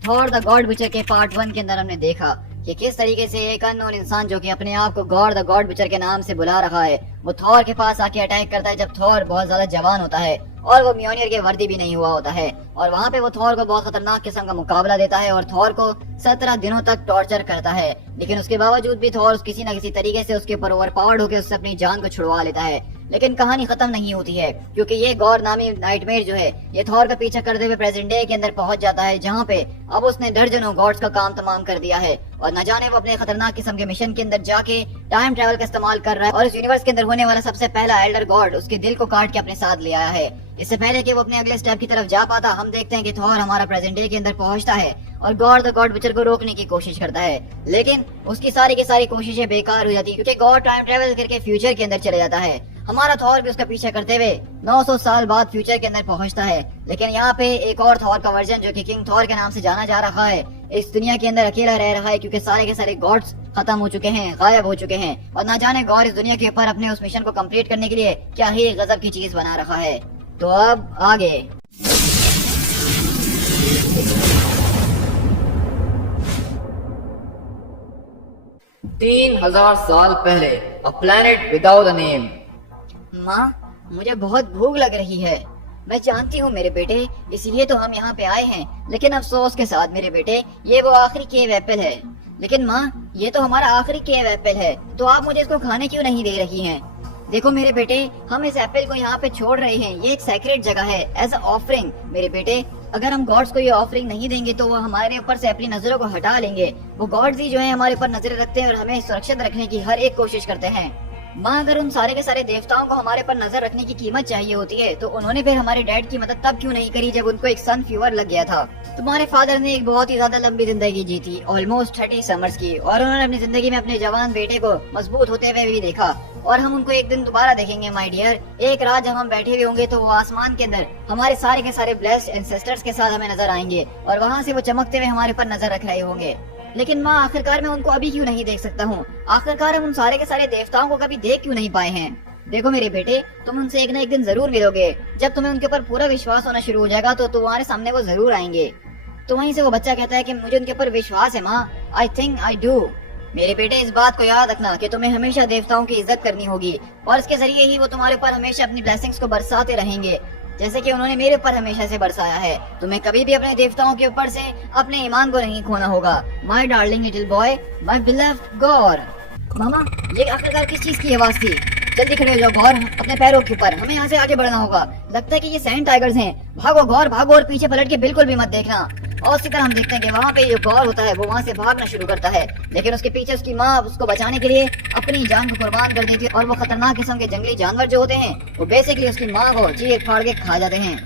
Thor the God बिचर के part 1 के अंदर हमने देखा कि किस तरीके से एक अननोन इंसान जो कि अपने आप को गॉड द गॉड बिचर के नाम से बुला रहा है, वो थॉर के पास आके अटैक करता है जब थॉर बहुत ज्यादा जवान होता है और वो म्योनियर के वर्दी भी नहीं हुआ होता है। और वहाँ पे वो थॉर को बहुत खतरनाक किस्म का मुकाबला देता है और थॉर को 17 दिनों तक टॉर्चर करता है। लेकिन उसके बावजूद भी थॉर किसी न किसी तरीके से उसके ऊपर ओवरपावर्ड होकर उससे अपनी जान को छुड़वा लेता है। लेकिन कहानी खत्म नहीं होती है, क्योंकि ये गॉर नामी नाइटमेयर जो है ये थॉर का पीछा करते हुए प्रेजेंट डे के अंदर पहुंच जाता है, जहाँ पे अब उसने दर्जनों गॉड्स का काम तमाम कर दिया है और न जाने वो अपने खतरनाक किस्म के मिशन के अंदर जाके टाइम ट्रेवल का इस्तेमाल कर रहा है और इस यूनिवर्स के अंदर होने वाला सबसे पहला एल्डर गॉड उसके दिल को काट के अपने साथ ले आया है। इससे पहले कि वो अपने अगले स्टेप की तरफ जा पाता, हम देखते हैं कि थॉर हमारा प्रेजेंट डे के अंदर पहुंचता है और गॉड द गॉड बिचर को रोकने की कोशिश करता है। लेकिन उसकी सारी की सारी कोशिशें बेकार हो जाती है, क्योंकि गॉड टाइम ट्रेवल करके फ्यूचर के अंदर चले जाता है। हमारा थॉर भी उसका पीछा करते हुए 900 साल बाद फ्यूचर के अंदर पहुंचता है। लेकिन यहाँ पे एक और थॉर का वर्जन जो कि किंग थॉर के नाम से जाना जा रहा है, इस दुनिया के अंदर अकेला रह रहा है, क्योंकि सारे के सारे गॉड्स खत्म हो चुके हैं, गायब हो चुके हैं और ना जाने गॉड इस दुनिया के ऊपर अपने उस मिशन को कंप्लीट करने के लिए क्या ही गजब की चीज बना रखा है। तो अब आगे 3000 साल पहले अ प्लेनेट विदाउट अ नेम। माँ, मुझे बहुत भूख लग रही है। मैं जानती हूँ मेरे बेटे, इसलिए तो हम यहाँ पे आए हैं, लेकिन अफसोस के साथ मेरे बेटे, ये वो आखिरी केव एप्पल है। लेकिन माँ, ये तो हमारा आखिरी केव एप्पल है, तो आप मुझे इसको खाने क्यों नहीं दे रही हैं? देखो मेरे बेटे, हम इस एप्पल को यहाँ पे छोड़ रहे हैं, ये एक सेक्रेट जगह है, एज अ ऑफरिंग। मेरे बेटे, अगर हम गॉड्स को ये ऑफरिंग नहीं देंगे तो वो हमारे ऊपर से अपनी नजरों को हटा लेंगे। वो गॉड्स ही जो है हमारे ऊपर नजरें रखते हैं और हमें सुरक्षित रखने की हर एक कोशिश करते हैं। माँ, अगर उन सारे के सारे देवताओं को हमारे पर नजर रखने की कीमत चाहिए होती है, तो उन्होंने फिर हमारे डैड की मदद तब क्यों नहीं करी जब उनको एक सन फीवर लग गया था? तुम्हारे फादर ने एक बहुत ही ज्यादा लंबी जिंदगी जी थी, ऑलमोस्ट 30 समर्स की, और उन्होंने अपनी जिंदगी में अपने जवान बेटे को मजबूत होते हुए भी देखा। और हम उनको एक दिन दोबारा देखेंगे माय डियर। एक रात जब हम बैठे हुए होंगे तो वो आसमान के अंदर हमारे सारे के सारे ब्लेस्ड एंसेस्टर्स के साथ हमें नजर आएंगे और वहाँ से वो चमकते हुए हमारे पर नजर रख रहे होंगे। लेकिन माँ, आखिरकार मैं उनको अभी क्यों नहीं देख सकता हूँ? आखिरकार हम उन सारे के सारे देवताओं को कभी देख क्यों नहीं पाए हैं? देखो मेरे बेटे, तुम उनसे एक न एक दिन जरूर मिलोगे। जब तुम्हें उनके ऊपर पूरा विश्वास होना शुरू हो जाएगा तो तुम्हारे सामने वो जरूर आएंगे। तो वहीं से वो बच्चा कहता है कि मुझे उनके ऊपर विश्वास है माँ, आई थिंक आई डू। मेरे बेटे, इस बात को याद रखना कि तुम्हें हमेशा देवताओं की इज्जत करनी होगी और इसके जरिए ही वो तुम्हारे ऊपर हमेशा अपनी ब्लेसिंग्स को बरसाते रहेंगे, जैसे कि उन्होंने मेरे ऊपर हमेशा से बरसाया है। तुम्हें कभी भी अपने देवताओं के ऊपर से अपने ईमान को नहीं खोना होगा। My darling little boy, my beloved god. मामा, ये आखिरकार किस चीज की आवाज थी? जल्दी खड़े हो जाओ गौर, अपने पैरों के ऊपर, हमें यहाँ से आगे बढ़ना होगा। लगता है कि ये सैंड टाइगर्स हैं। भागो गौर, भागो और पीछे पलट के बिल्कुल भी मत देखना। और इसी तरह हम देखते हैं कि वहाँ पे जो गौर होता है वो वहाँ से भागना शुरू करता है, लेकिन उसके पीछे उसकी माँ उसको बचाने के लिए अपनी जान को कुर्बान कर देती है और वो खतरनाक किस्म के जंगली जानवर जो होते हैं वो बेसिकली उसकी माँ को चीर फाड़ के खा जाते हैं।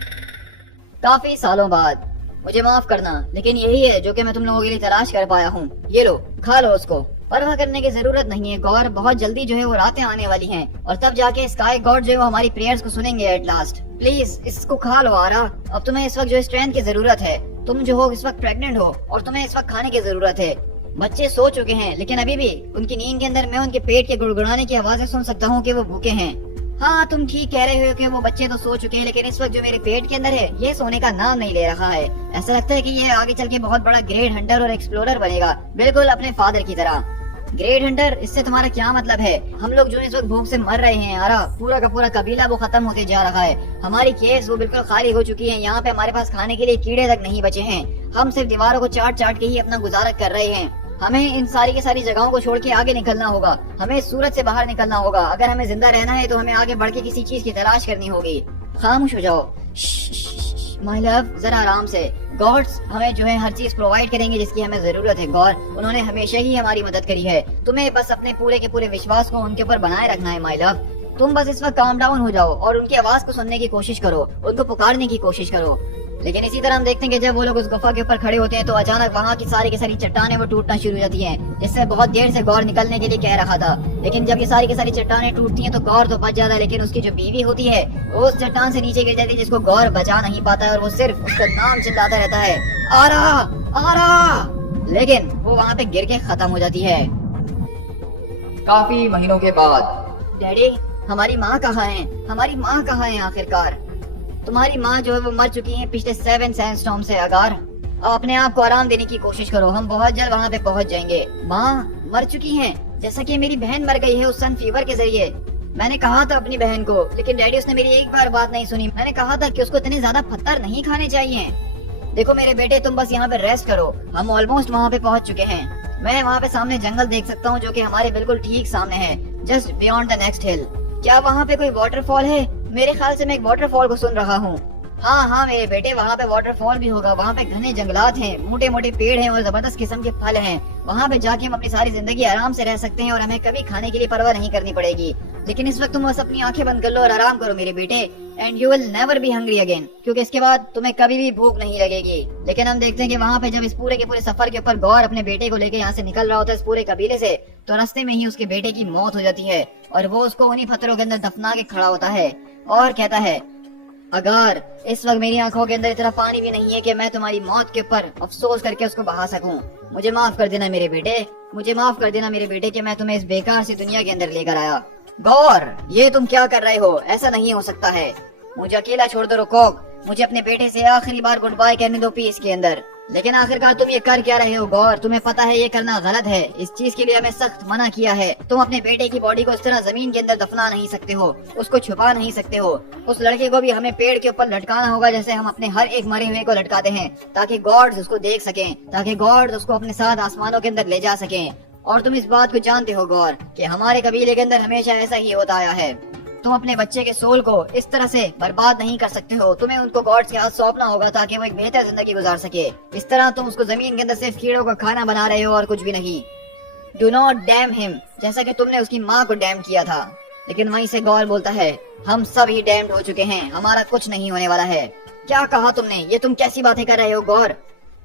काफी सालों बाद, मुझे माफ करना, लेकिन यही है जो कि मैं तुम लोगों के लिए तलाश कर पाया हूँ। ये लो, खा लो उसको। परवाह करने की जरूरत नहीं है गौर, बहुत जल्दी जो है वो रातें आने वाली हैं और तब जाके स्काई गॉड जो है वो हमारी प्रेयर्स को सुनेंगे एट लास्ट। प्लीज इसको खा लो आरा। अब तुम्हें इस वक्त जो स्ट्रेंथ की जरूरत है, तुम जो हो इस वक्त प्रेग्नेंट हो और तुम्हें इस वक्त खाने की जरूरत है। बच्चे सो चुके हैं, लेकिन अभी भी उनकी नींद के अंदर मैं उनके पेट के गुड़गुड़ाने की आवाजें सुन सकता हूँ कि वो भूखे हैं। हाँ, तुम ठीक कह रहे हो कि वो बच्चे तो सो चुके हैं, लेकिन इस वक्त जो मेरे पेट के अंदर है ये सोने का नाम नहीं ले रहा है। ऐसा लगता है कि ये आगे चल के बहुत बड़ा ग्रेट हंटर और एक्सप्लोरर बनेगा, बिल्कुल अपने फादर की तरह। ग्रेट हंटर, इससे तुम्हारा क्या मतलब है? हम लोग जो इस वक्त भूख से मर रहे हैं यारा, पूरा का पूरा कबीला वो खत्म होते जा रहा है। हमारी केस वो बिल्कुल खाली हो चुकी है। यहाँ पे हमारे पास खाने के लिए कीड़े तक नहीं बचे हैं। हम सिर्फ दीवारों को चाट चाट के ही अपना गुजारा कर रहे हैं। हमें इन सारी की सारी जगहों को छोड़ के आगे निकलना होगा। हमें सूरज से बाहर निकलना होगा। अगर हमें जिंदा रहना है तो हमें आगे बढ़ के किसी चीज की तलाश करनी होगी। खामोश हो जाओ माय लव, जरा आराम से। गॉड्स हमें जो है हर चीज प्रोवाइड करेंगे जिसकी हमें जरूरत है। गॉड उन्होंने हमेशा ही हमारी मदद करी है। तुम्हें बस अपने पूरे के पूरे विश्वास को उनके ऊपर बनाए रखना है माय लव। तुम बस इस वक्त काम डाउन हो जाओ और उनकी आवाज को सुनने की कोशिश करो, उनको पुकारने की कोशिश करो। लेकिन इसी तरह हम देखते हैं कि जब वो लोग उस गुफा के ऊपर खड़े होते हैं तो अचानक वहाँ की सारी चट्टानें वो टूटना शुरू हो जाती हैं, जिससे बहुत देर से गौर निकलने के लिए कह रहा था। लेकिन जब ये सारी की सारी चट्टानें टूटती हैं तो गौर तो बच जाता है, लेकिन उसकी जो बीवी होती है वो उस चट्टान से नीचे गिर जाती है, जिसको गौर बचा नहीं पाता है और वो सिर्फ उसका नाम चिल्लाता रहता है, आरा आरा। लेकिन वो वहाँ पे गिर के खत्म हो जाती है। काफी महीनों के बाद, डैडी, हमारी माँ कहाँ है? हमारी माँ कहाँ है आखिरकार? तुम्हारी माँ जो है वो मर चुकी है पिछले 7 सैंडस्टॉर्म से अगार। अब अपने आप को आराम देने की कोशिश करो, हम बहुत जल्द वहाँ पे पहुँच जाएंगे। माँ मर चुकी हैं, जैसा कि मेरी बहन मर गई है उस सन फीवर के जरिए। मैंने कहा था अपनी बहन को, लेकिन डैडी उसने मेरी एक बार बात नहीं सुनी। मैंने कहा था कि उसको इतने ज्यादा पत्थर नहीं खाने चाहिए। देखो मेरे बेटे, तुम बस यहाँ पे रेस्ट करो, हम ऑलमोस्ट वहाँ पे पहुँच चुके हैं। मैं वहाँ पे सामने जंगल देख सकता हूँ जो कि हमारे बिल्कुल ठीक सामने है, जस्ट बियॉन्ड द नेक्स्ट हिल। क्या वहाँ पे कोई वाटरफॉल है? मेरे ख्याल से मैं एक वाटरफॉल को सुन रहा हूँ। हाँ हाँ मेरे बेटे, वहाँ पे वाटरफॉल भी होगा। वहाँ पे घने जंगलात हैं, मोटे मोटे पेड़ हैं और जबरदस्त किस्म के फल हैं। वहाँ पे जाके हम अपनी सारी जिंदगी आराम से रह सकते हैं और हमें कभी खाने के लिए परवाह नहीं करनी पड़ेगी। लेकिन इस वक्त तुम बस अपनी आंखें बंद कर लो और आराम करो मेरे बेटे, and you will never be hungry again, क्योंकि इसके बाद तुम्हें कभी भी भूख नहीं लगेगी। लेकिन हम देखते हैं कि वहाँ पे जब इस पूरे के पूरे सफर के ऊपर गौर अपने बेटे को लेके यहाँ से निकल रहा होता है इस पूरे कबीले से, तो रास्ते में ही उसके बेटे की मौत हो जाती है और वो उसको उन्हीं पत्थरों के अंदर दफना के खड़ा होता है और कहता है, अगर इस वक्त मेरी आंखों के अंदर इतना पानी भी नहीं है कि मैं तुम्हारी मौत के ऊपर अफसोस करके उसको बहा सकूं, मुझे माफ कर देना मेरे बेटे, मुझे माफ कर देना मेरे बेटे कि मैं तुम्हें इस बेकार सी दुनिया के अंदर लेकर आया। गौर, ये तुम क्या कर रहे हो? ऐसा नहीं हो सकता है, मुझे अकेला छोड़ दो रुकोक, मुझे अपने बेटे से आखिरी बार गुड बाय कहने दो पीस के अंदर। लेकिन आखिरकार तुम ये कर क्या रहे हो गौर? तुम्हें पता है ये करना गलत है, इस चीज के लिए हमें सख्त मना किया है। तुम अपने बेटे की बॉडी को इस तरह जमीन के अंदर दफना नहीं सकते हो, उसको छुपा नहीं सकते हो। उस लड़के को भी हमें पेड़ के ऊपर लटकाना होगा जैसे हम अपने हर एक मरे हुए को लटकाते हैं, ताकि गॉड्स उसको देख सकें, ताकि गॉड्स उसको अपने साथ आसमानों के अंदर ले जा सकें। और तुम इस बात को जानते हो गौर कि हमारे कबीले के अंदर हमेशा ऐसा ही होता आया है। तुम अपने बच्चे के सोल को इस तरह से बर्बाद नहीं कर सकते हो, तुम्हें उनको गॉड्स के हाथ सौंपना होगा ताकि वो एक बेहतर जिंदगी गुजार सके। इस तरह तुम उसको जमीन के अंदर सिर्फ कीड़ों का खाना बना रहे हो और कुछ भी नहीं। डू नॉट डैम हिम, जैसा कि तुमने उसकी माँ को डैम किया था। लेकिन वहीं से गौर बोलता है, हम सब ही डैम्ड हो चुके हैं, हमारा कुछ नहीं होने वाला है। क्या कहा तुमने? ये तुम कैसी बातें कर रहे हो गौर?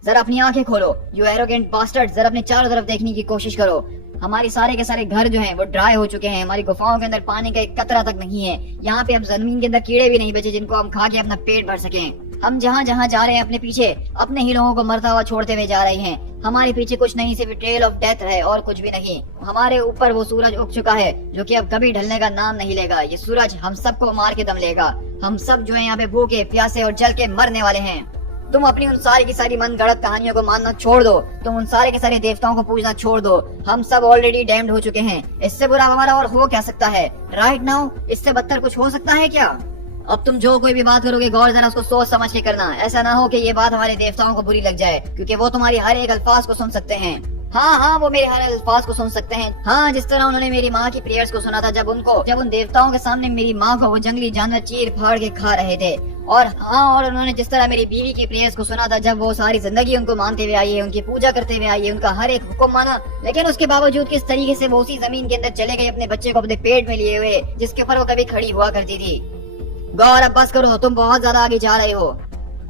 जरा अपनी आंखें खोलो, यू एरोगेंट बास्टर्ड, जरा अपने चारों तरफ देखने की कोशिश करो। हमारे सारे के सारे घर जो हैं वो ड्राई हो चुके हैं, हमारी गुफाओं के अंदर पानी का एक कतरा तक नहीं है। यहाँ पे अब जमीन के अंदर कीड़े भी नहीं बचे जिनको हम खा के अपना पेट भर सकें। हम जहाँ जहाँ जा रहे हैं अपने पीछे अपने ही लोगों को मरता हुआ छोड़ते हुए जा रहे हैं। हमारे पीछे कुछ नहीं, सिर्फ ट्रेल ऑफ डेथ है और कुछ भी नहीं। हमारे ऊपर वो सूरज उग चुका है जो कि अब कभी ढलने का नाम नहीं लेगा। ये सूरज हम सबको मार के दम लेगा। हम सब जो है यहाँ पे भूखे प्यासे और जल के मरने वाले हैं। तुम अपनी उन सारी की सारी मन गढ़ंत कहानियों को मानना छोड़ दो, तुम उन सारे के सारे देवताओं को पूजना छोड़ दो। हम सब ऑलरेडी डैम्ड हो चुके हैं, इससे बुरा हमारा और हो क्या सकता है? राइट नाउ इससे बदतर कुछ हो सकता है क्या? अब तुम जो कोई भी बात करोगे गौर जरा उसको सोच समझ के करना, ऐसा ना हो कि ये बात हमारे देवताओं को बुरी लग जाए, क्योंकि वो तुम्हारी हर एक अल्फाज को सुन सकते हैं। हाँ हाँ, वो मेरे हर अल्फाज को सुन सकते हैं। हाँ, जिस तरह उन्होंने मेरी माँ की प्रेयर्स को सुना था जब उन देवताओं के सामने मेरी माँ को वो जंगली जानवर चीर फाड़ के खा रहे थे। और हाँ, और उन्होंने जिस तरह मेरी बीवी की प्रेयर्स को सुना था जब वो सारी जिंदगी उनको मानते हुए आई है, उनकी पूजा करते हुए आई है, उनका हर एक हुक्म माना, लेकिन उसके बावजूद किस तरीके से वो उसी जमीन के अंदर चले गए अपने बच्चे को अपने पेट में लिए हुए जिसके ऊपर वो कभी खड़ी हुआ करती थी। गौर, अब बस करो, तुम बहुत ज्यादा आगे जा रहे हो।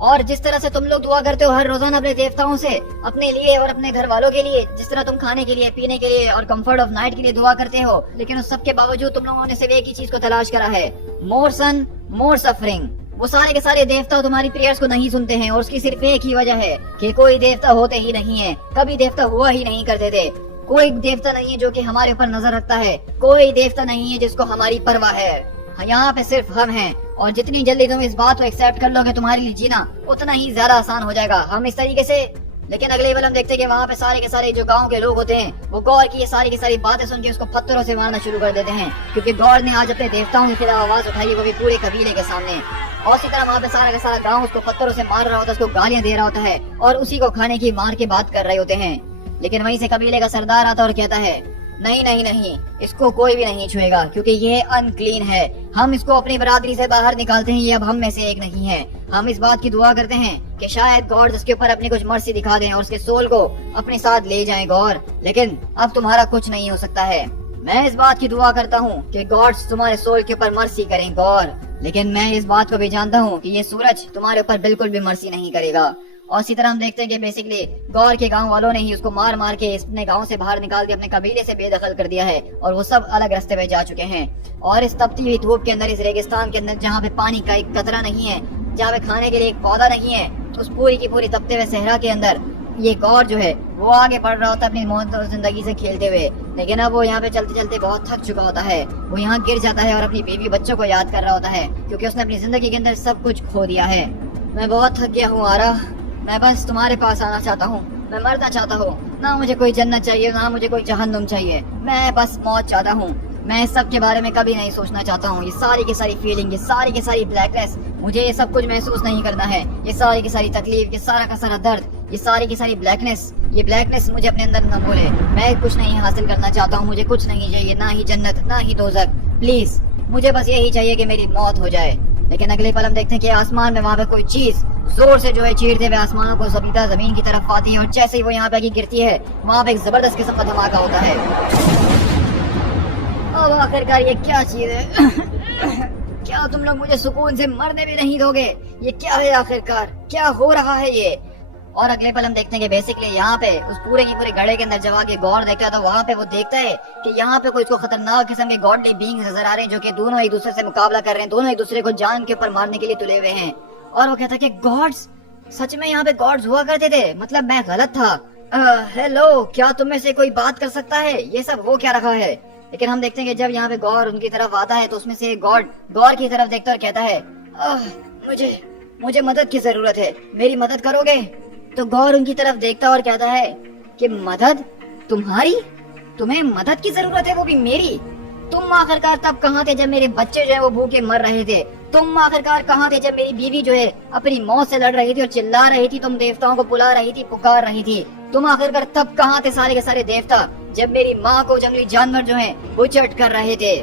और जिस तरह से तुम लोग दुआ करते हो हर रोजाना अपने देवताओं से, अपने लिए और अपने घर वालों के लिए, जिस तरह तुम खाने के लिए, पीने के लिए और कंफर्ट ऑफ नाइट के लिए दुआ करते हो, लेकिन उस सब के बावजूद तुम लोगों ने सिर्फ एक ही चीज को तलाश करा है, मोर सन मोर सफरिंग। वो सारे के सारे देवता तुम्हारी प्रेयर्स को नहीं सुनते हैं और उसकी सिर्फ एक ही वजह है कि कोई देवता होते ही नहीं है, कभी देवता हुआ ही नहीं करते थे। कोई देवता नहीं है जो कि हमारे ऊपर नजर रखता है, कोई देवता नहीं है जिसको हमारी परवाह है। यहाँ पे सिर्फ हम हैं और जितनी जल्दी तुम इस बात को एक्सेप्ट कर लोगे तुम्हारे लिए जीना उतना ही ज्यादा आसान हो जाएगा। हम इस तरीके से, लेकिन अगले पल हम देखते हैं कि वहाँ पे सारे के सारे जो गांव के लोग होते हैं वो गौर की ये सारी की सारी बातें सुन के उसको पत्थरों से मारना शुरू कर देते हैं, क्योंकि गौर ने आज अपने देवताओं के खिलाफ आवाज उठाई, वो भी पूरे कबीले के सामने। और इसी तरह वहाँ पे सारा का सारा गाँव उसको पत्थरों से मार रहा होता है, उसको गालियां दे रहा होता है और उसी को खाने की मार के बात कर रहे होते हैं। लेकिन वहीं से कबीले का सरदार आता और कहता है, नहीं नहीं नहीं, इसको कोई भी नहीं छुएगा क्योंकि ये अनक्लीन है। हम इसको अपनी बरादरी से बाहर निकालते हैं, ये अब हम में से एक नहीं है। हम इस बात की दुआ करते हैं कि शायद गॉड उसके ऊपर अपनी कुछ मर्सी दिखा दें और उसके सोल को अपने साथ ले जाएं गौर, लेकिन अब तुम्हारा कुछ नहीं हो सकता है। मैं इस बात की दुआ करता हूँ कि गॉड्स तुम्हारे सोल के ऊपर मर्सी करें गौर, लेकिन मैं इस बात को भी जानता हूँ कि ये सूरज तुम्हारे ऊपर बिल्कुल भी मर्सी नहीं करेगा। और इसी तरह हम देखते हैं कि बेसिकली गौर के गांव वालों ने ही उसको मार मार के अपने गांव से बाहर निकाल के अपने कबीले से बेदखल कर दिया है और वो सब अलग रास्ते पे जा चुके हैं। और इस तपती हुई धूप के अंदर, इस रेगिस्तान के अंदर जहाँ पे पानी का एक कतरा नहीं है, जहाँ पे खाने के लिए एक पौधा नहीं है, उस पूरी की पूरी तपते हुए सहरा के अंदर ये गौर जो है वो आगे बढ़ रहा होता है अपनी मौत और जिंदगी से खेलते हुए। लेकिन अब वो यहाँ पे चलते चलते बहुत थक चुका होता है, वो यहाँ गिर जाता है और अपनी बीवी बच्चों को याद कर रहा होता है क्योंकि उसने अपनी जिंदगी के अंदर सब कुछ खो दिया है। मैं बहुत थक गया हूँ आरा, मैं बस तुम्हारे पास आना चाहता हूँ, मैं मरना चाहता हूँ। ना मुझे कोई जन्नत चाहिए, ना मुझे कोई जहन्नुम चाहिए, मैं बस मौत चाहता हूँ। मैं इस सब के बारे में कभी नहीं सोचना चाहता हूँ। ये सारी की सारी फीलिंग, ये सारी की सारी ब्लैकनेस, मुझे ये सब कुछ महसूस नहीं करना है। ये सारी की सारी तकलीफ, ये सारा का सारा दर्द, ये सारी की सारी ब्लैकनेस, ये ब्लैकनेस मुझे अपने अंदर न बोले। मैं कुछ नहीं हासिल करना चाहता हूँ, मुझे कुछ नहीं चाहिए, ना ही जन्नत ना ही दोज़ख। प्लीज मुझे बस यही चाहिए कि मेरी मौत हो जाए। लेकिन अगले पल हम देखते हैं कि आसमान में वहाँ पे कोई चीज जोर से जो है चीरते हुए आसमानों को ज़मीदा जमीन की तरफ आती है, और जैसे ही वो यहाँ पे आके गिरती है वहाँ पे एक जबरदस्त किस्म का धमाका होता है। अब आखिरकार ये क्या चीज है? क्या तुम लोग मुझे सुकून से मरने भी नहीं दोगे? ये क्या है आखिरकार, क्या हो रहा है ये? और अगले पल हम देखते हैं कि बेसिकली यहाँ पे उस पूरे की पूरे गड्ढे के अंदर जब आके गौर देखता है तो वहाँ पे वो देखता है कि यहाँ पे कोई इसको खतरनाक किस्म के गॉडली बीइंग्स नजर आ रहे हैं, जो कि दोनों एक दूसरे से मुकाबला कर रहे हैं, दोनों एक दूसरे को जान के ऊपर मारने के लिए तुले हुए हैं। और वो कहता है कि गॉड्स, सच में यहाँ पे गॉड्स हुआ करते थे, मतलब मैं गलत था। हेलो, क्या तुम में से कोई बात कर सकता है? ये सब हो क्या रहा है? लेकिन हम देखते हैं कि जब यहाँ पे गौर उनकी तरफ आता है तो उसमें से गॉड गौर की तरफ देखता है और कहता है मुझे मदद की जरूरत है, मेरी मदद करोगे? तो गौर उनकी तरफ देखता और कहता है कि मदद? तुम्हारी? तुम्हें मदद की जरूरत है, वो भी मेरी? तुम आखिरकार तब कहाँ थे जब मेरे बच्चे जो है वो भूखे मर रहे थे? तुम आखिरकार कहाँ थे जब मेरी बीवी जो है अपनी मौत से लड़ रही थी और चिल्ला रही थी, तुम देवताओं को बुला रही थी, पुकार रही थी? तुम आखिरकार तब कहाँ थे सारे के सारे देवता जब मेरी माँ को जंगली जानवर जो है वो चट कर रहे थे?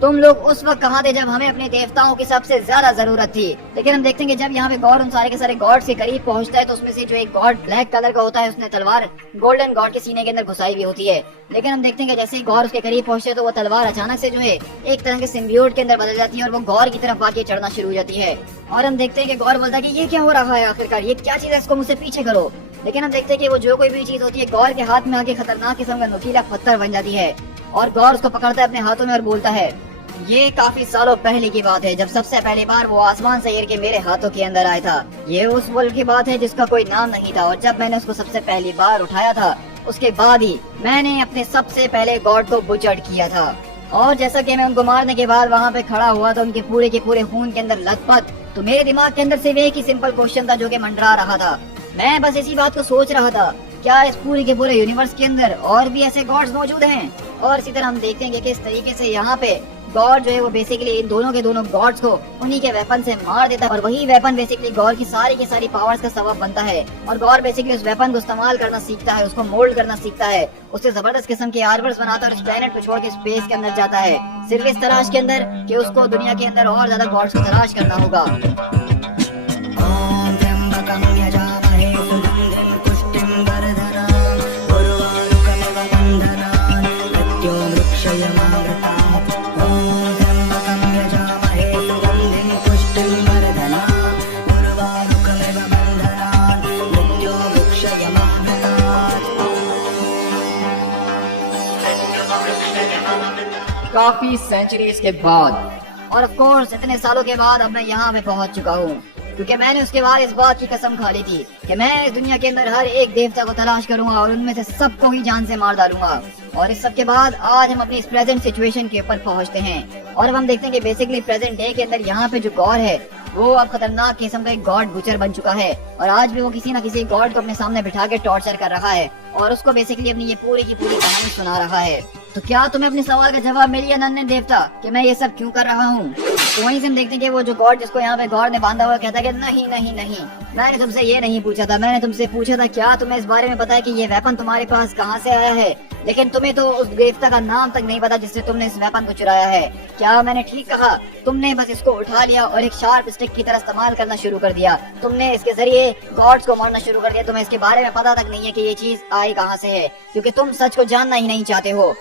तुम लोग उस वक्त कहाँ थे जब हमें अपने देवताओं की सबसे ज्यादा जरूरत थी? लेकिन हम देखते हैं कि जब यहाँ पे गॉड उन सारे के सारे गॉड के करीब पहुँचता है तो उसमें से जो एक गॉड ब्लैक कलर का होता है, उसने तलवार गोल्डन गॉड के सीने के अंदर घुसाई हुई होती है। लेकिन हम देखते हैं कि जैसे ही गौर उसके करीब पहुँचते है तो वो तलवार अचानक से जो है एक तरह के सिम्बियोट के अंदर बदल जाती है और वो गौर की तरफ आके चढ़ना शुरू हो जाती है। और हम देखते हैं कि गौर बोलता है कि ये क्या हो रहा है आखिरकार, ये क्या चीज है, इसको मुझसे पीछे करो। लेकिन हम देखते हैं कि वो जो कोई भी चीज होती है गौर के हाथ में आके खतरनाक किस्म का नुकीला पत्थर बन जाती है और गौर उसको पकड़ता है अपने हाथों में और बोलता है, ये काफी सालों पहले की बात है जब सबसे पहली बार वो आसमान से गिर के मेरे हाथों के अंदर आया था। ये उस मुल्क की बात है जिसका कोई नाम नहीं था, और जब मैंने उसको सबसे पहली बार उठाया था उसके बाद ही मैंने अपने सबसे पहले गॉड को बुचड़ किया था। और जैसा कि मैं उनको मारने के बाद वहाँ पे खड़ा हुआ था उनके पूरे के पूरे खून के अंदर लथपथ, तो मेरे दिमाग के अंदर सिर्फ एक ही सिंपल क्वेश्चन था जो कि मंडरा रहा था। मैं बस इसी बात को सोच रहा था, क्या इस पूरे के पूरे यूनिवर्स के अंदर और भी ऐसे गॉड्स मौजूद हैं? और इसी तरह हम देखेंगे कि किस तरीके से यहाँ पे गॉड जो है वो बेसिकली इन दोनों के दोनों गॉड्स को उन्हीं के वेपन से मार देता है, और वही वेपन बेसिकली गॉड की सारी पावर्स का सबब बनता है। और गॉड बेसिकली उस वेपन को इस्तेमाल करना सीखता है, उसको मोल्ड करना सीखता है, उससे जबरदस्त किस्म के आर्मर्स बनाता है और इस प्लेनेट को छोड़ के स्पेस के अंदर जाता है, सिर्फ इस तलाश के अंदर कि उसको दुनिया के अंदर और ज्यादा गॉड्स को तलाश करना होगा। काफी सेंचुरीज के बाद और ऑफ कोर्स इतने सालों के बाद अब मैं यहाँ पे पहुँच चुका हूँ, क्योंकि मैंने उसके बाद इस बात की कसम खा ली थी कि मैं इस दुनिया के अंदर हर एक देवता को तलाश करूंगा और उनमें से सबको ही जान से मार डालूंगा। और इस सब के बाद आज हम अपनी इस प्रेजेंट सिचुएशन के ऊपर पहुंचते हैं और अब हम देखते हैं कि बेसिकली प्रेजेंट डे के अंदर यहाँ पे जो गॉड है वो अब खतरनाक किस्म का एक गॉड बुचर बन चुका है, और आज भी वो किसी न किसी गॉड को अपने सामने बिठा के टॉर्चर कर रहा है और उसको बेसिकली अपनी ये पूरी की पूरी कहानी सुना रहा है। तो क्या तुम्हें अपने सवाल का जवाब मिल गया नन्हे देवता कि मैं ये सब क्यों कर रहा हूँ? तो वहीं से हम देखते हैं कि वो जो गॉड जिसको यहाँ पे गॉड ने बांधा हुआ कहता है कि नहीं नहीं नहीं, मैंने तुमसे ये नहीं पूछा था, मैंने तुमसे पूछा था क्या तुम्हें इस बारे में पता है कि ये वेपन तुम्हारे पास कहाँ से आया है? लेकिन तुम्हें तो उस देवता का नाम तक नहीं पता जिससे तुमने इस वेपन को चुराया है। क्या मैंने ठीक कहा? तुमने बस इसको उठा लिया और एक शार्प स्टिक की तरह इस्तेमाल करना शुरू कर दिया, तुमने इसके जरिए गॉड्स को मारना शुरू कर दिया, तुम्हें इसके बारे में पता तक नहीं है कि ये चीज आई कहाँ से है, क्योंकि तुम सच को जानना ही नहीं चाहते हो।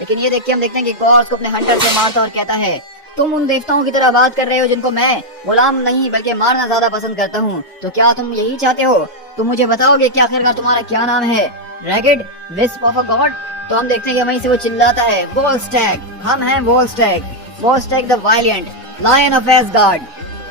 लेकिन ये देख के हम देखते हैं कि गॉड्स को अपने हंटर से मारता और कहता है, तुम उन देवताओं की तरह बात कर रहे हो जिनको मैं गुलाम नहीं बल्कि मारना ज्यादा पसंद करता हूँ, तो क्या तुम यही चाहते हो? तुम मुझे बताओगे कि आखिरकार तुम्हारा क्या नाम है? Ragged wisp of a God? तो हम देखते हैं कि वहीं से वो चिल्लाता है, वोल्स्टैग, हम हैं Volstagg, Volstagg the violent lion of Asgard.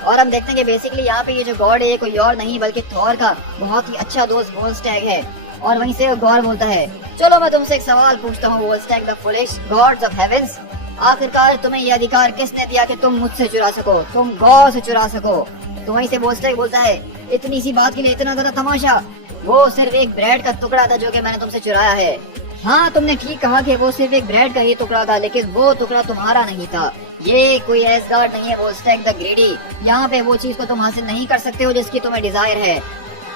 और हम देखते हैं कि बेसिकली यहाँ पे ये जो गॉड है कोई और नहीं बल्कि थॉर का बहुत ही अच्छा दोस्त वोल्स्टैग है। और वहीं से गॉड बोलता है, चलो मैं तुमसे एक सवाल पूछता हूँ Volstagg the foolish gods of heavens, आखिरकार तुम्हें ये अधिकार किसने दिया कि तुम मुझसे चुरा सको, तुम गॉड से चुरा सको? तो वहीं से वोल्स्टेक बोलता है, इतनी सी बात के लिए इतना ज्यादा तमाशा? वो सिर्फ एक ब्रेड का टुकड़ा था जो कि मैंने तुमसे चुराया है। हाँ, तुमने ठीक कहा कि वो सिर्फ एक ब्रेड का ही टुकड़ा था, लेकिन वो टुकड़ा तुम्हारा नहीं था। ये कोई एसगार्ड नहीं है वोल्स्टेक द ग्रीडी। यहाँ पे वो चीज को तुम हासिल नहीं कर सकते हो जिसकी तुम्हें डिजायर है।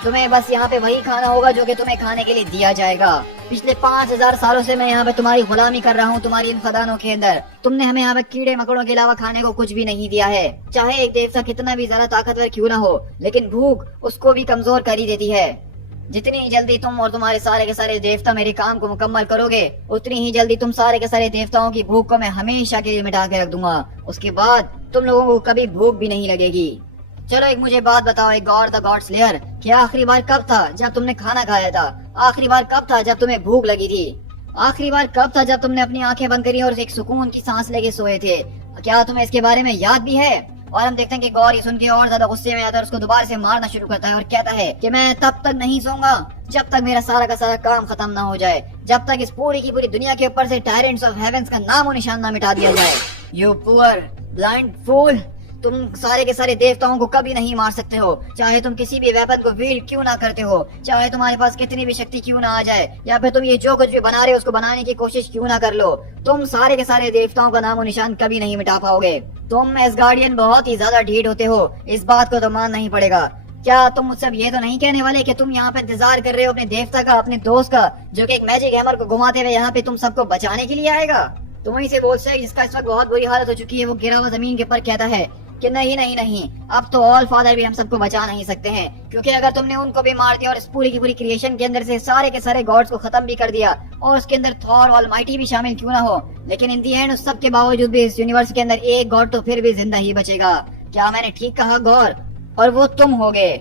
तुम्हें बस यहाँ पे वही खाना होगा जो कि तुम्हें खाने के लिए दिया जाएगा। पिछले 5000 सालों से मैं यहाँ पे तुम्हारी गुलामी कर रहा हूँ, तुम्हारी इन खदानों के अंदर। तुमने हमें यहाँ पे कीड़े मकोड़ों के अलावा खाने को कुछ भी नहीं दिया है। चाहे एक देवता कितना भी ज्यादा ताकतवर क्यों ना हो, लेकिन भूख उसको भी कमजोर कर ही देती है। जितनी जल्दी तुम और तुम्हारे सारे के सारे देवता मेरे काम को मुकम्मल करोगे, उतनी ही जल्दी तुम सारे के सारे देवताओं की भूख को मैं हमेशा के लिए मिटा के रख दूंगा। उसके बाद तुम लोगों को कभी भूख भी नहीं लगेगी। चलो एक मुझे बात बताओ, एक गॉड द गॉड स्लेयर, क्या आखिरी बार कब था जब तुमने खाना खाया था? आखिरी बार कब था जब तुम्हें भूख लगी थी? आखिरी बार कब था जब तुमने अपनी आंखें बंद करी और एक सुकून की सांस लेके सोए थे? क्या तुम्हें इसके बारे में याद भी है? और हम देखते हैं कि गौर ये सुन के और ज्यादा गुस्से में आता है और उसको दोबारा से मारना शुरू करता है और कहता है कि मैं तब तक नहीं सोऊंगा जब तक मेरा सारा का सारा काम खत्म ना हो जाए, जब तक इस पूरी की पूरी दुनिया के ऊपर से टायरेंट्स ऑफ हेवेंस का नाम और निशान ना मिटा दिया जाए। यू पुअर ब्लाइंड फूल, तुम सारे के सारे देवताओं को कभी नहीं मार सकते हो, चाहे तुम किसी भी वेपन को फील्ड क्यों ना करते हो, चाहे तुम्हारे पास कितनी भी शक्ति क्यों ना आ जाए, या फिर तुम ये जो कुछ भी बना रहे हो उसको बनाने की कोशिश क्यों ना कर लो, तुम सारे के सारे देवताओं का नाम और निशान कभी नहीं मिटा पाओगे। तुम एसगार्डियन बहुत ही ज्यादा ढीठ होते हो, इस बात को तो मानना ही पड़ेगा। क्या तुम मुझसे अब ये तो नहीं कहने वाले कि तुम यहाँ पे इंतजार कर रहे हो अपने देवता का, अपने दोस्त का, जो कि एक मैजिक हैमर को घुमाते हुए यहाँ पे तुम सबको बचाने के लिए आएगा? तो वहीं से बोलते जिसका इस वक्त बहुत बुरी हालत हो चुकी है, वो गिरा हुआ जमीन के ऊपर कहता है कि नहीं नहीं नहीं, अब तो ऑल फादर भी हम सबको बचा नहीं सकते हैं, क्योंकि अगर तुमने उनको भी मार दिया और इस पूरी की पूरी क्रिएशन के अंदर से सारे के सारे गॉड्स को खत्म भी कर दिया और उसके अंदर थॉर ऑलमाइटी भी शामिल क्यों ना हो, लेकिन इन दी एंड उस सब के बावजूद भी इस यूनिवर्स के अंदर एक गॉड तो फिर भी जिंदा ही बचेगा। क्या मैंने ठीक कहा गौर? और वो तुम होगे।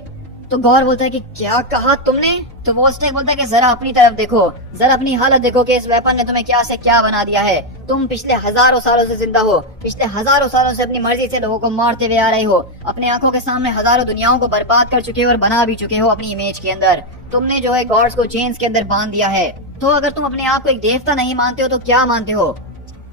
तो गौर बोलता है कि क्या कहा तुमने? तो वोल्स्टेक बोलता है कि जरा अपनी तरफ देखो, जरा अपनी हालत देखो कि इस वेपन ने तुम्हें क्या से क्या बना दिया है। तुम पिछले हजारों सालों से जिंदा हो, पिछले हजारों सालों से अपनी मर्जी से लोगों को मारते हुए आ रहे हो, अपने आंखों के सामने हजारों दुनियाओं को बर्बाद कर चुके हो और बना भी चुके हो अपनी इमेज के अंदर। तुमने जो है गॉड्स को चेन्स के अंदर बांध दिया है। तो अगर तुम अपने आप को एक देवता नहीं मानते हो तो क्या मानते हो?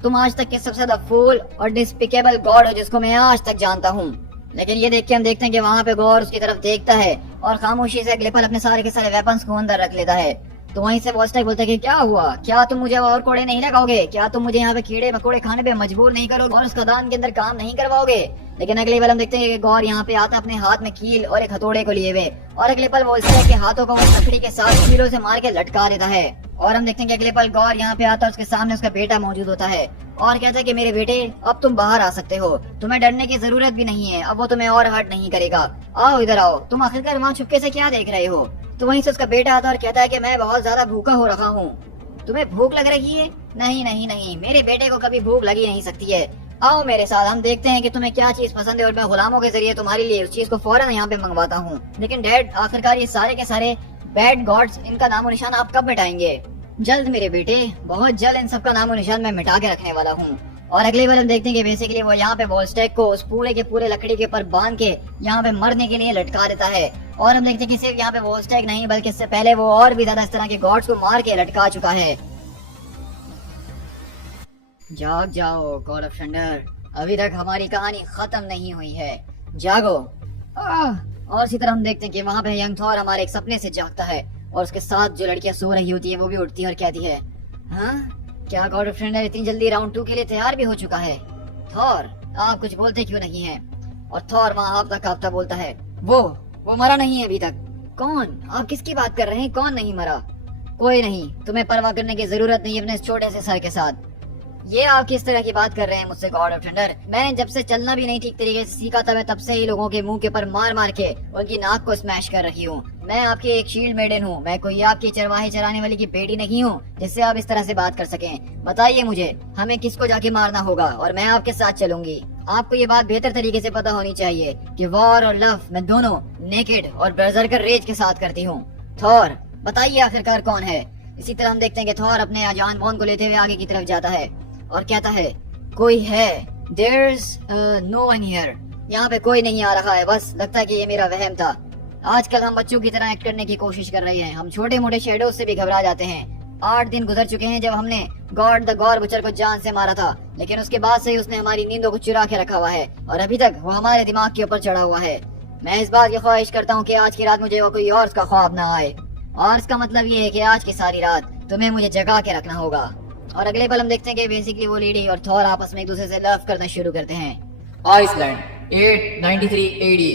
तुम आज तक के सबसे ज्यादा फूल और डिस्पिकेबल गॉड हो जिसको मैं आज तक जानता हूँ। लेकिन ये देख के हम देखते हैं कि वहाँ पे गौर उसकी तरफ देखता है और खामोशी से ग्लिपल अपने सारे के सारे वेपन्स को अंदर रख लेता है। तो वहीं से वोल्स्टेक बोलता है कि क्या हुआ, क्या तुम मुझे और कोड़े नहीं लगाओगे? क्या तुम मुझे यहाँ पे कीड़े मकोड़े खाने पे मजबूर नहीं करोगे और उस खदान के अंदर काम नहीं करवाओगे? लेकिन अगले पल हम देखते हैं कि गौर यहाँ पे आता अपने हाथ में कील और एक हथौड़े को लिए हुए, और अगले पल वोल्स्टेक के हाथों को लकड़ी के साथ कीलों से मार के लटका देता है। और हम देखते हैं कि अगले पल गौर यहाँ पे आता है, उसके सामने उसका बेटा मौजूद होता है और कहता है कि मेरे बेटे अब तुम बाहर आ सकते हो, तुम्हें डरने की जरूरत भी नहीं है, अब वो तुम्हें और हर्ट नहीं करेगा, आओ इधर आओ, तुम आखिरकार वहाँ छुपके से क्या देख रहे हो? तो वहीं से उसका बेटा आता है और कहता है कि मैं बहुत ज्यादा भूखा हो रहा हूँ, तुम्हें भूख लग रही है? नहीं नहीं नहीं, मेरे बेटे को कभी भूख लगी नहीं सकती है, आओ मेरे साथ, हम देखते हैं कि तुम्हें क्या चीज पसंद है और मैं गुलामों के जरिए तुम्हारे लिए उस चीज को फौरन यहाँ पे मंगवाता हूँ। लेकिन डैड, आखिरकार ये सारे के सारे बैड गॉड्स, इनका नामो निशान आप कब मिटाएंगे? जल्द मेरे बेटे, बहुत जल्द इन सब का नामो निशान मैं मिटा के रखने वाला हूँ। और अगली बार हम देखते हैं कि बेसिकली वो यहाँ पे वोल्स्टेक को उस पूरे के पूरे लकड़ी के ऊपर बांध के यहाँ पे मरने के लिए लटका देता है। और हम देखते हैं कि सिर्फ यहाँ पे वोल्स्टेक नहीं, बल्कि इससे पहले वो और भी ज्यादा इस तरह के गॉड्स को मार के लटका चुका है। जाग जाओ गॉड ऑफ थंडर, अभी तक हमारी कहानी खत्म नहीं हुई है, जागो। और इसी तरह हम देखते हैं कि वहाँ पे यंग थॉर हमारे एक सपने से जागता है और उसके साथ जो लड़कियां सो रही होती है वो भी उठती है और कहती है, हाँ क्या गॉड ऑफ थंडर इतनी जल्दी राउंड 2 के लिए तैयार भी हो चुका है? थॉर, आप कुछ बोलते क्यों नहीं हैं? और थॉर वहाँ हाफता कांपता बोलता है, वो मरा नहीं है अभी तक। कौन? आप किसकी बात कर रहे हैं? कौन नहीं मरा? कोई नहीं, तुम्हें परवाह करने की जरूरत नहीं अपने इस छोटे से सर के साथ। ये आप किस तरह की बात कर रहे हैं मुझसे गॉड ऑफ थंडर? मैंने जब से चलना भी नहीं ठीक तरीके से सीखा था, मैं तब से ही लोगों के मुंह के पर मार मार के उनकी नाक को स्मैश कर रही हूँ। मैं आपकी एक शील्ड मेडन हूँ, मैं कोई आपकी चरवाहे चराने वाली की बेटी नहीं हूँ जिससे आप इस तरह से बात कर सकें। बताइए मुझे, हमें किसको जाके मारना होगा और मैं आपके साथ चलूंगी। आपको ये बात बेहतर तरीके से पता होनी चाहिए कि वॉर और लव मैं दोनों नेकेड और बर्जरकर रेज के साथ करती हूँ। थॉर, बताइए आखिरकार कौन है? इसी तरह हम देखते हैं कि थॉर अपने अजान बॉन को लेते हुए आगे की तरफ जाता है और कहता है, कोई है, there's no one here, यहाँ पे कोई नहीं आ रहा है, बस लगता है कि ये मेरा वहम था। आजकल हम बच्चों की तरह एक्ट करने की कोशिश कर रहे हैं, हम छोटे मोटे शेडोज से भी घबरा जाते हैं। 8 दिन गुजर चुके हैं जब हमने गॉड द गॉर बुचर को जान से मारा था, लेकिन उसके बाद से ही उसने हमारी नींदों को चुरा के रखा हुआ है और अभी तक वो हमारे दिमाग के ऊपर चढ़ा हुआ है। मैं इस बात की ख्वाहिश करता हूँ कि आज की रात मुझे वो कोई और का ख्वाब ना आए, और इसका मतलब ये है कि आज की सारी रात तुम्हें मुझे जगा के रखना होगा। और अगले पल हम देखते हैं कि बेसिकली वो लेडी और थॉर आपस में एक दूसरे से लव करना शुरू करते हैं। Iceland 893 AD.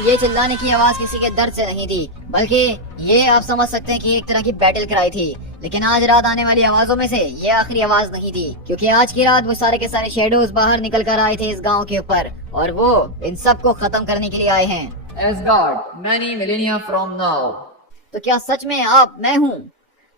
ये चिल्लाने की आवाज किसी के दर्द से नहीं थी, बल्कि ये आप समझ सकते हैं कि एक तरह की बैटल क्राई थी। लेकिन आज रात आने वाली आवाजों में से ये आखिरी आवाज नहीं थी, क्योंकि आज की रात वो सारे के सारे शेडोज बाहर निकल कर आए थे इस गांव के ऊपर, और वो इन सब को खत्म करने के लिए आए हैं। Ash gourd many millennia from now। तो क्या सच में आप मैं हूँ?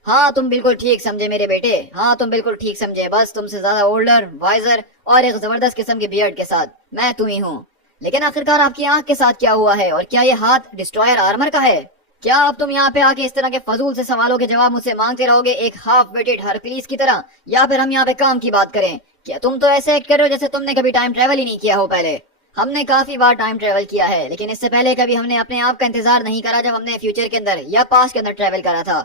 हाँ, तुम बिल्कुल ठीक समझे मेरे बेटे, हाँ तुम बिल्कुल ठीक समझे, बस तुमसे ज्यादा ओल्डर, वाइजर और एक जबरदस्त किस्म की बियर्ड के साथ मैं तुम ही हूँ। लेकिन आखिरकार आपकी आंख के साथ क्या हुआ है, और क्या ये हाथ डिस्ट्रॉयर आर्मर का है? क्या अब तुम यहाँ पे आके इस तरह के फजूल से सवालों के जवाब मुझसे मांगते रहोगे एक हाफ वेटेड हरक्यूलिस की तरह, या फिर हम यहाँ पे काम की बात करें? क्या तुम तो ऐसे एक्ट कर रहे हो जैसे तुमने कभी टाइम ट्रेवल ही नहीं किया हो पहले। हमने काफी बार टाइम ट्रेवल किया है, लेकिन इससे पहले कभी हमने अपने आप का इंतजार नहीं करा जब हमने फ्यूचर के अंदर या पास्ट के अंदर ट्रेवल करा था।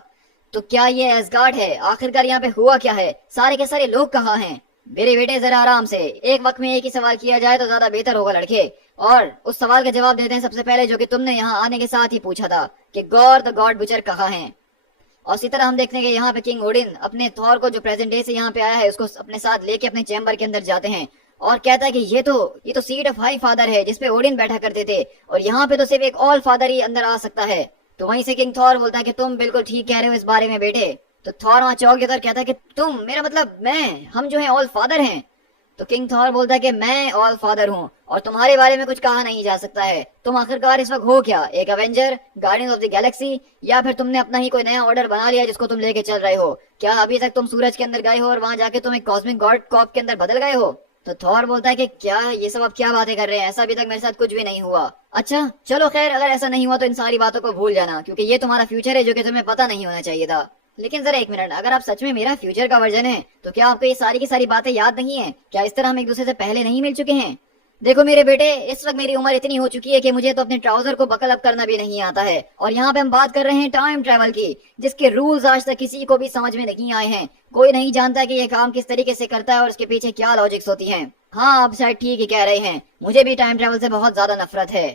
तो क्या ये एसगार्ड है? आखिरकार यहाँ पे हुआ क्या है? सारे के सारे लोग कहाँ हैं? मेरे बेटे जरा आराम से, एक वक्त में एक ही सवाल किया जाए तो ज्यादा बेहतर होगा लड़के। और उस सवाल का जवाब देते हैं सबसे पहले, जो कि तुमने यहाँ आने के साथ ही पूछा था कि गॉड द गॉड बुचर कहाँ हैं। और इसी तरह हम देखते हैं कि यहाँ पे किंग ओडिन अपने थॉर को जो प्रेजेंट डे से यहाँ पे आया है उसको अपने साथ लेके अपने चैम्बर के अंदर जाते हैं, और कहता है कि ये तो सीट ऑफ हाई फादर है जिसपे ओडिन बैठा करते थे, और यहाँ पे तो सिर्फ एक ऑल फादर ही अंदर आ सकता है। तो वहीं से किंग थॉर बोलता है कि तुम बिल्कुल ठीक कह रहे हो इस बारे में बेटे। तो थॉर वहाँ चौंक जाता है, कहता है कि तुम, मेरा मतलब हम जो है ऑल फादर हैं। तो किंग थॉर बोलता है कि मैं ऑल फादर हूँ और तुम्हारे बारे में कुछ कहा नहीं जा सकता है। तुम आखिरकार इस वक्त हो क्या, एक Avenger, guardians of the Galaxy, या फिर तुमने अपना ही कोई नया ऑर्डर बना लिया जिसको तुम लेके चल रहे हो? क्या अभी तक तुम सूरज के अंदर गए हो और वहां जाके तुम एक कॉस्मिक गॉड कॉप के अंदर बदल गए हो? तो थॉर बोलता है कि क्या ये सब आप क्या बातें कर रहे हैं, ऐसा अभी तक मेरे साथ कुछ भी नहीं हुआ। अच्छा चलो खैर, अगर ऐसा नहीं हुआ तो इन सारी बातों को भूल जाना, क्योंकि ये तुम्हारा फ्यूचर है जो कि तुम्हें पता नहीं होना चाहिए था। लेकिन जरा एक मिनट, अगर आप सच में मेरा फ्यूचर का वर्जन है तो क्या आपको ये सारी की सारी बातें याद नहीं है? क्या इस तरह हम एक दूसरे से पहले नहीं मिल चुके हैं? देखो मेरे बेटे, इस वक्त मेरी उम्र इतनी हो चुकी है कि मुझे तो अपने ट्राउजर को बकल अप करना भी नहीं आता है, और यहाँ पे हम बात कर रहे हैं टाइम ट्रेवल की, जिसके रूल्स आज तक किसी को भी समझ में नहीं आए हैं। कोई नहीं जानता कि ये काम किस तरीके से करता है और उसके पीछे क्या लॉजिक्स होती हैं। हाँ, आप शायद ठीक ही कह रहे हैं, मुझे भी टाइम ट्रेवल से बहुत ज्यादा नफरत है।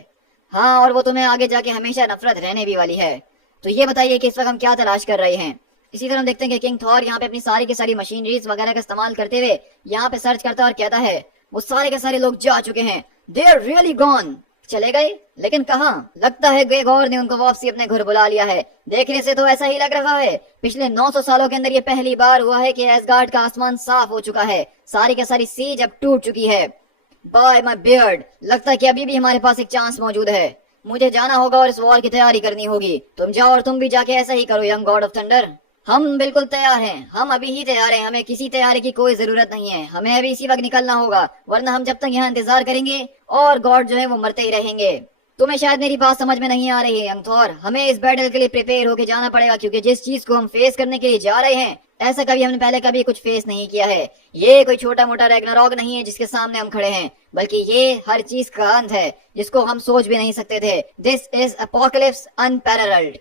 हाँ, और वो तुम्हें आगे जाके हमेशा नफरत रहने भी वाली है। तो ये बताइए कि इस वक्त हम क्या तलाश कर रहे हैं? इसी तरह हम देखते हैं कि किंग थॉर यहाँ पे अपनी सारी की सारी मशीनरीज वगैरह का इस्तेमाल करते हुए यहाँ पे सर्च करता है और कहता है वो सारे के सारे लोग जा चुके हैं, दे आर रियली गॉन। चले गए? लेकिन कहाँ? लगता है ग्रेगोर ने उनको वापसी अपने घर बुला लिया है। देखने से तो ऐसा ही लग रहा है। पिछले 900 सालों के अंदर ये पहली बार हुआ है कि एसगार्ड का आसमान साफ हो चुका है, सारी की सारी सीज अब टूट चुकी है। बाय माय बियर्ड, लगता है कि अभी भी हमारे पास एक चांस मौजूद है। मुझे जाना होगा और इस वॉर की तैयारी करनी होगी। तुम जाओ और तुम भी जाके ऐसा ही करो यंग गॉड ऑफ थंडर। हम बिल्कुल तैयार हैं, हम अभी ही तैयार हैं, हमें किसी तैयारी की कोई जरूरत नहीं है। हमें अभी इसी वक्त निकलना होगा, वरना हम जब तक यहाँ इंतजार करेंगे और गॉड जो है वो मरते ही रहेंगे। तुम्हें शायद मेरी बात समझ में नहीं आ रही है यंग थॉर, हमें इस बैटल के लिए प्रिपेयर होके जाना पड़ेगा, क्योंकि जिस चीज को हम फेस करने के लिए जा रहे हैं ऐसा कभी हमने पहले कभी कुछ फेस नहीं किया है। ये कोई छोटा मोटा रैग्नारॉक नहीं है जिसके सामने हम खड़े हैं, बल्कि ये हर चीज का अंत है जिसको हम सोच भी नहीं सकते थे। This is apocalypse unparalleled.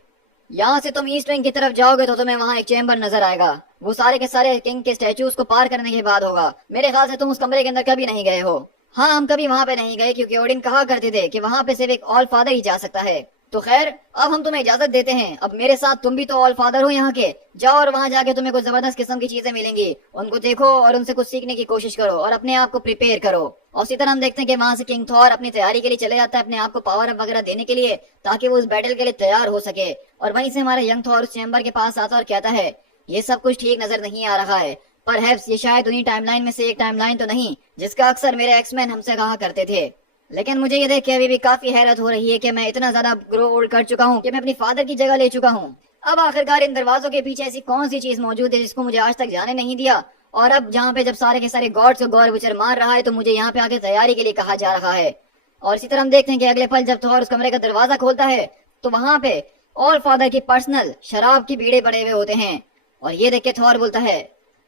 यहाँ से तुम ईस्ट विंग की तरफ जाओगे तो तुम्हें वहाँ एक चैम्बर नजर आएगा, वो सारे के सारे किंग के स्टैचूज को पार करने के बाद होगा। मेरे ख्याल से तुम उस कमरे के अंदर कभी नहीं गए हो। हाँ, हम कभी वहाँ पे नहीं गए, क्योंकि ओडिन कहा करते थे कि वहाँ पे सिर्फ एक ऑल फादर ही जा सकता है। तो खैर, अब हम तुम्हें इजाजत देते हैं। अब मेरे साथ तुम भी तो ऑल फादर हो यहाँ के, जाओ और वहाँ जाके तुम्हें कुछ जबरदस्त किस्म की चीजें मिलेंगी, उनको देखो और उनसे कुछ सीखने की कोशिश करो और अपने आप को प्रिपेयर करो। और इसी तरह हम देखते हैं कि वहाँ से किंग थॉर अपनी तैयारी के लिए चले जाता है, अपने आप को पावर अप वगैरह देने के लिए, ताकि वो उस बैटल के लिए तैयार हो सके। और वहीं से हमारा यंग थॉर उस चैम्बर के पास आता और कहता है ये सब कुछ ठीक नजर नहीं आ रहा है, परहैप्स ये शायद उन्हीं टाइमलाइन में से एक टाइमलाइन तो नहीं जिसका अक्सर मेरे एक्समैन हमसे कहा करते थे। लेकिन मुझे ये देख के अभी भी काफी हैरत हो रही है कि मैं इतना ज्यादा ग्रो ओल्ड कर चुका हूँ कि मैं अपनी फादर की जगह ले चुका हूँ। अब आखिरकार इन दरवाजों के पीछे ऐसी कौन सी चीज मौजूद है जिसको मुझे आज तक जाने नहीं दिया, और अब जहाँ पे जब सारे के सारे गॉड्स को गौर बुचर मार रहा है तो मुझे यहाँ पे आके तैयारी के लिए कहा जा रहा है। और इसी तरह हम देखते हैं कि अगले पल जब थॉर उस कमरे का दरवाजा खोलता है तो वहाँ पे ऑल फादर की पर्सनल शराब की बीड़े पड़े हुए होते हैं। और ये देख के थॉर बोलता है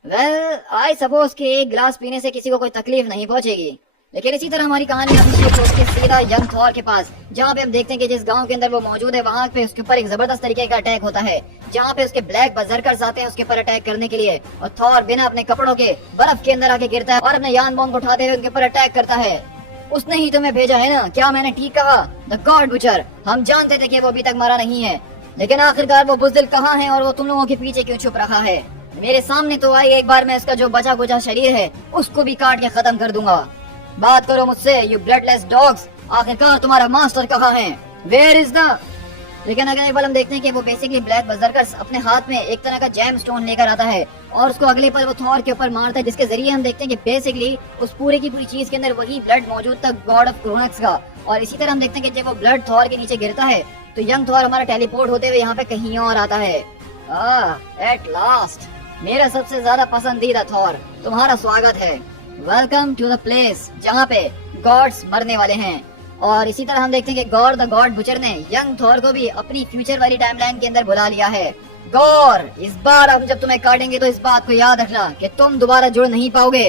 वेल आई सपोज कि एक गिलास पीने से किसी को कोई तकलीफ नहीं पहुंचेगी। लेकिन इसी तरह हमारी कहानी आती है उसके सीधा यंग थॉर के पास, जहाँ पे हम देखते हैं कि जिस गांव के अंदर वो मौजूद है वहाँ पे उसके ऊपर एक जबरदस्त तरीके का अटैक होता है, जहाँ पे उसके ब्लैक बर्जर्कर्स आते हैं उसके ऊपर अटैक करने के लिए, और थॉर बिना अपने कपड़ों के बर्फ के अंदर आके गिरता है और अपने यान बॉम्ब उठाते हुए उनके ऊपर अटैक करता है। उसने ही तुम्हें भेजा है ना? क्या मैंने ठीक कहा? The God butcher. हम जानते थे कि वो अभी तक मरा नहीं है, लेकिन आखिरकार वो बुज़दिल कहाँ है और वो तुम लोगों के पीछे क्यों छुप रखा है? मेरे सामने तो आई, एक बार मैं इसका जो बचा कुचा शरीर है उसको भी काट के खत्म कर दूंगा। बात करो मुझसे, यू ब्लडलेस डॉग्स। आखिरकार तुम्हारा मास्टर कहाँ है? Where is the? लेकिन अगले पल हम देखते हैं कि वो बेसिकली ब्लैक बर्जर्कर अपने हाथ में एक तरह का जैम स्टोन लेकर आता है और उसको अगले पल वो थॉर के ऊपर मारता है, जिसके जरिए हम देखते हैं कि बेसिकली उस पूरे की पूरी चीज के अंदर वही ब्लड मौजूद था गॉड ऑफ क्रोनक्स का। और इसी तरह हम देखते हैं कि जब वो ब्लड थॉर के नीचे गिरता है तो यंग थॉर हमारा टेलीपोर्ट होते हुए यहाँ पे कहीं और आता है। एट लास्ट मेरा सबसे ज्यादा पसंदीदा थॉर, तुम्हारा स्वागत है। वेलकम टू द प्लेस जहाँ पे गॉड्स मरने वाले हैं। और इसी तरह हम देखते हैं कि गॉर द गॉड बुचर ने यंग थॉर को भी अपनी फ्यूचर वाली टाइमलाइन के अंदर बुला लिया है। गॉर, इस बार हम जब तुम्हें काटेंगे तो इस बात को याद रखना कि तुम दोबारा जुड़ नहीं पाओगे।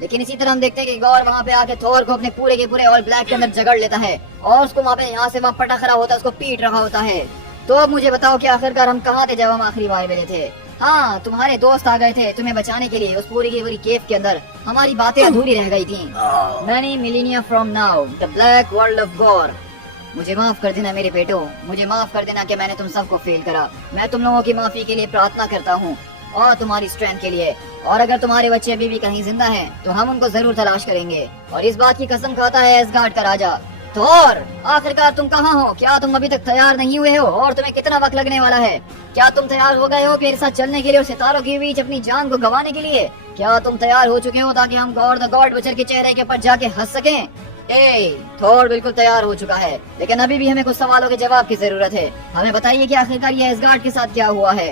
लेकिन इसी तरह हम देखते हैं कि गॉर वहाँ पे आके थॉर को अपने पूरे के पूरे ऑल ब्लैक के अंदर जकड़ लेता है और उसको वहाँ पे यहाँ से वहाँ पटा खड़ा होता है, उसको पीट रहा होता है। तो अब मुझे बताओ कि आखिरकार हम कहाँ थे जब हम आखिरी बार मिले थे? हाँ, तुम्हारे दोस्त आ गए थे तुम्हें बचाने के लिए। उस पूरी की पूरी केव के अंदर हमारी बातें अधूरी रह गई थी। Many millennia from now, the black world of Gore। मुझे माफ कर देना मेरे बेटो, मुझे माफ कर देना कि मैंने तुम सबको फेल करा। मैं तुम लोगों की माफी के लिए प्रार्थना करता हूँ और तुम्हारी स्ट्रेंथ के लिए। और अगर तुम्हारे बच्चे अभी भी कहीं जिंदा हैं, तो हम उनको जरूर तलाश करेंगे। और इस बात की कसम खाता है एसगार्ड का राजा। थॉर, आखिरकार तुम कहाँ हो? क्या तुम अभी तक तैयार नहीं हुए हो? और तुम्हें कितना वक्त लगने वाला है? क्या तुम तैयार हो गए हो मेरे साथ चलने के लिए और सितारों के बीच अपनी जान को गंवाने के लिए? क्या तुम तैयार हो चुके हो ताकि हम गॉड द गॉड बुचर के चेहरे के ऊपर जाके हंस सकें? थॉर बिल्कुल तैयार हो चुका है, लेकिन अभी भी हमें कुछ सवालों के जवाब की जरूरत है। हमें बताइए कि आखिरकार ये एसगार्ड के साथ क्या हुआ है?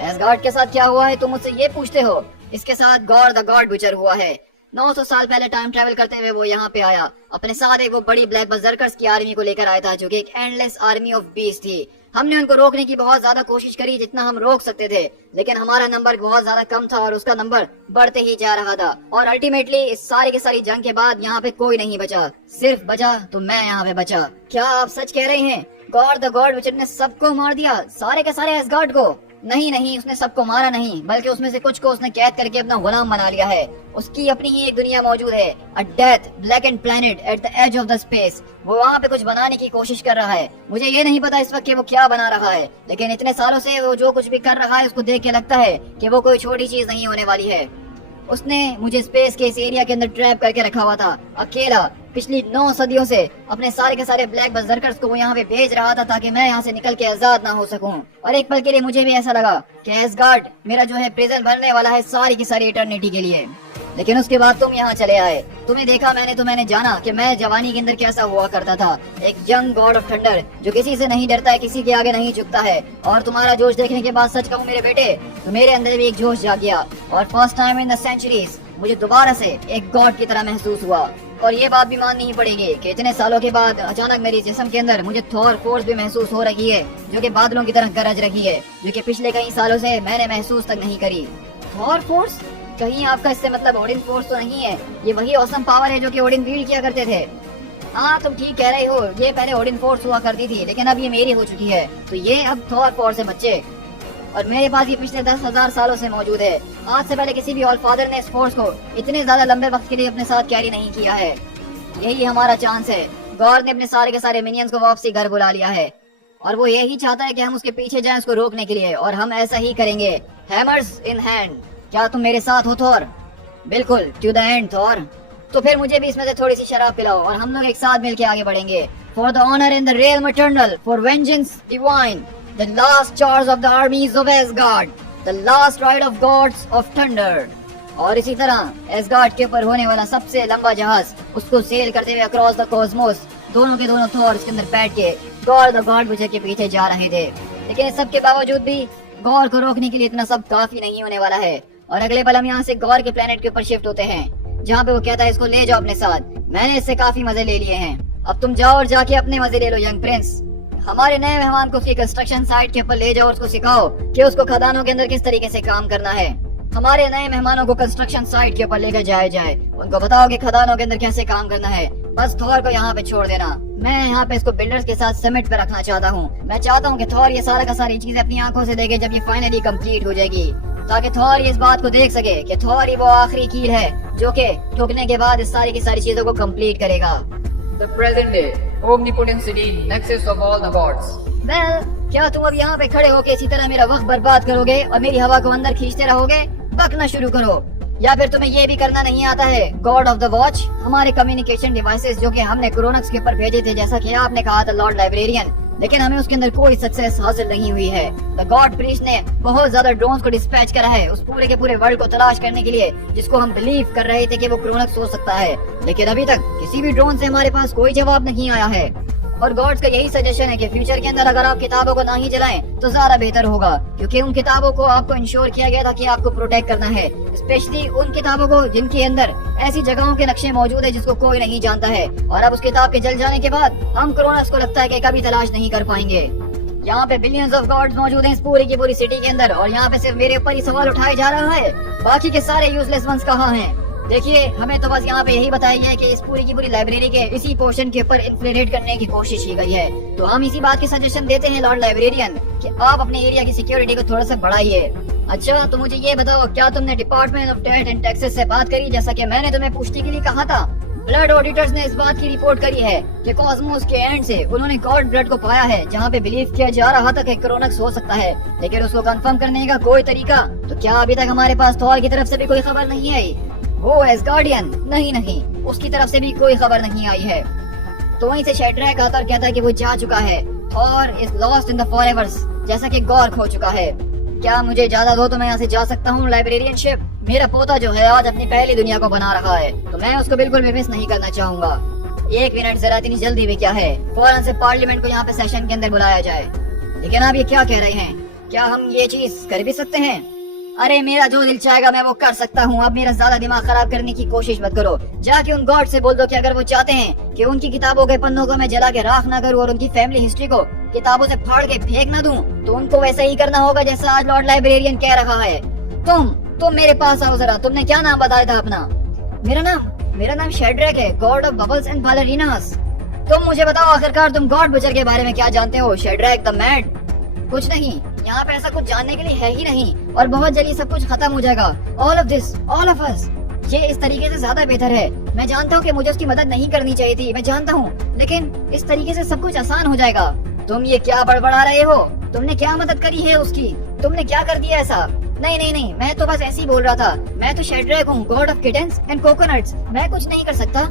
एसगार्ड के साथ क्या हुआ है तुम मुझसे ये पूछते हो? इसके साथ गॉड द गॉड बुचर हुआ है। 900 साल पहले टाइम ट्रैवल करते हुए वो यहाँ पे आया। अपने साथ एक वो बड़ी ब्लैक बर्जर्कर्स की आर्मी को लेकर आया था, जो कि एक एंडलेस आर्मी ऑफ बीस्ट थी। हमने उनको रोकने की बहुत ज्यादा कोशिश करी, जितना हम रोक सकते थे, लेकिन हमारा नंबर बहुत ज्यादा कम था और उसका नंबर बढ़ते ही जा रहा था। और अल्टीमेटली इस सारी की सारी जंग के बाद यहाँ पे कोई नहीं बचा, सिर्फ बचा तो मैं यहाँ पे बचा। क्या आप सच कह रहे हैं? गॉड द गॉड बुचर ने सबको मार दिया, सारे के सारे एसगार्ड को? नहीं, उसने सबको मारा नहीं, बल्कि उसमें से कुछ को उसने कैद करके अपना गुलाम बना लिया है। उसकी अपनी ही एक दुनिया मौजूद है, a death blackened planet at the edge of the space. वो वहाँ पे कुछ बनाने की कोशिश कर रहा है। मुझे ये नहीं पता इस वक्त कि वो क्या बना रहा है, लेकिन इतने सालों से वो जो कुछ भी कर रहा है उसको देख के लगता है कि वो कोई छोटी चीज नहीं होने वाली है। उसने मुझे स्पेस के इस एरिया के अंदर ट्रैप करके रखा हुआ था, अकेला। पिछली 9 सदियों से अपने सारे के सारे ब्लैक बर्जर्कर्स को वो यहाँ पे भेज रहा था ताकि मैं यहाँ से निकल के आजाद ना हो सकूं। और एक पल के लिए मुझे भी ऐसा लगा कि एसगार्ड मेरा जो है प्रिजन बनने वाला है सारी की सारी इटर्निटी के लिए। लेकिन उसके बाद तुम यहाँ चले आए, तुम्हें देखा मैंने तो मैंने जाना कि मैं जवानी के अंदर कैसा हुआ करता था। एक यंग गॉड ऑफ थंडर जो किसी से नहीं डरता है, किसी के आगे नहीं झुकता है। और तुम्हारा जोश देखने के बाद सच कहूँ मेरे बेटे, तो मेरे अंदर भी एक जोश जाग गया और first time in the centuries मुझे दोबारा से एक गॉड की तरह महसूस हुआ। और ये बात भी माननी ही पड़ेगी कि इतने सालों के बाद अचानक मेरे जिस्म के अंदर मुझे थॉर फोर्स भी महसूस हो रही है, जो कि बादलों की तरह गरज रही है, जो कि पिछले कई सालों से मैंने महसूस तक नहीं करी। Thor force? कहीं आपका इससे मतलब ओडिन फोर्स तो नहीं है? ये वही औसम पावर है जो कि ओडिन वील्ड किया करते थे? हाँ, तुम ठीक कह रहे हो, ये पहले ओडिन फोर्स हुआ करती थी, लेकिन अब ये मेरी हो चुकी है। तो ये अब थॉर फोर्स है बच्चे, और मेरे पास ये पिछले 10,000 सालों से मौजूद है। आज से पहले किसी भी ऑल फादर ने इस फोर्स को इतने ज्यादा लंबे वक्त के लिए अपने साथ कैरी नहीं किया है। यही हमारा चांस है। गॉड ने अपने सारे के सारे मिनियंस को वापसी घर बुला लिया है और वो यही चाहता है कि हम उसके पीछे जाएं उसको रोकने के लिए, और हम ऐसा ही करेंगे, हैमर्स इन हैंड। क्या तुम मेरे साथ हो थॉर? बिल्कुल, टू द एंड थॉर। तो फिर मुझे भी इसमें से थोड़ी सी शराब पिलाओ और हम लोग एक साथ मिलके आगे बढ़ेंगे। For the honour in the realm eternal, for vengeance divine, the last charge of the armies of Asgard, the last ride of gods of thunder. और इसी तरह एसगार्ड के ऊपर होने वाला सबसे लंबा जहाज, उसको सेल करते हुए अक्रॉस द कॉस्मोस, दोनों के दोनों थॉर इसके अंदर बैठ के गॉड द गॉड बुचर के पीछे जा रहे थे। लेकिन इस सब के बावजूद भी गॉड को रोकने के लिए इतना सब काफी नहीं होने वाला है। और अगले पल हम यहाँ से गॉड के प्लेनेट के ऊपर शिफ्ट होते हैं, जहाँ पे वो कहता है इसको ले जाओ अपने साथ। मैंने इससे काफी मजे ले लिए हैं, अब तुम जाओ और जाके अपने मजे ले लो यंग प्रिंस। हमारे नए मेहमान को उसकी कंस्ट्रक्शन साइट के ऊपर ले जाओ और उसको सिखाओ कि उसको खदानों के अंदर किस तरीके से काम करना है। हमारे नए मेहमानों को कंस्ट्रक्शन साइट के ऊपर लेकर जाया जाए, उनको बताओ कि खदानों के अंदर कैसे काम करना है। बस थॉर को यहाँ पे छोड़ देना। मैं यहाँ पे इसको बिल्डर्स के साथ समिट पे रखना चाहता हूँ। मैं चाहता हूँ कि थॉर ये सारा का सारी चीजें अपनी आंखों से देखे जब ये फाइनली कंप्लीट हो जाएगी। ताकि थॉर इस बात को देख सके कि थॉर ही वो आखिरी कील है जो कि ठुकने के बाद इस सारी की सारी चीजों को कंप्लीट करेगा। The present day, omnipotent city, nexus of all the gods. Well, क्या तुम अब यहाँ पे खड़े होके इसी तरह मेरा वक्त बर्बाद करोगे और मेरी हवा को अंदर खींचते रहोगे? बकना शुरू करो। या फिर तुम्हें ये भी करना नहीं आता है? गॉड ऑफ द वॉच, हमारे कम्युनिकेशन डिवाइसेस जो कि हमने क्रोनक्स के ऊपर भेजे थे, जैसा कि आपने कहा था लॉर्ड लाइब्रेरियन, लेकिन हमें उसके अंदर कोई सक्सेस हासिल नहीं हुई है। द गॉड प्रीस्ट ने बहुत ज्यादा ड्रोन्स को डिस्पैच करा है उस पूरे के पूरे वर्ल्ड को तलाश करने के लिए जिसको हम बिलीव कर रहे थे कि वो क्रोनक्स हो सकता है, लेकिन अभी तक किसी भी ड्रोन से हमारे पास कोई जवाब नहीं आया है। और गॉड्स का यही सजेशन है कि फ्यूचर के अंदर अगर आप किताबों को ना ही जलाएं तो ज्यादा बेहतर होगा, क्योंकि उन किताबों को आपको इंश्योर किया गया था कि आपको प्रोटेक्ट करना है, स्पेशली उन किताबों को जिनके अंदर ऐसी जगहों के नक्शे मौजूद है जिसको कोई नहीं जानता है। और अब उस किताब के जल जाने के बाद हम क्रोनस को लगता है कि कभी तलाश नहीं कर पाएंगे। यहाँ पे बिलियंस ऑफ गॉड्स मौजूद हैं इस पूरी की पूरी सिटी के अंदर, और यहाँ पे सिर्फ मेरे ऊपर ही सवाल उठाया जा रहा है, बाकी के सारे यूजलेस वंस कहाँ हैं? देखिए, हमें तो बस यहाँ पे यही बताया गया है कि इस पूरी की पूरी लाइब्रेरी के इसी पोर्शन के ऊपर इन्फ्लेट करने की कोशिश की गई है। तो हम इसी बात की सजेशन देते हैं लॉर्ड लाइब्रेरियन कि आप अपने एरिया की सिक्योरिटी को थोड़ा सा बढ़ाइए। अच्छा, तो मुझे ये बताओ, क्या तुमने department of state and taxes से बात करी, जैसा कि मैंने तुम्हें पूछने के लिए कहा था? ब्लड ऑडिटर्स ने इस बात की रिपोर्ट करी है कि कॉस्मोस के एंड से उन्होंने गॉड ब्लड को पाया है जहाँ पे बिलीव किया जा रहा था कि क्रोनक्स हो सकता है, लेकिन उसको कंफर्म करने का कोई तरीका? तो क्या अभी तक हमारे पास थॉर की तरफ से भी कोई खबर नहीं आई? वो एसगार्डियन, नहीं, उसकी तरफ से भी कोई खबर नहीं आई है। तो वहीं से शेड्रैक आता और कहता है कि वो जा चुका है, Thor is lost in the forevers, जैसा कि गॉर खो चुका है। क्या मुझे इजाजत हो तो मैं यहाँ से जा सकता हूँ लाइब्रेरियनशिप? मेरा पोता जो है आज अपनी पहली दुनिया को बना रहा है, तो मैं उसको बिल्कुल भी मिस नहीं करना चाहूंगा। 1 मिनट जरा, इतनी जल्दी में क्या है? फौरन से पार्लियामेंट को यहाँ पे सेशन के अंदर बुलाया जाए। लेकिन आप ये क्या कह रहे हैं? क्या हम ये चीज कर भी सकते हैं? अरे, मेरा जो दिल चाहेगा मैं वो कर सकता हूँ। अब मेरा ज्यादा दिमाग खराब करने की कोशिश मत करो। जाके उन गॉड से बोल दो कि अगर वो चाहते हैं कि उनकी किताबों के पन्नों को मैं जला के राख ना करूँ और उनकी फैमिली हिस्ट्री को किताबों से फाड़ के फेंक ना दूं, तो उनको वैसा ही करना होगा जैसा आज लॉर्ड लाइब्रेरियन कह रहा है। तुम मेरे पास आओ जरा। तुमने क्या नाम बताया था अपना? मेरा नाम शेड्रैक है, गॉड ऑफ बबल्स एंड बालरीनास। तुम मुझे बताओ, आखिरकार तुम गॉड बुचर के बारे में क्या जानते हो, शेड्रैक द मैड? कुछ नहीं, यहाँ पे ऐसा कुछ जानने के लिए है ही नहीं, और बहुत जल्दी सब कुछ खत्म हो जाएगा। All of this, all of us, ये इस तरीके से ज्यादा बेहतर है। मैं जानता हूँ कि मुझे उसकी मदद नहीं करनी चाहिए थी, मैं जानता हूँ, लेकिन इस तरीके से सब कुछ आसान हो जाएगा। तुम ये क्या बड़बड़ा रहे हो? तुमने क्या मदद करी है उसकी? तुमने क्या कर दिया ऐसा? नहीं, मैं तो बस ऐसे ही बोल रहा था। मैं तो शेड्रैक हूँ, God of kittens and coconuts. मैं कुछ नहीं कर सकता।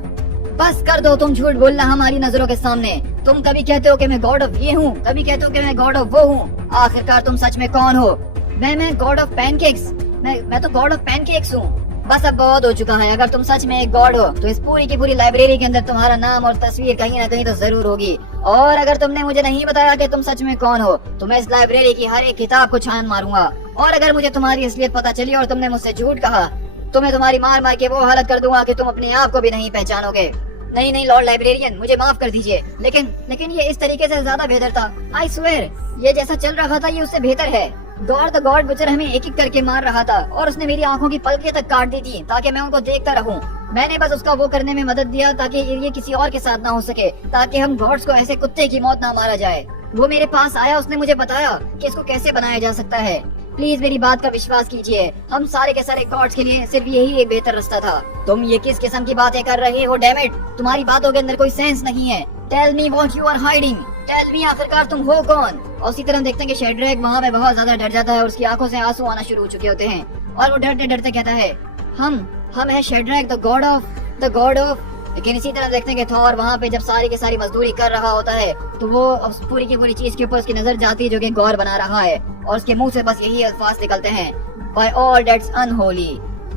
बस कर दो तुम झूठ बोलना हमारी नजरों के सामने। तुम कभी कहते हो कि मैं गॉड ऑफ ये हूँ, कभी कहते हो कि मैं गॉड ऑफ वो हूँ। आखिरकार तुम सच में कौन हो? मैं गॉड ऑफ पैनकेक्स। मैं तो गॉड ऑफ पैनकेक्स हूँ। बस अब बहुत हो चुका है। अगर तुम सच में एक गॉड हो तो इस पूरी की पूरी लाइब्रेरी के अंदर तुम्हारा नाम और तस्वीर कहीं ना कहीं तो जरूर होगी। और अगर तुमने मुझे नहीं बताया कि तुम सच में कौन हो तो मैं इस लाइब्रेरी की हर एक किताब को छान मारूंगा। और अगर मुझे तुम्हारी असलियत पता चली और तुमने मुझसे झूठ कहा तो मैं तुम्हारी मार के वो हालत कर दूंगा कि तुम अपने आप को भी नहीं पहचानोगे। नहीं लॉर्ड लाइब्रेरियन, मुझे माफ कर दीजिए, लेकिन ये इस तरीके से ज्यादा बेहतर था। आई स्वेयर, ये जैसा चल रहा था ये उससे बेहतर है। गॉड द गॉड बुचर हमें एक एक करके मार रहा था और उसने मेरी आंखों की पलकें तक काट दी थी ताकि मैं उनको देखता रहूं। मैंने बस उसका वो करने में मदद दिया ताकि ये किसी और के साथ ना हो सके, ताकि हम गॉड्स को ऐसे कुत्ते की मौत ना मारा जाए। वो मेरे पास आया, उसने मुझे बताया कि इसको कैसे बनाया जा सकता है। प्लीज मेरी बात का विश्वास कीजिए, हम सारे के सारे गॉड्स के लिए सिर्फ यही एक बेहतर रास्ता था। तुम ये किस किस्म की बातें कर रहे हो? डैम इट, तुम्हारी बातों के अंदर कोई सेंस नहीं है। Tell me what you are hiding. Tell me, आखिरकार तुम हो कौन? और उसी तरह देखते हैं कि शेड्रैक वहाँ पे बहुत ज्यादा डर जाता है और उसकी आंखों से आंसू आना शुरू हो चुके होते हैं और वो डरते डरते कहता है, हम है शेड्रैक द गॉड ऑफ। लेकिन इसी तरह देखते हैं कि थॉर वहाँ पे जब सारी की सारी मजदूरी कर रहा होता है तो वो पूरी की पूरी चीज के ऊपर उसकी नजर जाती है जो कि गौर बना रहा है, और उसके मुंह से बस यही अल्फाज निकलते हैं, बाय ऑल दैट्स अनहोली।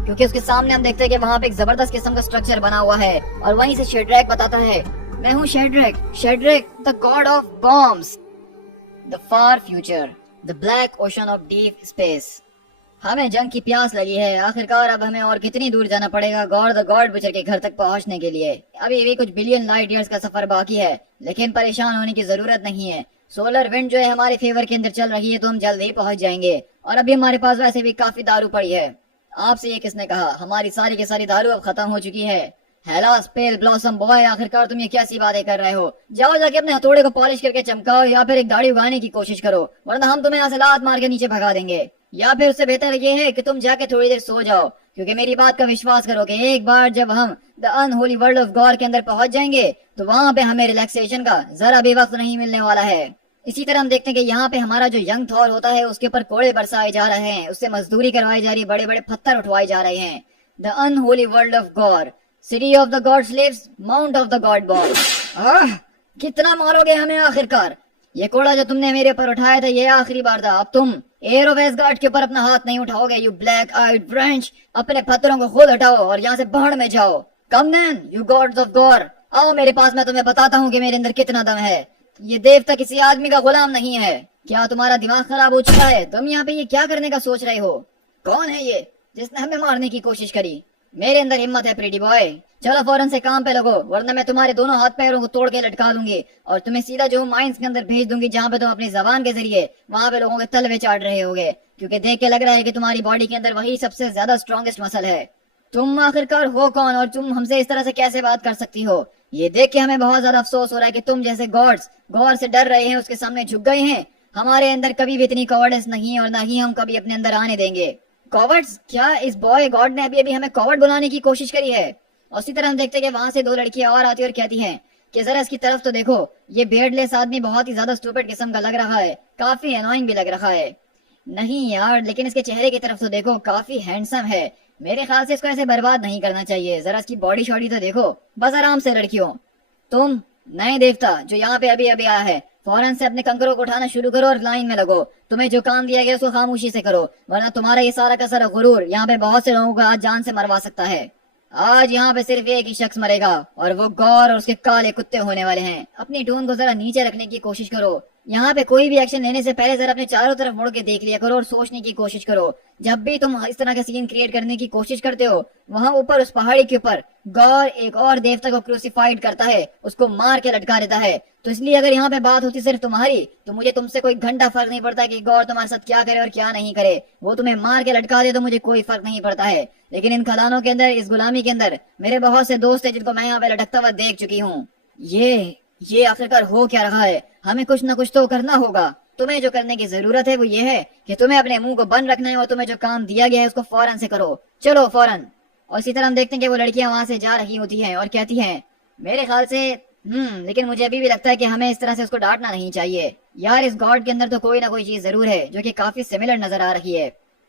क्योंकि उसके सामने हम देखते हैं कि वहाँ पे एक जबरदस्त किस्म का स्ट्रक्चर बना हुआ है और वहीं से शेड्रैक बताता है, मैं हूँ Shadrak the god of bombs, the far future, the black ocean of deep space. हमें जंग की प्यास लगी है। आखिरकार अब हमें और कितनी दूर जाना पड़ेगा गॉड द गॉड बुचर के घर तक पहुंचने के लिए? अभी भी कुछ बिलियन लाइट ईयर्स का सफर बाकी है, लेकिन परेशान होने की जरूरत नहीं है। सोलर विंड जो है हमारे फेवर के अंदर चल रही है तो हम जल्द ही पहुंच जाएंगे। और अभी हमारे पास वैसे भी काफी दारू पड़ी है। आपसे ये किसने कहा? हमारी सारी की सारी दारू अब खत्म हो चुकी है। हेलास पेल ब्लॉसम बॉय, आखिरकार तुम ये कैसी बातें कर रहे हो? जाओ जाके अपने हथौड़े को पॉलिश करके चमकाओ या फिर एक दाढ़ी उगाने की कोशिश करो, वरना हम तुम्हें यहाँ से लात मार के नीचे भगा देंगे। या फिर उससे बेहतर ये है कि तुम जाके थोड़ी देर सो जाओ, क्योंकि मेरी बात का विश्वास करो कि एक बार जब हम the unholy world of God के अंदर पहुंच जाएंगे तो वहां पे हमें रिलैक्सेशन का जरा भी वक्त नहीं मिलने वाला है। इसी तरह हम देखते हैं कि यहाँ पे हमारा जो यंग थॉर होता है उसके ऊपर कोड़े बरसाए जा रहे हैं, उससे मजदूरी करवाई जा रही है, बड़े बड़े पत्थर उठवाए जा रहे हैं। The unholy world of god, city of the gods lives, mount of the god boy. कितना मारोगे हमें आखिरकार? ये कोड़ा जो तुमने मेरे ऊपर उठाया था ये आखिरी बार था। अब तुम एयर ऑफ एसगार्ड के ऊपर अपना हाथ नहीं उठाओगे। यू ब्लैक आइड ब्रांच, अपने पत्थरों को खुद हटाओ और यहाँ से बाहर में जाओ। Come then you gods of Gorr, आओ मेरे पास, मैं तुम्हें बताता हूँ कि मेरे अंदर कितना दम है। ये देवता किसी आदमी का गुलाम नहीं है। क्या तुम्हारा दिमाग खराब हो चुका है? तुम यहाँ पे ये क्या करने का सोच रहे हो? कौन है ये जिसने हमें मारने की कोशिश करी? मेरे अंदर हिम्मत है प्रीटी बॉय, चलो फौरन से काम पे लगो, वरना मैं तुम्हारे दोनों हाथ पैरों को तोड़ के लटका दूंगी और तुम्हें सीधा जो माइंस के अंदर भेज दूंगी, जहाँ पे तुम अपनी जबान के जरिए वहाँ पे लोगों के तलवे चाट रहे होगे, क्योंकि देख के लग रहा है कि तुम्हारी बॉडी के अंदर वही सबसे ज्यादा स्ट्रॉन्गेस्ट मसल है। तुम आखिरकार हो कौन और तुम हमसे इस तरह से कैसे बात कर सकती हो? ये देख के हमें बहुत ज्यादा अफसोस हो रहा है कि तुम जैसे गॉड्स गॉड से डर रहे हैं, उसके सामने झुक गए हैं। हमारे अंदर कभी भी इतनी कॉवर्ड्स नहीं और ना ही हम कभी अपने अंदर आने देंगे। कॉवर्ड्स? क्या इस बॉय गॉड ने अभी अभी हमें कॉवर्ड बुलाने की कोशिश करी है? और उसी तरह हम देखते हैं कि वहां से दो लड़कियां और आती और कहती हैं कि जरा इसकी तरफ तो देखो, ये बियर्डलेस आदमी बहुत ही ज्यादा स्टूपिड किस्म का लग रहा है, काफी एनोइंग भी लग रहा है। नहीं यार, लेकिन इसके चेहरे की तरफ तो देखो, काफी हैंडसम है। मेरे ख्याल से इसको ऐसे बर्बाद नहीं करना चाहिए। जरा इसकी बॉडी शॉडी तो देखो। बस आराम से लड़कियों, तुम नए देवता जो यहाँ पे अभी अभी आया है, फौरन से अपने कंकरों को उठाना शुरू करो और लाइन में लगो। तुम्हें जो काम दिया गया उसको खामोशी से करो, वरना तुम्हारा ये सारा का सारा गुरूर यहाँ पे बहुत से लोगों को आज जान से मरवा सकता है। आज यहाँ पे सिर्फ एक ही शख्स मरेगा और वो गौर और उसके काले कुत्ते होने वाले हैं। अपनी टोन को जरा नीचे रखने की कोशिश करो। यहाँ पे कोई भी एक्शन लेने से पहले जरा अपने चारों तरफ मुड़ के देख लिया करो और सोचने की कोशिश करो। जब भी तुम इस तरह का सीन क्रिएट करने की कोशिश करते हो, वहाँ ऊपर उस पहाड़ी के ऊपर गौर एक और देवता को क्रूसिफाइड करता है, उसको मार के लटका देता है। तो इसलिए अगर यहाँ पे बात होती सिर्फ तुम्हारी, तो मुझे तुमसे कोई घंटा फर्क नहीं पड़ता कि गौर तुम्हारे साथ क्या करे और क्या नहीं करे। वो तुम्हें मार के लटका दे तो मुझे कोई फर्क नहीं पड़ता है। लेकिन इन खदानों के अंदर, इस गुलामी के अंदर मेरे बहुत से दोस्त हैं जिनको मैं यहाँ पे लटकता हुआ देख चुकी हूँ। ये आखिरकार हो क्या रहा है? हमें कुछ ना कुछ तो करना होगा। तुम्हें जो करने की जरूरत है वो ये है कि तुम्हें अपने मुंह को बंद रखना है और तुम्हें जो काम दिया गया है उसको फौरन से करो। चलो फौरन। और इसी तरह हम देखते हैं कि वो लड़कियां वहां से जा रही होती हैं और कहती हैं, मेरे ख्याल से लेकिन मुझे अभी भी लगता है कि हमें इस तरह से उसको डांटना नहीं चाहिए। यार, इस गॉड के अंदर तो कोई ना कोई चीज जरूर है जो कि काफी सिमिलर नजर आ रही है।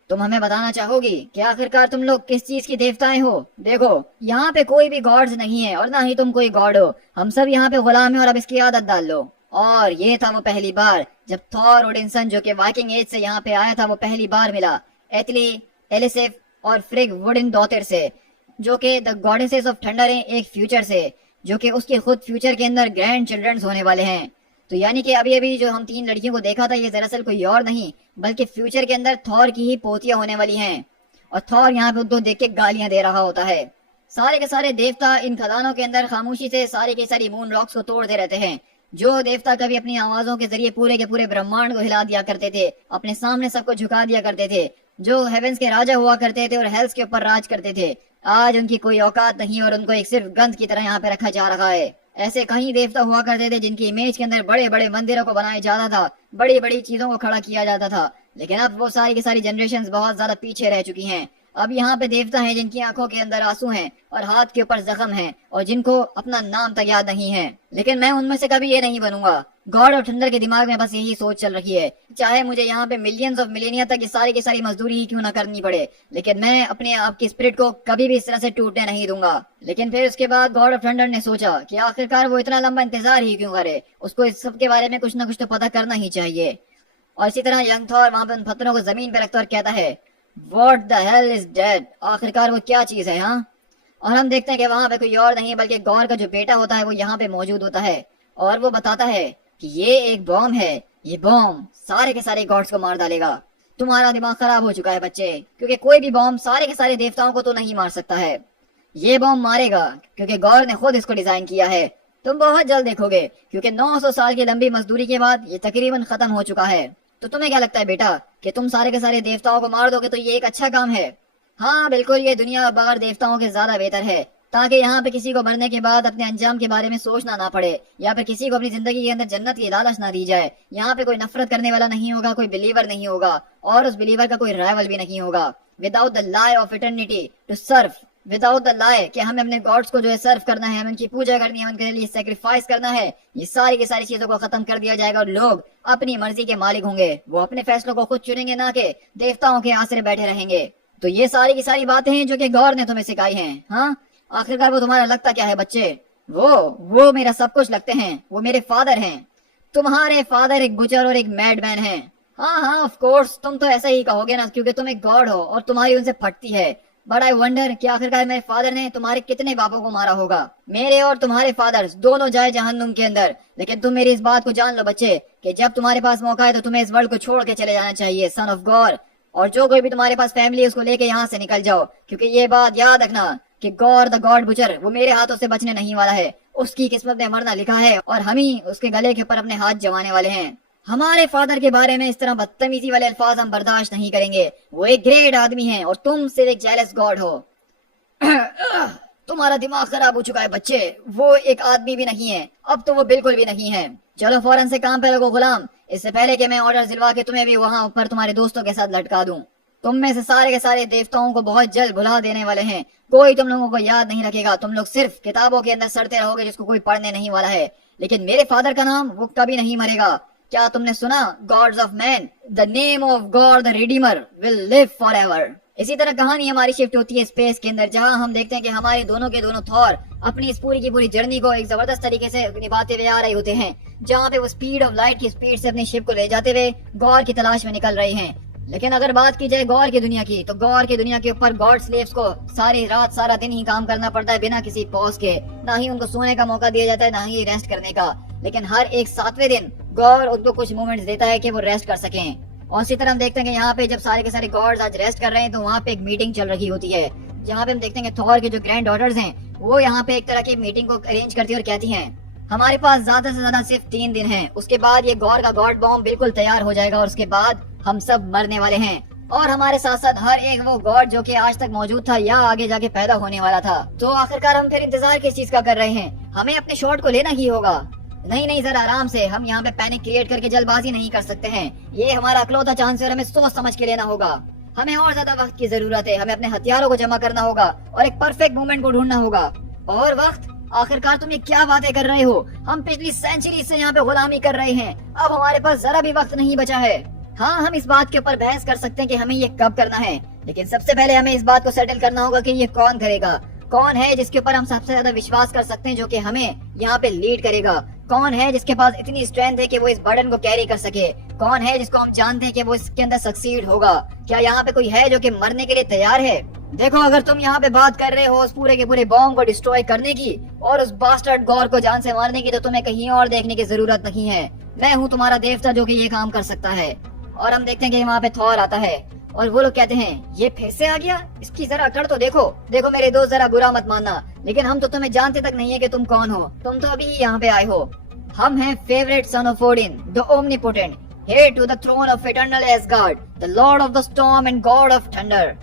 तुम हमें बताना चाहोगी कि आखिरकार तुम लोग किस चीज की देवताएं हो? देखो, यहाँ पे कोई भी गॉड्स नहीं है और ना ही तुम कोई गॉड हो। हम सब यहाँ पे गुलाम हैं और अब इसकी आदत डाल लो। और ये था वो पहली बार जब थॉर ओडिनसन, जो कि वाइकिंग एज से यहाँ पे आया था, वो पहली बार मिला एथली, एलिसिफ और फ्रिग वुडन डॉटर से, जो कि द गॉडेसेस ऑफ थंडर हैं, एक फ्यूचर से, जो कि उसके खुद फ्यूचर के अंदर ग्रैंड चिल्ड्रंस होने वाले हैं। तो यानी कि अभी अभी जो हम तीन लड़कियों को देखा था, ये दरअसल कोई और नहीं बल्कि फ्यूचर के अंदर थॉर की ही पोतियां होने वाली हैं। और थॉर यहाँ पे उनको देख के गालियां दे रहा होता है। सारे के सारे देवता इन खदानों के अंदर खामोशी से सारी के सारी मून रॉक्स को तोड़ते रहते हैं। जो देवता कभी अपनी आवाजों के जरिए पूरे के पूरे ब्रह्मांड को हिला दिया करते थे, अपने सामने सबको झुका दिया करते थे, जो हेवेंस के राजा हुआ करते थे और हेल्स के ऊपर राज करते थे, आज उनकी कोई औकात नहीं और उनको एक सिर्फ गंध की तरह यहाँ पे रखा जा रहा है। ऐसे कई देवता हुआ करते थे जिनकी इमेज के अंदर बड़े बड़े मंदिरों को बनाया जाता था, बड़ी बड़ी चीजों को खड़ा किया जाता था। लेकिन अब वो सारी की सारी जनरेशंस बहुत ज्यादा पीछे रह चुकी हैं। अब यहाँ पे देवता हैं जिनकी आंखों के अंदर आंसू हैं और हाथ के ऊपर जख्म हैं और जिनको अपना नाम तक याद नहीं है। लेकिन मैं उनमें से कभी ये नहीं बनूंगा। गॉड ऑफ थंडर के दिमाग में बस यही सोच चल रही है, चाहे मुझे यहाँ पे मिलियंस ऑफ मिलेनिया तक ये सारी की सारी मजदूरी ही क्यों ना करनी पड़े, लेकिन मैं अपने आप की स्पिरिट को कभी भी इस तरह से टूटने नहीं दूंगा। लेकिन फिर उसके बाद गॉड ऑफ थंडर ने सोचा कि आखिरकार वो इतना लंबा इंतजार ही क्यों करे, उसको इस सब के बारे में कुछ ना कुछ तो पता करना ही चाहिए। और इसी तरह यंग थॉर वहां पे उन पत्थरों को जमीन पे रखता और कहता है, What the hell is dead? आखिरकार वो क्या चीज है? हाँ। और हम देखते हैं कि वहां पे कोई और नहीं बल्कि गौर का जो बेटा होता है वो यहाँ पे मौजूद होता है और वो बताता है कि ये एक बॉम्ब है, ये बॉम्ब सारे के सारे गॉड्स को मार डालेगा। तुम्हारा दिमाग खराब हो चुका है बच्चे, क्योंकि कोई भी बॉम्ब सारे के सारे देवताओं को तो नहीं मार सकता है। ये बॉम्ब मारेगा क्योंकि गौर ने खुद इसको डिजाइन किया है। तुम बहुत जल्द देखोगे, क्योंकि 900 साल की लंबी मजदूरी के बाद ये तकरीबन खत्म हो चुका है। तो तुम्हें क्या लगता है बेटा कि तुम सारे के सारे देवताओं को मार दोगे तो ये एक अच्छा काम है? हाँ बिल्कुल, ये दुनिया बगैर देवताओं के ज्यादा बेहतर है। ताकि यहाँ पे किसी को मरने के बाद अपने अंजाम के बारे में सोचना ना पड़े, या फिर किसी को अपनी जिंदगी के अंदर जन्नत की लालच ना दी जाए। यहाँ पे कोई नफरत करने वाला नहीं होगा, कोई बिलीवर नहीं होगा, और उस बिलीवर का कोई राइवल भी नहीं होगा। Without the lie of eternity to serve, without the lie कि हमें अपने गॉड्स को जो है सर्व करना है, हमें उनकी पूजा करनी है, उनके लिए सेक्रीफाइस करना है, ये सारी की सारी चीजों को खत्म कर दिया जाएगा और लोग अपनी मर्जी के मालिक होंगे। वो अपने फैसलों को खुद चुनेंगे, ना कि देवताओं के आसरे बैठे रहेंगे। तो ये सारी की सारी बातें हैं जो कि गॉड ने तुम्हें सिखाई हैं। हाँ, आखिरकार वो तुम्हारा लगता क्या है बच्चे? वो मेरा सब कुछ लगते हैं। वो मेरे फादर हैं। तुम्हारे फादर एक बुचर और एक मैडमैन हैं। हाँ, ऑफ कोर्स तुम तो ऐसा ही कहोगे ना, क्योंकि तुम एक गॉड हो और तुम्हारी उनसे फटती है। बट आई वंडर कि आखिरकार मेरे फादर ने तुम्हारे कितने बापों को मारा होगा। मेरे और तुम्हारे फादर्स दोनों जाए जहन्नुम के अंदर। लेकिन तुम मेरी इस बात को जान लो बच्चे कि जब तुम्हारे पास मौका है तो तुम्हें इस वर्ल्ड को छोड़ के चले जाना चाहिए, सन ऑफ गॉड। और जो कोई भी तुम्हारे पास फैमिली है उसको लेके यहाँ से निकल जाओ, क्योंकि ये बात याद रखना कि गॉड द गॉड बुचर वो मेरे हाथों से बचने नहीं वाला है। उसकी किस्मत में मरना लिखा है और हम ही उसके गले के ऊपर अपने हाथ जमाने वाले हैं। हमारे फादर के बारे में इस तरह बदतमीजी वाले अल्फाज हम बर्दाश्त नहीं करेंगे। वो एक ग्रेट आदमी है और तुम सिर्फ एक जेलस गॉड हो। तुम्हारा दिमाग खराब हो चुका है बच्चे। वो एक आदमी भी नहीं है, अब तो वो बिल्कुल भी नहीं है। चलो फौरन से काम पे लगो गुलाम, इससे पहले कि मैं ऑर्डर दिलवा के तुम्हें भी वहाँ ऊपर तुम्हारे दोस्तों के साथ लटका दूं। तुम में से सारे के सारे देवताओं को बहुत जल्द भुला देने वाले हैं। कोई तुम लोगों को याद नहीं रखेगा। तुम लोग सिर्फ किताबों के अंदर सड़ते रहोगे जिसको कोई पढ़ने नहीं वाला है। लेकिन मेरे फादर का नाम वो कभी नहीं मरेगा। क्या तुमने सुना? God's of man, the name of God the Redeemer will live forever. इसी तरह कहानी हमारी शिफ्ट होती है स्पेस के अंदर, जहां हम देखते हैं कि हमारे दोनों के दोनों थॉर अपनी इस पूरी की पूरी जर्नी को एक जबरदस्त तरीके से निभाते हुए आ रहे होते हैं, जहां पे वो स्पीड ऑफ लाइट की स्पीड से अपनी शिप को ले जाते हुए गौर की तलाश में निकल रहे हैं। लेकिन अगर बात की जाए गौर की दुनिया की, तो गौर की दुनिया के ऊपर गॉड स्लेव्स को सारी रात सारा दिन ही काम करना पड़ता है बिना किसी पॉज के। ना ही उनको सोने का मौका दिया जाता है, ना ही रेस्ट करने का। लेकिन हर एक 7वें दिन गौर उनको कुछ मोमेंट्स देता है कि वो रेस्ट कर सकें। और इसी तरह हम देखते हैं कि यहाँ पे जब सारे के सारे गॉड्स आज रेस्ट कर रहे हैं तो वहाँ पे एक मीटिंग चल रही होती है, जहाँ पे हम देखते हैं कि थॉर के जो ग्रैंड डॉटर्स हैं वो यहाँ पे एक तरह की मीटिंग को अरेंज करती है और कहती हैं हमारे पास ज्यादा से ज्यादा सिर्फ 3 दिन हैं, उसके बाद ये गौर का गॉड बॉम्ब बिल्कुल तैयार हो जाएगा और उसके बाद हम सब मरने वाले हैं। और हमारे साथ साथ हर एक वो गॉड जो कि आज तक मौजूद था या आगे जाके पैदा होने वाला था। तो आखिरकार हम फिर इंतजार किस चीज का कर रहे हैं? हमें अपने शॉट को लेना ही होगा। नहीं, जरा आराम से। हम यहाँ पे पैनिक क्रिएट करके जल्दबाजी नहीं कर सकते हैं। ये हमारा अकलौता चांस है और हमें सोच समझ के लेना होगा। हमें और ज्यादा वक्त की जरूरत है। हमें अपने हथियारों को जमा करना होगा और एक परफेक्ट मूवमेंट को ढूंढना होगा। और वक्त? आखिरकार तुम ये क्या बातें कर रहे हो? हम पिछली सेंचुरी से यहाँ पे गुलामी कर रहे हैं। अब हमारे पास जरा भी वक्त नहीं बचा है। हाँ, हम इस बात के ऊपर बहस कर सकते हैं कि हमें ये कब करना है, लेकिन सबसे पहले हमें इस बात को सेटल करना होगा कि ये कौन करेगा। कौन है जिसके ऊपर हम सबसे ज्यादा विश्वास कर सकते हैं, जो कि हमें यहाँ पे लीड करेगा? कौन है जिसके पास इतनी स्ट्रेंथ है कि वो इस बर्डन को कैरी कर सके? कौन है जिसको हम जानते हैं कि वो इसके अंदर सक्सीड होगा? क्या यहाँ पे कोई है जो कि मरने के लिए तैयार है? देखो, अगर तुम यहाँ पे बात कर रहे हो उस पूरे के पूरे बॉम्ब को डिस्ट्रॉय करने की और उस बास्टर्ड गॉर को जान से मारने की, तो तुम्हें कहीं और देखने की जरूरत नहीं है। मैं हूँ तुम्हारा देवता जो कि ये काम कर सकता है। और हम देखते हैं कि वहाँ पे थॉर आता है और वो लोग कहते हैं ये फिर से आ गया, इसकी जरा अकड़ तो देखो। देखो मेरे दोस्त, जरा बुरा मत मानना, लेकिन हम तो तुम्हें जानते तक नहीं है कि तुम कौन हो। तुम तो अभी यहाँ पे आए हो। हम हैं favourite son of Odin, the omnipotent, heir to the throne of eternal Asgard, the lord of the storm and god of thunder.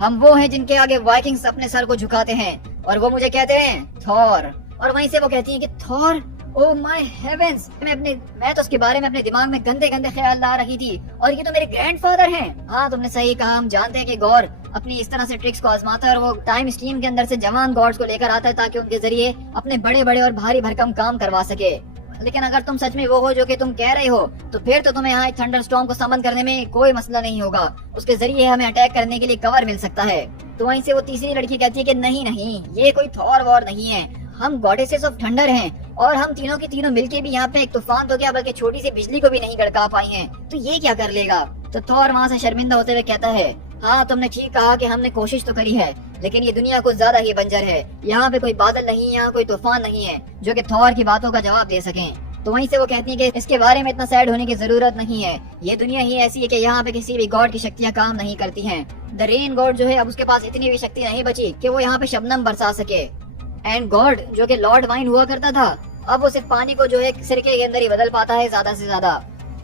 हम वो हैं जिनके आगे वाइकिंग्स अपने सर को झुकाते हैं और वो मुझे कहते हैं थॉर। और वहीं से वो कहती हैं कि थॉर, ओह माय हेवेंस। मैं तो उसके बारे में अपने दिमाग में गंदे गंदे ख्याल ला रही थी और ये तो मेरे ग्रैंडफादर हैं। हाँ, तुमने सही कहा। हम जानते हैं कि गौर अपनी इस तरह से ट्रिक्स को आजमाता है और वो टाइम स्ट्रीम के अंदर से जवान गॉड्स को लेकर आता है ताकि उनके जरिए अपने बड़े बड़े और भारी भरकम काम करवा सके। लेकिन अगर तुम सच में वो हो जो कि तुम कह रहे हो, तो फिर तो तुम्हें यहाँ थंडर स्टॉर्म को समन करने में कोई मसला नहीं होगा। उसके जरिए हमें अटैक करने के लिए कवर मिल सकता है। तो वहीं से वो तीसरी लड़की कहती है कि नहीं, ये कोई थॉर वॉर नहीं है, हम गॉडेसेस ऑफ थंडर हैं और हम तीनों की तीनों मिलके भी यहाँ पे एक तूफान तो क्या बल्कि छोटी सी बिजली को भी नहीं गड़का पाई हैं। तो ये क्या कर लेगा? तो थॉर वहाँ से शर्मिंदा होते हुए कहता है हाँ, तुमने ठीक कहा कि हमने कोशिश तो करी है, लेकिन ये दुनिया कुछ ज्यादा ही बंजर है। यहाँ पे कोई बादल नहीं, यहाँ कोई तूफान नहीं है जो कि थॉर की बातों का जवाब दे सकें। तो वहीं से वो कहती है कि इसके बारे में इतना सैड होने की जरूरत नहीं है। ये दुनिया ही ऐसी है कि यहाँ पे किसी भी गॉड की शक्तियाँ काम नहीं करती हैं। द रेन गॉड जो है, अब उसके पास इतनी भी शक्ति नहीं बची कि वो यहाँ पे शबनम बरसा सके। एंड गॉड जो कि लॉर्ड वाइन हुआ करता था, अब वो सिर्फ पानी को जो है सिरके के अंदर ही बदल पाता है ज्यादा से ज्यादा।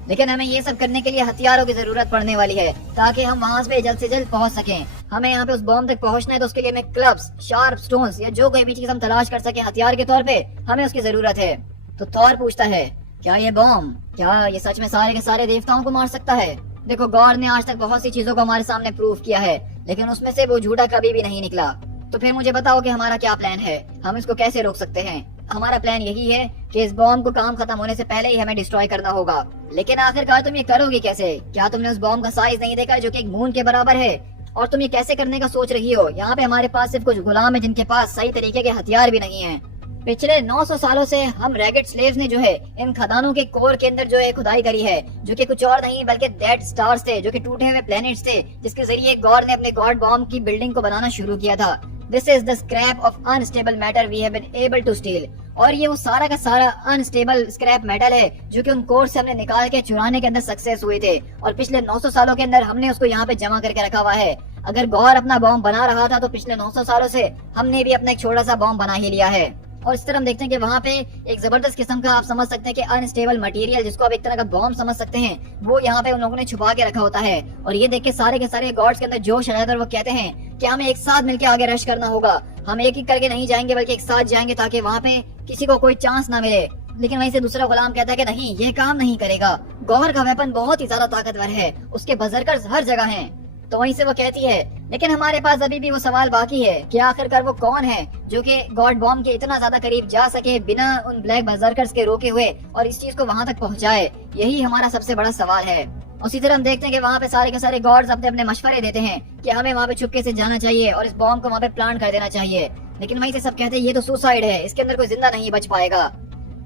लेकिन हमें ये सब करने के लिए हथियारों की जरूरत पड़ने वाली है ताकि हम वहाँ पे जल्द से जल्द पहुँच सकें। हमें यहाँ पे उस बॉम्ब तक पहुंचना है तो उसके लिए हमें क्लब्स, शार्प स्टोन्स या जो कोई भी चीज हम तलाश कर सके हथियार के तौर पे हमें उसकी जरूरत है। तो थॉर पूछता है, क्या ये बॉम्ब, क्या ये सच में सारे के सारे देवताओं को मार सकता है? देखो, गॉड ने आज तक बहुत सी चीजों को हमारे सामने प्रूव किया है, लेकिन उसमें से वो झूठा कभी भी नहीं निकला। तो फिर मुझे बताओ कि हमारा क्या प्लान है, हम इसको कैसे रोक सकते हैं? हमारा प्लान यही है कि इस बॉम्ब को काम खत्म होने से पहले ही हमें डिस्ट्रॉय करना होगा। लेकिन आखिरकार तुम ये करोगे कैसे? क्या तुमने उस बॉम्ब का साइज नहीं देखा जो कि एक मून के बराबर है? और तुम ये कैसे करने का सोच रही हो? यहाँ पे हमारे पास सिर्फ कुछ गुलाम है जिनके पास सही तरीके के हथियार भी नहीं है। पिछले 900 सालों से हम रैगेट स्लेव्स ने जो है इन खदानों के कोर के अंदर जो है खुदाई करी है, जो कि कुछ और नहीं बल्कि डेड स्टार्स थे, जो कि टूटे हुए प्लैनेट्स थे, जिसके जरिए गॉड ने अपने गॉड बॉम्ब की बिल्डिंग को बनाना शुरू किया था। This is the scrap of unstable matter we have been able to steal. और ये वो सारा का सारा अनस्टेबल स्क्रैप मेटल है जो कि उन कोर से हमने निकाल के चुराने के अंदर सक्सेस हुए थे, और पिछले 900 सालों के अंदर हमने उसको यहाँ पे जमा करके रखा हुआ है। अगर गौर अपना बॉम्ब बना रहा था तो पिछले 900 सालों से हमने भी अपना एक छोटा सा बॉम्ब बना ही लिया है। और इस तरह हम देखते हैं कि वहाँ पे एक जबरदस्त किस्म का, आप समझ सकते हैं कि अनस्टेबल मटेरियल, जिसको आप एक तरह का बॉम्ब समझ सकते हैं, वो यहाँ पे उन लोगों ने छुपा के रखा होता है। और ये देख के सारे गॉड्स के अंदर जोश आ जाता है और वो कहते हैं कि हमें एक साथ मिलकर आगे रश करना होगा। हम एक एक करके नहीं जाएंगे बल्कि एक साथ जाएंगे ताकि वहाँ पे किसी को कोई चांस ना मिले। लेकिन वहीं से दूसरा गुलाम कहता है कि नहीं, ये काम नहीं करेगा। गौहर का वेपन बहुत ही ज्यादा ताकतवर है, उसके बजरकर्स हर जगह हैं। तो वहीं से वो कहती है, लेकिन हमारे पास अभी भी वो सवाल बाकी है कि आखिरकार वो कौन है जो कि गॉड बॉम्ब के इतना ज्यादा करीब जा सके बिना उन ब्लैक बजरकर्स के रोके हुए और इस चीज को वहां तक पहुंचाए। यही हमारा सबसे बड़ा सवाल है। उसी तरह हम देखते हैं कि वहाँ पे सारे के सारे गॉड्स अपने अपने मशवरे देते हैं कि हमें वहाँ पे चुपके से जाना चाहिए और इस बॉम्ब को वहाँ पे प्लांट कर देना चाहिए। लेकिन वहीं से सब कहते हैं ये तो सुसाइड है, इसके अंदर कोई जिंदा नहीं बच पाएगा।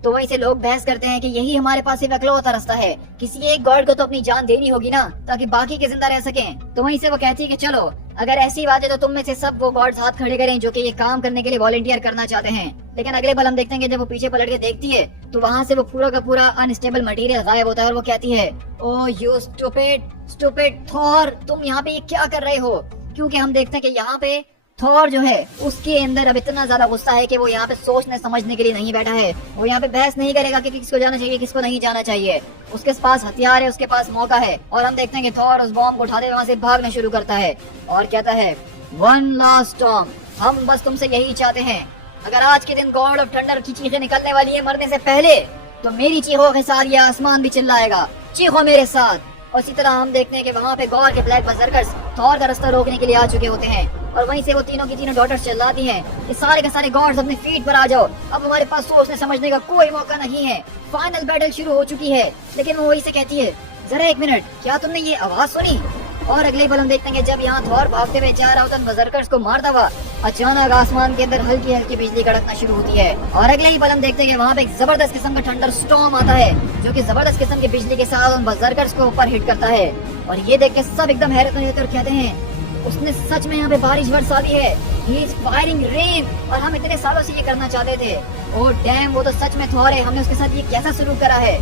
तो वहीं से लोग बहस करते हैं कि यही हमारे पास सिर्फ इकलौता रास्ता है, किसी एक गॉड को तो अपनी जान देनी होगी ना, ताकि बाकी के जिंदा रह सकें। तो वहीं से वो कहती है कि चलो, अगर ऐसी बात है तो तुम में से सब वो गॉड्स हाथ खड़े करें जो कि ये काम करने के लिए वॉलंटियर करना चाहते हैं। लेकिन अगले पल हम देखते हैं कि जब वो पीछे पलट के देखती है तो वहाँ से वो पूरा का पूरा अनस्टेबल मटेरियल गायब होता है और वो कहती है, ओह यू स्टूपिड थॉर, तुम यहाँ पे ये क्या कर रहे हो? क्योंकि हम देखते हैं कि यहाँ पे थॉर जो है उसके अंदर अब इतना ज्यादा गुस्सा है कि वो यहाँ पे सोचने समझने के लिए नहीं बैठा है। वो यहाँ पे बहस नहीं करेगा कि किसको जाना चाहिए किसको नहीं जाना चाहिए। उसके पास हथियार है, उसके पास मौका है। और हम देखते हैं कि थॉर उस बॉम्ब को उठाते हुए वहाँ से भागना शुरू करता है और कहता है, वन लास्ट टॉम, हम बस तुमसे यही चाहते हैं, अगर आज के दिन गॉड ऑफ थंडर की चीखें निकलने वाली है मरने से पहले, तो मेरी चीखों के साथ यह आसमान भी चिल्लाएगा, चीखो मेरे साथ। और इसी तरह हम देखते हैं कि वहाँ पे गॉड के ब्लैक बजरकर्स थॉर का रास्ता रोकने के लिए आ चुके होते हैं। और वहीं से वो तीनों की तीनों डॉटर्स चिल्लाती हैं कि सारे के सारे गॉड्स अपने फीट पर आ जाओ, अब हमारे पास सोचने समझने का कोई मौका नहीं है, फाइनल बैटल शुरू हो चुकी है। लेकिन वो वहीं से कहती है, जरा एक मिनट, क्या तुमने ये आवाज सुनी? और अगले पल हम देखते हैं कि जब यहाँ थॉर भागते हुए जा रहा होता है बजरकर्स को मारता हुआ, अचानक आसमान के अंदर हल्की हल्की बिजली कड़कना शुरू होती है। और अगले ही पल हम देखते हैं कि वहाँ पे एक जबरदस्त किस्म का थंडर स्टॉर्म आता है जो कि जबरदस्त किस्म की बिजली के साथ उन बजरकर्स को ऊपर हिट करता है। और ये देख के सब एकदम हैरत में होकर कहते हैं, उसने सच में यहाँ पे बारिश बरसा दी है, ही इज फायरिंग रेन, और हम इतने सालों से ये करना चाहते थे। ओह डैम, वो तो सच में थॉर है, हमने उसके साथ ये कैसा शुरू करा है।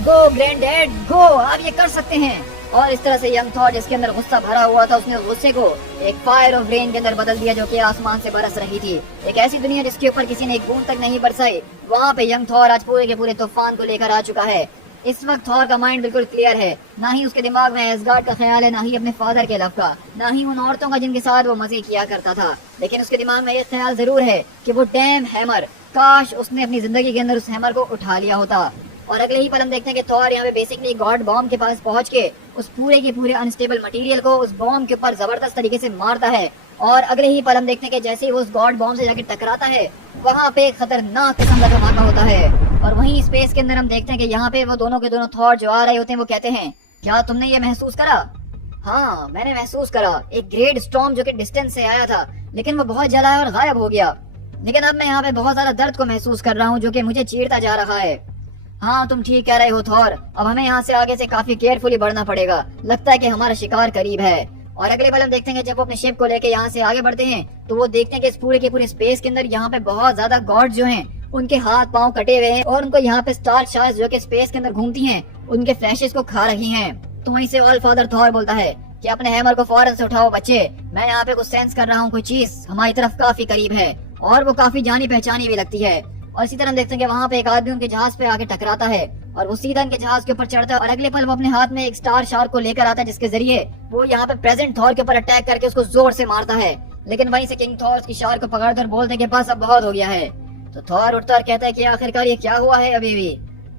गो ग्रैंडडैड गो, आप ये कर सकते हैं। और इस तरह से यंग थॉर, जिसके अंदर गुस्सा भरा हुआ था, उसने गुस्से को एक फायर ऑफ रेन के अंदर बदल दिया जो कि आसमान से बरस रही थी। एक ऐसी दुनिया जिसके ऊपर किसी ने एक बूंद तक नहीं बरसाई, वहाँ पे यंग थॉर आज पूरे के पूरे तूफान को लेकर आ चुका है। इस वक्त थॉर का माइंड बिल्कुल क्लियर है, ना ही उसके दिमाग में एसगार्ड का ख्याल है, ना ही अपने फादर के लव का, ना ही उन औरतों का जिनके साथ वो मजे किया करता था। लेकिन उसके दिमाग में ये ख्याल जरूर है कि वो डैम हैमर, काश उसने अपनी जिंदगी के अंदर उस हैमर को उठा लिया होता। और अगले ही पल हम देखते हैं कि थॉर यहाँ पे बेसिकली गॉड बॉम्ब के पास पहुंच के उस पूरे के पूरे अनस्टेबल मटेरियल को उस बॉम्ब के ऊपर जबरदस्त तरीके से मारता है। और अगले ही पल हम देखते हैं कि जैसे ही वो उस गॉड बॉम्ब से जाके टकराता है, वहाँ पे खतरनाक किस्म का धमाका होता है। और वहीं स्पेस के अंदर हम देखते हैं कि यहाँ पे वो दोनों के दोनों थॉर जो आ रहे होते हैं, वो कहते हैं, क्या तुमने ये महसूस करा? हाँ, मैंने महसूस करा, एक ग्रेट स्टॉर्म जो कि डिस्टेंस से आया था, लेकिन वो बहुत जला और गायब हो गया। लेकिन अब मैं यहाँ पे बहुत ज्यादा दर्द को महसूस कर रहा हूँ जो कि मुझे चीरता जा रहा है। हाँ, तुम ठीक कह रहे हो थॉर, अब हमें यहाँ से आगे से काफी केयरफुली बढ़ना पड़ेगा, लगता है कि हमारा शिकार करीब है। और अगले पल हम देखते हैं कि जब वो अपने शिप को लेके यहाँ से आगे बढ़ते हैं तो वो देखते हैं कि इस पूरे के पूरे स्पेस के अंदर यहाँ पे बहुत ज्यादा गॉड जो हैं, उनके हाथ पांव कटे हुए हैं और उनको यहाँ पे स्टार शार्स जो कि स्पेस के अंदर घूमती हैं, उनके फ्लैशेस को खा रही हैं। तो वहीं से ऑल फादर थॉर बोलता है कि अपने हैमर को फौरन से उठाओ बच्चे, मैं यहाँ पे कुछ सेंस कर रहा हूँ, कोई चीज हमारी तरफ काफी करीब है और वो काफी जानी पहचानी भी लगती है। और इसी तरह हम देखते हैं कि वहाँ पे एक आदमी उनके जहाज पे आके टकराता है और वो सीधा इनके जहाज के ऊपर चढ़ता है और अगले पल वो अपने हाथ में एक स्टार शार्क को लेकर आता है, जिसके जरिए वो यहाँ पे प्रेजेंट थॉर के ऊपर अटैक करके उसको जोर से मारता है। लेकिन वहीं से किंग थॉर उसकी शार्क को पकड़कर बोलते कि बस अब बहुत हो गया है। तो थॉर उठता और कहता है कि आखिरकार ये क्या हुआ है अभी भी।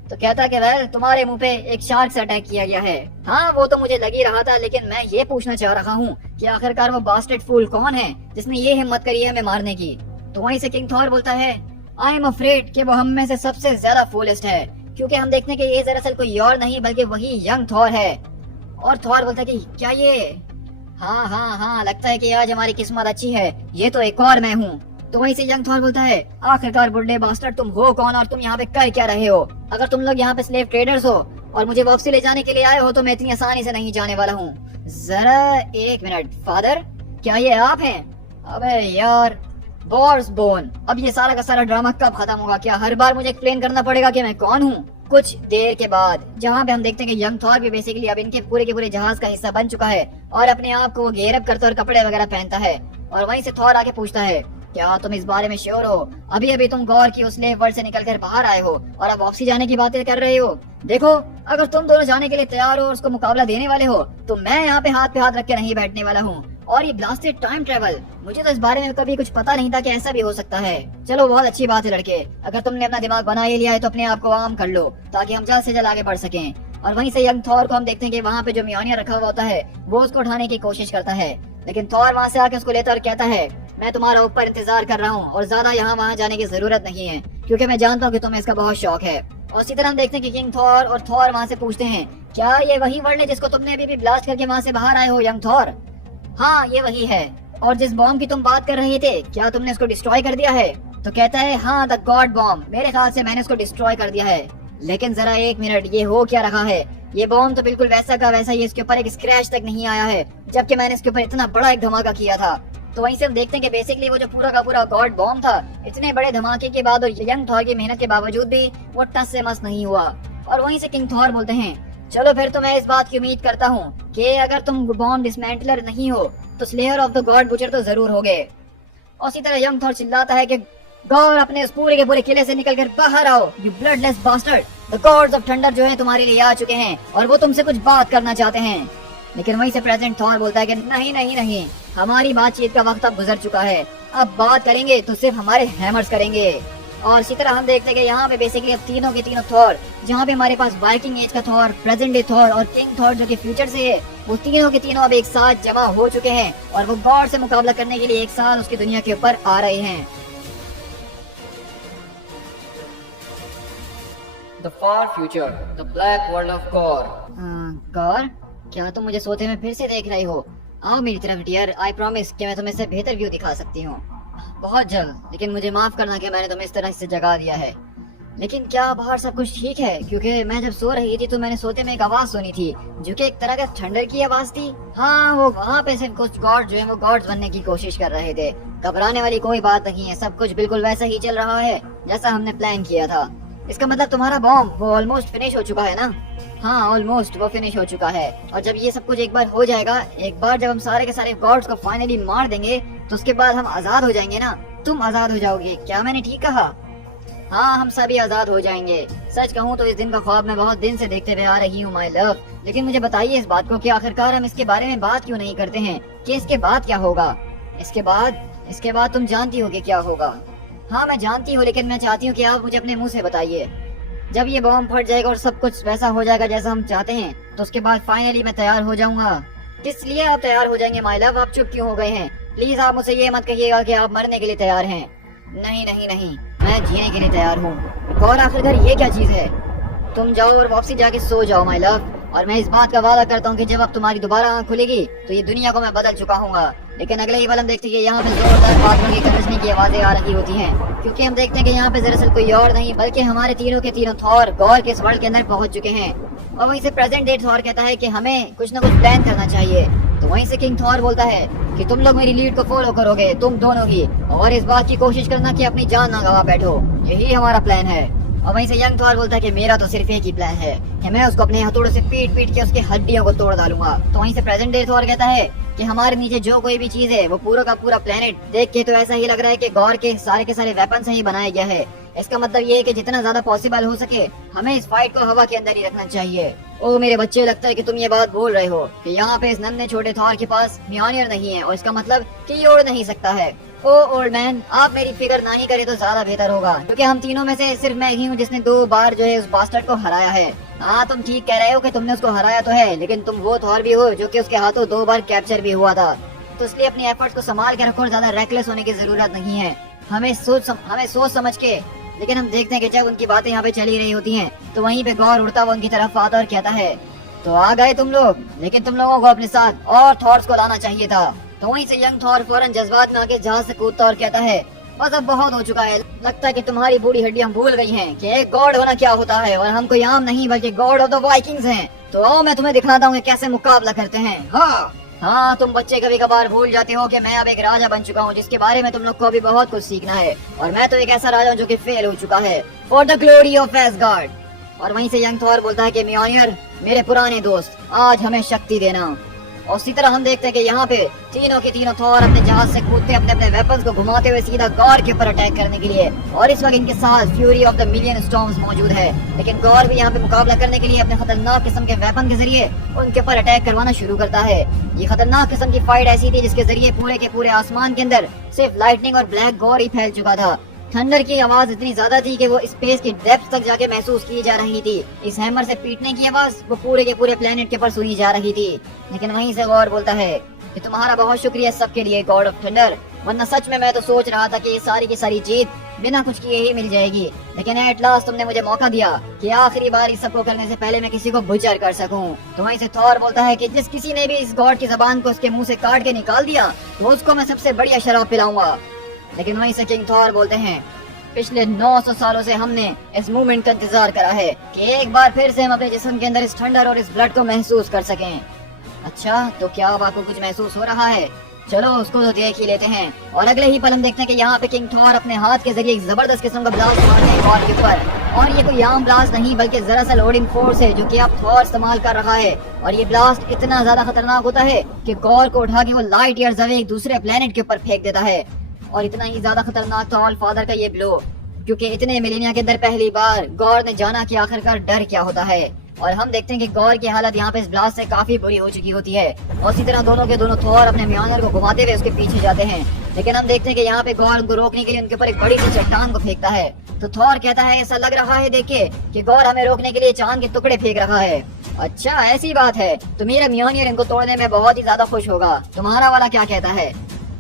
तो कहता है कि वेल तुम्हारे मुंह पे एक शार्क से अटैक किया गया है। हाँ वो तो मुझे लग ही रहा था, लेकिन मैं ये पूछना चाह रहा हूँ कि आखिरकार वो बास्टर्ड फूल कौन है जिसने ये हिम्मत करी है हमें मारने की। तो वहीं से किंग थॉर बोलता है आई एम अफ्रेड कि वो हम में से सबसे ज्यादा फूलेस्ट है, क्योंकि हम देखते हैं कि ये दरअसल कोई और नहीं बल्कि वही यंग थॉर है। और थॉर बोलता है कि क्या ये, हाँ हाँ हाँ लगता है कि आज हमारी किस्मत अच्छी है, ये तो एक और मैं हूँ। तो वहीं से यंग थॉर बोलता है आखिरकार बुड्ढे बास्टर्ड तुम हो कौन और तुम यहाँ पे कर क्या रहे हो? अगर तुम लोग यहाँ पे स्लेव ट्रेडर्स हो और मुझे वापसी ले जाने के लिए आए हो तो मैं इतनी आसानी से नहीं जाने वाला हूँ। जरा एक मिनट फादर, क्या ये आप हैं? अबे यार बॉर्स बोन, अब ये सारा का सारा ड्रामा कब खत्म होगा? क्या हर बार मुझे एक्सप्लेन करना पड़ेगा कि मैं कौन हूँ? कुछ देर के बाद जहाँ पे हम देखते हैं कि यंग थॉर भी बेसिकली अब इनके पूरे के पूरे जहाज का हिस्सा बन चुका है और अपने आप को गेरअप करता और कपड़े वगैरह पहनता है। और वहीं से थॉर आके पूछता है क्या तुम इस बारे में श्योर हो? अभी अभी तुम गौर की उस स्लेव वर्ल्ड से निकलकर बाहर आए हो और अब वापसी जाने की बातें कर रहे हो। देखो अगर तुम दोनों जाने के लिए तैयार हो और उसको मुकाबला देने वाले हो तो मैं यहाँ पे हाथ रख के नहीं बैठने वाला हूँ। और ये ब्लास्टेड टाइम ट्रेवल, मुझे तो इस बारे में कभी कुछ पता नहीं था कि ऐसा भी हो सकता है। चलो बहुत अच्छी बात है लड़के, अगर तुमने अपना दिमाग बना ही लिया है तो अपने आप को आम कर लो ताकि हम जल्द से जल्द आगे बढ़ सकें। और वहीं से यंग थॉर को हम देखते हैं कि वहाँ पे जो म्योनिया रखा हुआ होता है वो उसको उठाने की कोशिश करता है, लेकिन थॉर वहाँ से आके उसको लेता और कहता है मैं तुम्हारा ऊपर इंतजार कर रहा हूँ और ज्यादा यहाँ वहाँ जाने की जरूरत नहीं है, क्योंकि मैं जानता हूँ कि तुम्हें इसका बहुत शौक है। और इसी तरह हम देखते हैं कि किंग थॉर और थॉर वहाँ से पूछते हैं क्या ये वही वर्ल्ड है जिसको तुमने अभी भी ब्लास्ट करके वहाँ से बाहर आए हो यंग थॉर? हाँ ये वही है। और जिस बॉम्ब की तुम बात कर रहे थे क्या तुमने उसको डिस्ट्रॉय कर दिया है? तो कहता है हाँ द गॉड बॉम्ब, मेरे ख्याल से मैंने उसको डिस्ट्रॉय कर दिया है। लेकिन जरा एक मिनट, ये हो क्या रहा है? ये बॉम्ब तो बिल्कुल वैसा का वैसा ही, इसके ऊपर एक स्क्रैच तक नहीं आया है, जबकि मैंने इसके ऊपर इतना बड़ा एक धमाका किया था। तो वहीं से हम देखते हैं कि बेसिकली वो जो पूरा का पूरा गॉड बॉम्ब था, इतने बड़े धमाके के बाद और यंग थॉर की मेहनत के बावजूद भी वो टस से मस नहीं हुआ। और वहीं से किंग थॉर बोलते हैं चलो फिर तो मैं इस बात की उम्मीद करता हूँ कि अगर तुम बॉम्ब डिसमेंटलर नहीं हो तो slayer of the God butcher तो जरूर होगे। और इसी तरह यंग थॉर चिल्लाता है कि गॉड अपने उस पूरे के पूरे किले से निकलकर बाहर आओ, you bloodless bastard. The gods of thunder जो है तुम्हारे लिए आ चुके हैं और वो तुमसे कुछ बात करना चाहते हैं। लेकिन वहीं से प्रेजेंट थॉर बोलता है कि नहीं नहीं नहीं, हमारी बातचीत का वक्त अब गुजर चुका है, अब बात करेंगे तो सिर्फ हमारे हैमर्स करेंगे। और इसी तरह हम देखते हैं कि यहाँ पे बेसिकली अब तीनों के तीनों थॉर, जहाँ पे हमारे पास वाइकिंग एज का थॉर, प्रेजेंट डे थॉर और किंग थॉर जो कि फ्यूचर से है, वो तीनों के तीनों अब एक साथ जमा हो चुके हैं और वो गॉड से मुकाबला करने के लिए एक साथ उसकी दुनिया के ऊपर आ रहे हैं। The far future, the black world of Gore. गौर, क्या तुम मुझे सोते में फिर से देख रहे हो? आओ मेरी तरफ डियर, आई प्रॉमिस कि मैं तुम्हें इससे बेहतर व्यू दिखा सकती हूँ बहुत जल्द। लेकिन मुझे माफ करना कि मैंने तुम्हें इस तरह से जगा दिया है। लेकिन क्या बाहर सब कुछ ठीक है? क्योंकि मैं जब सो रही थी तो मैंने सोते में एक आवाज सुनी थी जो कि एक तरह का थंडर की आवाज थी। हाँ वो वहाँ पे से कुछ गॉड जो है वो गॉड्स बनने की कोशिश कर रहे थे। घबराने वाली कोई बात नहीं है, सब कुछ बिल्कुल वैसा ही चल रहा है जैसा हमने प्लान किया था। इसका मतलब तुम्हारा बॉम्ब वो ऑलमोस्ट फिनिश हो चुका है ना? हाँ ऑलमोस्ट वो फिनिश हो चुका है। और जब ये सब कुछ एक बार हो जाएगा, एक बार जब हम सारे के सारे गॉड्स को फाइनली मार देंगे तो उसके बाद हम आजाद हो जाएंगे ना। तुम आजाद हो जाओगे, क्या मैंने ठीक कहा? हाँ हम सभी आजाद हो जाएंगे। सच कहूँ तो इस दिन का ख्वाब मैं बहुत दिन से देखते हुए आ रही हूँ माय लव। लेकिन मुझे बताइए इस बात को कि आखिरकार हम इसके बारे में बात क्यों नहीं करते हैं कि इसके बाद क्या होगा? इसके बाद तुम जानती हो कि क्या होगा। हाँ मैं जानती हूँ, लेकिन मैं चाहती हूँ कि आप मुझे अपने मुंह से बताइए। जब ये बॉम्ब फट जाएगा और सब कुछ वैसा हो जाएगा जैसा हम चाहते हैं तो उसके बाद फाइनली मैं तैयार हो जाऊंगा। किस लिए आप तैयार हो जाएंगे माय लव? आप चुप क्यों हो गए हैं? प्लीज आप मुझसे ये मत कहिएगा कि आप मरने के लिए तैयार हैं। नहीं नहीं नहीं, मैं जीने के लिए तैयार हूँ। और आखिरकार ये क्या चीज है? तुम जाओ और वापसी जाके सो जाओ माय लव। और मैं इस बात का वादा करता हूँ कि जब अब तुम्हारी दोबारा आँख खुलेगी तो ये दुनिया को मैं बदल चुका हूँ। लेकिन अगले ही पल हम देखते हैं कि यहाँ पे जोरदार बादलों की गरजने की आवाजें आ रही होती हैं, क्योंकि हम देखते हैं कि यहाँ पे दरअसल कोई और नहीं बल्कि हमारे तीनों के तीनों थॉर गौर के इस वर्ल्ड के अंदर पहुंच चुके हैं। और वहीं से प्रेजेंट डे थॉर कहता है कि हमें कुछ न कुछ प्लान करना चाहिए। तो वहीं से किंग थॉर बोलता है कि तुम लोग मेरी लीड को फॉलो करोगे, तुम दोनों ही, और इस बात की कोशिश करना कि अपनी जान ना गवा बैठो, यही हमारा प्लान है। और वहीं से यंग थॉर बोलता है कि मेरा तो सिर्फ एक ही प्लान है कि मैं उसको अपने हथौड़ों से पीट के उसकी हड्डियों को तोड़ डालूंगा। तो वहीं से प्रेजेंट डे थॉर कहता है कि हमारे नीचे जो कोई भी चीज है वो पूरा का पूरा प्लेनेट देख के तो ऐसा ही लग रहा है कि गौर के सारे वेपन से ही बनाया गया है। इसका मतलब ये है कि जितना ज्यादा पॉसिबल हो सके हमें इस फाइट को हवा के अंदर ही रखना चाहिए। ओ मेरे बच्चे, लगता है कि तुम ये बात बोल रहे हो कि यहाँ पे इस नन्हे छोटे थॉर के पास म्योनियर नहीं है और इसका मतलब कि ये उड़ नहीं सकता है। ओ ओल्ड मैन, आप मेरी फिक्र ना ही करे तो ज्यादा बेहतर होगा, क्योंकि हम तीनों में से सिर्फ मैं ही हूँ जिसने 2 बार जो है उस बास्टर्ड को हराया है। हाँ, तुम ठीक कह रहे हो कि तुमने उसको हराया तो है, लेकिन तुम वो थॉर भी हो जो कि उसके हाथों 2 बार कैप्चर भी हुआ था। तो इसलिए अपनी एफर्ट्स को संभाल के रखो और ज्यादा रेकलेस होने की जरूरत नहीं है। हमें सोच समझ के। लेकिन हम देखते हैं कि जब उनकी बातें यहाँ पे चली रही होती हैं तो वहीं पे गौर उड़ता हुआ उनकी तरफ आता और कहता है, तो आ गए तुम लोग, लेकिन तुम लोगों को अपने साथ और थॉर्स को लाना चाहिए था। तो वहीं से यंग थॉर फौरन जज्बात में आके जहाज से कूदता और कहता है, बस अब बहुत हो चुका है, लगता है कि तुम्हारी बूढ़ी हड्डियां भूल गई हैं कि एक गॉड होना क्या होता है, और हम कोई आम नहीं बल्कि गॉड ऑफ द वाइकिंग्स हैं। तो आओ मैं तुम्हें दिखाता हूँ कि कैसे मुकाबला करते हैं। हाँ, तुम बच्चे कभी कभार भूल जाते हो कि मैं अब एक राजा बन चुका हूँ जिसके बारे में तुम लोग को अभी बहुत कुछ सीखना है, और मैं तो एक ऐसा राजा हूँ जो कि फेल हो चुका है for the glory of Asgard. और वहीं से यंग थॉर बोलता है कि म्योनियर, मेरे पुराने दोस्त, आज हमें शक्ति देना। और इसी तरह हम देखते हैं कि यहाँ पे तीनों के तीनों थॉर अपने जहाज से कूदते अपने अपने वेपन्स को घुमाते हुए सीधा गॉर के ऊपर अटैक करने के लिए, और इस वक्त इनके साथ fury of the million storms मौजूद है। लेकिन गॉर भी यहाँ पे मुकाबला करने के लिए अपने खतरनाक किस्म के वेपन के जरिए उनके ऊपर अटैक करवाना शुरू करता है। ये खतरनाक किस्म की फाइट ऐसी थी जिसके जरिए पूरे के पूरे आसमान के अंदर सिर्फ लाइटनिंग और ब्लैक गॉर ही फैल चुका था। थंडर की आवाज इतनी ज्यादा थी कि वो स्पेस की डेप्थ तक जाके महसूस की जा रही थी। इस हैमर से पीटने की आवाज वो पूरे के पूरे प्लेनेट के ऊपर सुनी जा रही थी। लेकिन वहीं से गौर बोलता है कि तुम्हारा बहुत शुक्रिया सबके लिए गॉड ऑफ थंडर, वरना सच में मैं तो सोच रहा था कि ये सारी की सारी जीत बिना कुछ किए ही मिल जाएगी। लेकिन एट लास्ट तुमने मुझे मौका दिया कि आखिरी बार इस सबको करने से पहले मैं किसी को बुचर कर सकूं। तो वहीं से थॉर बोलता है कि जिस किसी ने भी इस गॉड की जबान को उसके मुंह से काट के निकाल दिया तो उसको मैं सबसे बढ़िया शराब पिलाऊंगा। लेकिन वहीं से किंग थॉर बोलते हैं, पिछले 900 सालों से हमने इस मूवमेंट का इंतजार करा है कि एक बार फिर से हम अपने जिस्म के अंदर इस ठंडर और इस ब्लड को महसूस कर सकें। अच्छा, तो क्या अब आपको कुछ महसूस हो रहा है? चलो उसको तो देख ही लेते हैं। और अगले ही पल हम देखते हैं कि यहाँ पे किंग थॉर अपने हाथ के जरिए एक जबरदस्त किस्म का ब्लास्ट मारते हैं गॉड के ऊपर। और ये कोई आम ब्लास्ट नहीं बल्कि दरअसल ओडिन फोर्स है जो कि अब थॉर इस्तेमाल कर रहा है। और ये ब्लास्ट इतना ज्यादा खतरनाक होता है कि गॉड को उठा के वो लाइट ईयर्स अवे एक दूसरे प्लेनेट के ऊपर फेंक देता है। और इतना ही ज्यादा खतरनाक था ऑल फादर का ये ब्लो, क्योंकि इतने मिलेनिया के अंदर पहली बार गौर ने जाना कि आखिरकार डर क्या होता है। और हम देखते हैं कि गौर की हालत यहाँ पे इस ब्लास्ट से काफी बुरी हो चुकी होती है। और इसी तरह दोनों के दोनों थॉर अपने म्योनियर को घुमाते हुए उसके पीछे जाते हैं। लेकिन हम देखते हैं कि यहाँ पे गौर उनको रोकने के लिए उनके ऊपर एक बड़ी सी चट्टान को फेंकता है। तो थॉर कहता है, ऐसा लग रहा है देखे कि गौर हमें रोकने के लिए चांद के टुकड़े फेंक रहा है। अच्छा ऐसी बात है, तो मेरा म्योनियर इनको तोड़ने में बहुत ही ज्यादा खुश होगा। तुम्हारा वाला क्या कहता है?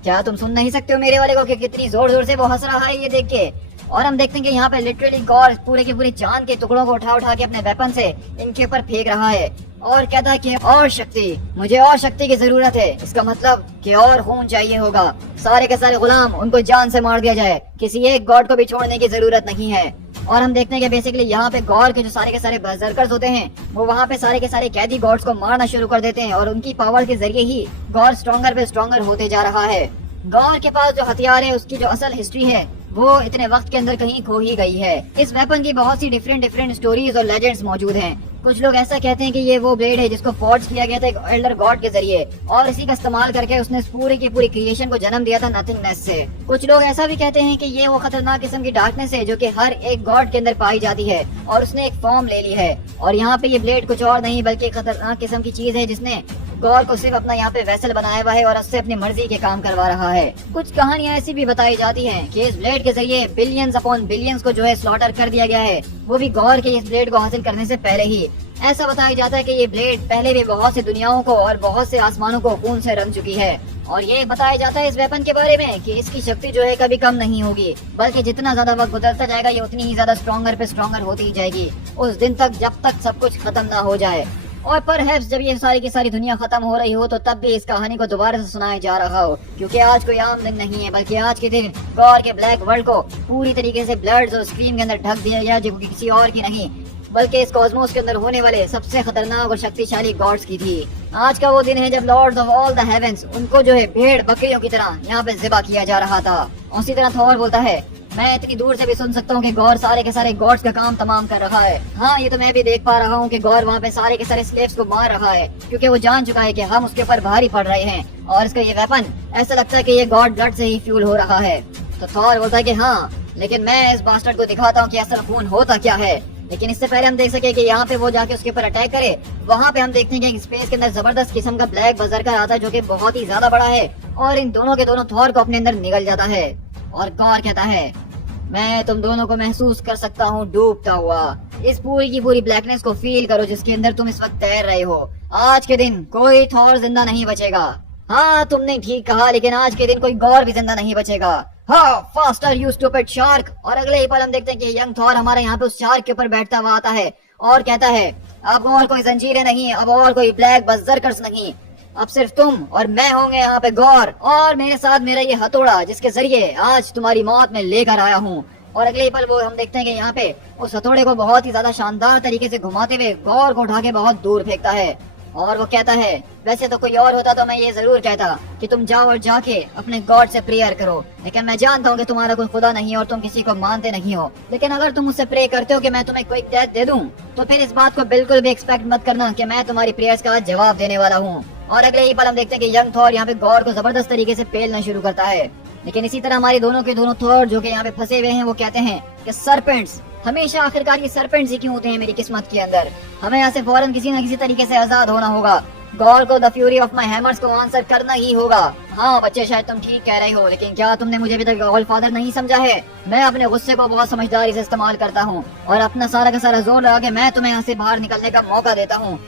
क्या तुम सुन नहीं सकते हो मेरे वाले को कि कितनी जोर जोर से वो हंस रहा है ये देख के? और हम देखते हैं कि यहाँ पे लिटरली गॉर पूरे के पूरे चांद के टुकड़ों को उठा के अपने वेपन से इनके ऊपर फेंक रहा है और कहता है कि और शक्ति, मुझे और शक्ति की जरूरत है। इसका मतलब कि और खून चाहिए होगा। सारे के सारे गुलाम उनको जान से मार दिया जाए, किसी एक गॉड को भी छोड़ने की जरूरत नहीं है। और हम देखते हैं कि बेसिकली यहाँ पे गॉर के जो सारे के सारे बर्जर्कर्स होते हैं वो वहाँ पे सारे के सारे कैदी गॉड्स को मारना शुरू कर देते हैं और उनकी पावर के जरिए ही गॉड स्ट्रॉन्गर पे स्ट्रॉन्गर होते जा रहा है। गॉर के पास जो हथियार है उसकी जो असल हिस्ट्री है वो इतने वक्त के अंदर कहीं खो ही गई है। इस वेपन की बहुत सी डिफरेंट स्टोरीज और लेजेंड्स मौजूद हैं। कुछ लोग ऐसा कहते हैं कि ये वो ब्लेड है जिसको फॉर्ज किया गया था एक एल्डर गॉड के जरिए और इसी का इस्तेमाल करके उसने पूरी की पूरी क्रिएशन को जन्म दिया था नथिंगनेस से। कुछ लोग ऐसा भी कहते हैं कि ये वो खतरनाक किस्म की डार्कनेस है जो कि हर एक गॉड के अंदर पाई जाती है और उसने एक फॉर्म ले ली है। और यहाँ पे ये ब्लेड कुछ और नहीं बल्कि खतरनाक किस्म की चीज है जिसने गॉर को सिर्फ अपना यहाँ पे वेसल बनाया हुआ है और उससे अपनी मर्जी के काम करवा रहा है। कुछ कहानियाँ ऐसी भी बताई जाती हैं कि इस ब्लेड के जरिए बिलियंस अपॉन बिलियंस को जो है स्लॉटर कर दिया गया है, वो भी गॉर के इस ब्लेड को हासिल करने से पहले ही। ऐसा बताया जाता है कि ये ब्लेड पहले भी बहुत सी दुनियाओं को और बहुत से आसमानों को खून से रंग चुकी है। और ये बताया जाता है इस वेपन के बारे में कि इसकी शक्ति जो है कभी कम नहीं होगी, बल्कि जितना ज्यादा वक्त गुजरता जाएगा ये उतनी ही ज्यादा स्ट्रॉन्गर पे स्ट्रॉन्गर होती ही जाएगी उस दिन तक जब तक सब कुछ खत्म ना हो जाए। और परहैप्स जब ये सारी की सारी दुनिया खत्म हो रही हो तो तब भी इस कहानी को दोबारा से सुनाया जा रहा हो, क्योंकि आज कोई आम दिन नहीं है बल्कि आज के दिन गॉर के ब्लैक वर्ल्ड को पूरी तरीके से ब्लड्स और स्क्रीम के अंदर ढक दिया गया, जो कि किसी और की नहीं बल्कि इस कॉस्मोस के अंदर होने वाले सबसे खतरनाक और शक्तिशाली गॉड्स की थी। आज का वो दिन है जब lords of all the heavens उनको जो है भेड़ बकरियों की तरह यहाँ पे ज़िबा किया जा रहा था। उसी तरह थॉर बोलता है, मैं इतनी दूर से भी सुन सकता हूँ कि गौर सारे के सारे गॉड्स का काम तमाम कर रहा है। हाँ, ये तो मैं भी देख पा रहा हूँ कि गौर वहाँ पे सारे के सारे स्लेव्स को मार रहा है, क्योंकि वो जान चुका है कि हम उसके ऊपर भारी पड़ रहे हैं और इसका ये वेपन ऐसा लगता है कि ये गॉड ब्लड से ही फ्यूल हो रहा है। तो थॉर बोलता है कि हाँ, लेकिन मैं इस बास्टर्ड को दिखाता हूँ कि असल खून होता क्या है। लेकिन इससे पहले हम देख सके कि यहाँ पे वो जाके उसके ऊपर अटैक करे। वहाँ पे हम देखते हैं कि स्पेस के अंदर जबरदस्त किस्म का ब्लैक बजरकर आता है जो कि बहुत ही ज्यादा बड़ा है और इन दोनों के दोनों थॉर को अपने अंदर निगल जाता है। और गॉर कहता है, मैं तुम दोनों को महसूस कर सकता हूँ डूबता हुआ। इस पूरी की पूरी ब्लैकनेस को फील करो जिसके अंदर तुम इस वक्त तैर रहे हो। आज के दिन कोई थॉर जिंदा नहीं बचेगा। हाँ, तुमने ठीक कहा, लेकिन आज के दिन कोई गॉर भी जिंदा नहीं बचेगा। हाँ, फास्टर यू स्टूपिड शार्क। और अगले ही पल हम देखते हैं कि यंग थॉर हमारे यहाँ पे उस शार्क के ऊपर बैठता हुआ आता है और कहता है, अब और कोई जंजीरें नहीं, अब और कोई ब्लैक बजरकर्स नहीं, अब सिर्फ तुम और मैं होंगे यहाँ पे गौर, और मेरे साथ मेरा ये हथौड़ा जिसके जरिए आज तुम्हारी मौत में लेकर आया हूँ। और अगले ही पल वो हम देखते हैं कि यहाँ पे उस हथौड़े को बहुत ही ज्यादा शानदार तरीके से घुमाते हुए गौर को उठा के बहुत दूर फेंकता है। और वो कहता है, वैसे तो कोई और होता तो मैं ये जरूर कहता कि तुम जाओ और जाके अपने गॉड से प्रेयर करो, लेकिन मैं जानता हूँ कि तुम्हारा कोई खुदा नहीं और तुम किसी को मानते नहीं हो। लेकिन अगर तुम मुझसे प्रे करते हो कि मैं तुम्हें क्विक डेथ दे दूं, तो फिर इस बात को बिल्कुल भी एक्सपेक्ट मत करना कि मैं तुम्हारी प्रेयर्स का जवाब देने वाला हूँ। और अगले ही पल हम देखते हैं कि यंग थॉर यहाँ पे गॉड को जबरदस्त तरीके से पेलना शुरू करता है। लेकिन इसी तरह हमारे दोनों के दोनों थॉर जो कि यहाँ पे फंसे हुए हैं वो कहते हैं कि सरपेंट्स, हमेशा आखिरकार ये सरपेंट्स ही क्यों होते हैं मेरी किस्मत के अंदर। हमें यहाँ से फौरन किसी न किसी तरीके से आजाद होना होगा। गॉड को the fury of my hammers को आंसर करना ही होगा। हाँ बच्चे, शायद तुम ठीक कह रहे हो, लेकिन क्या तुमने मुझे अभी तक गॉड फादर नहीं समझा है? मैं अपने गुस्से को बहुत समझदारी से इस्तेमाल करता हूँ और अपना सारा का सारा जोर लगा के मैं तुम्हें यहाँ से बाहर निकलने का मौका देता हूँ।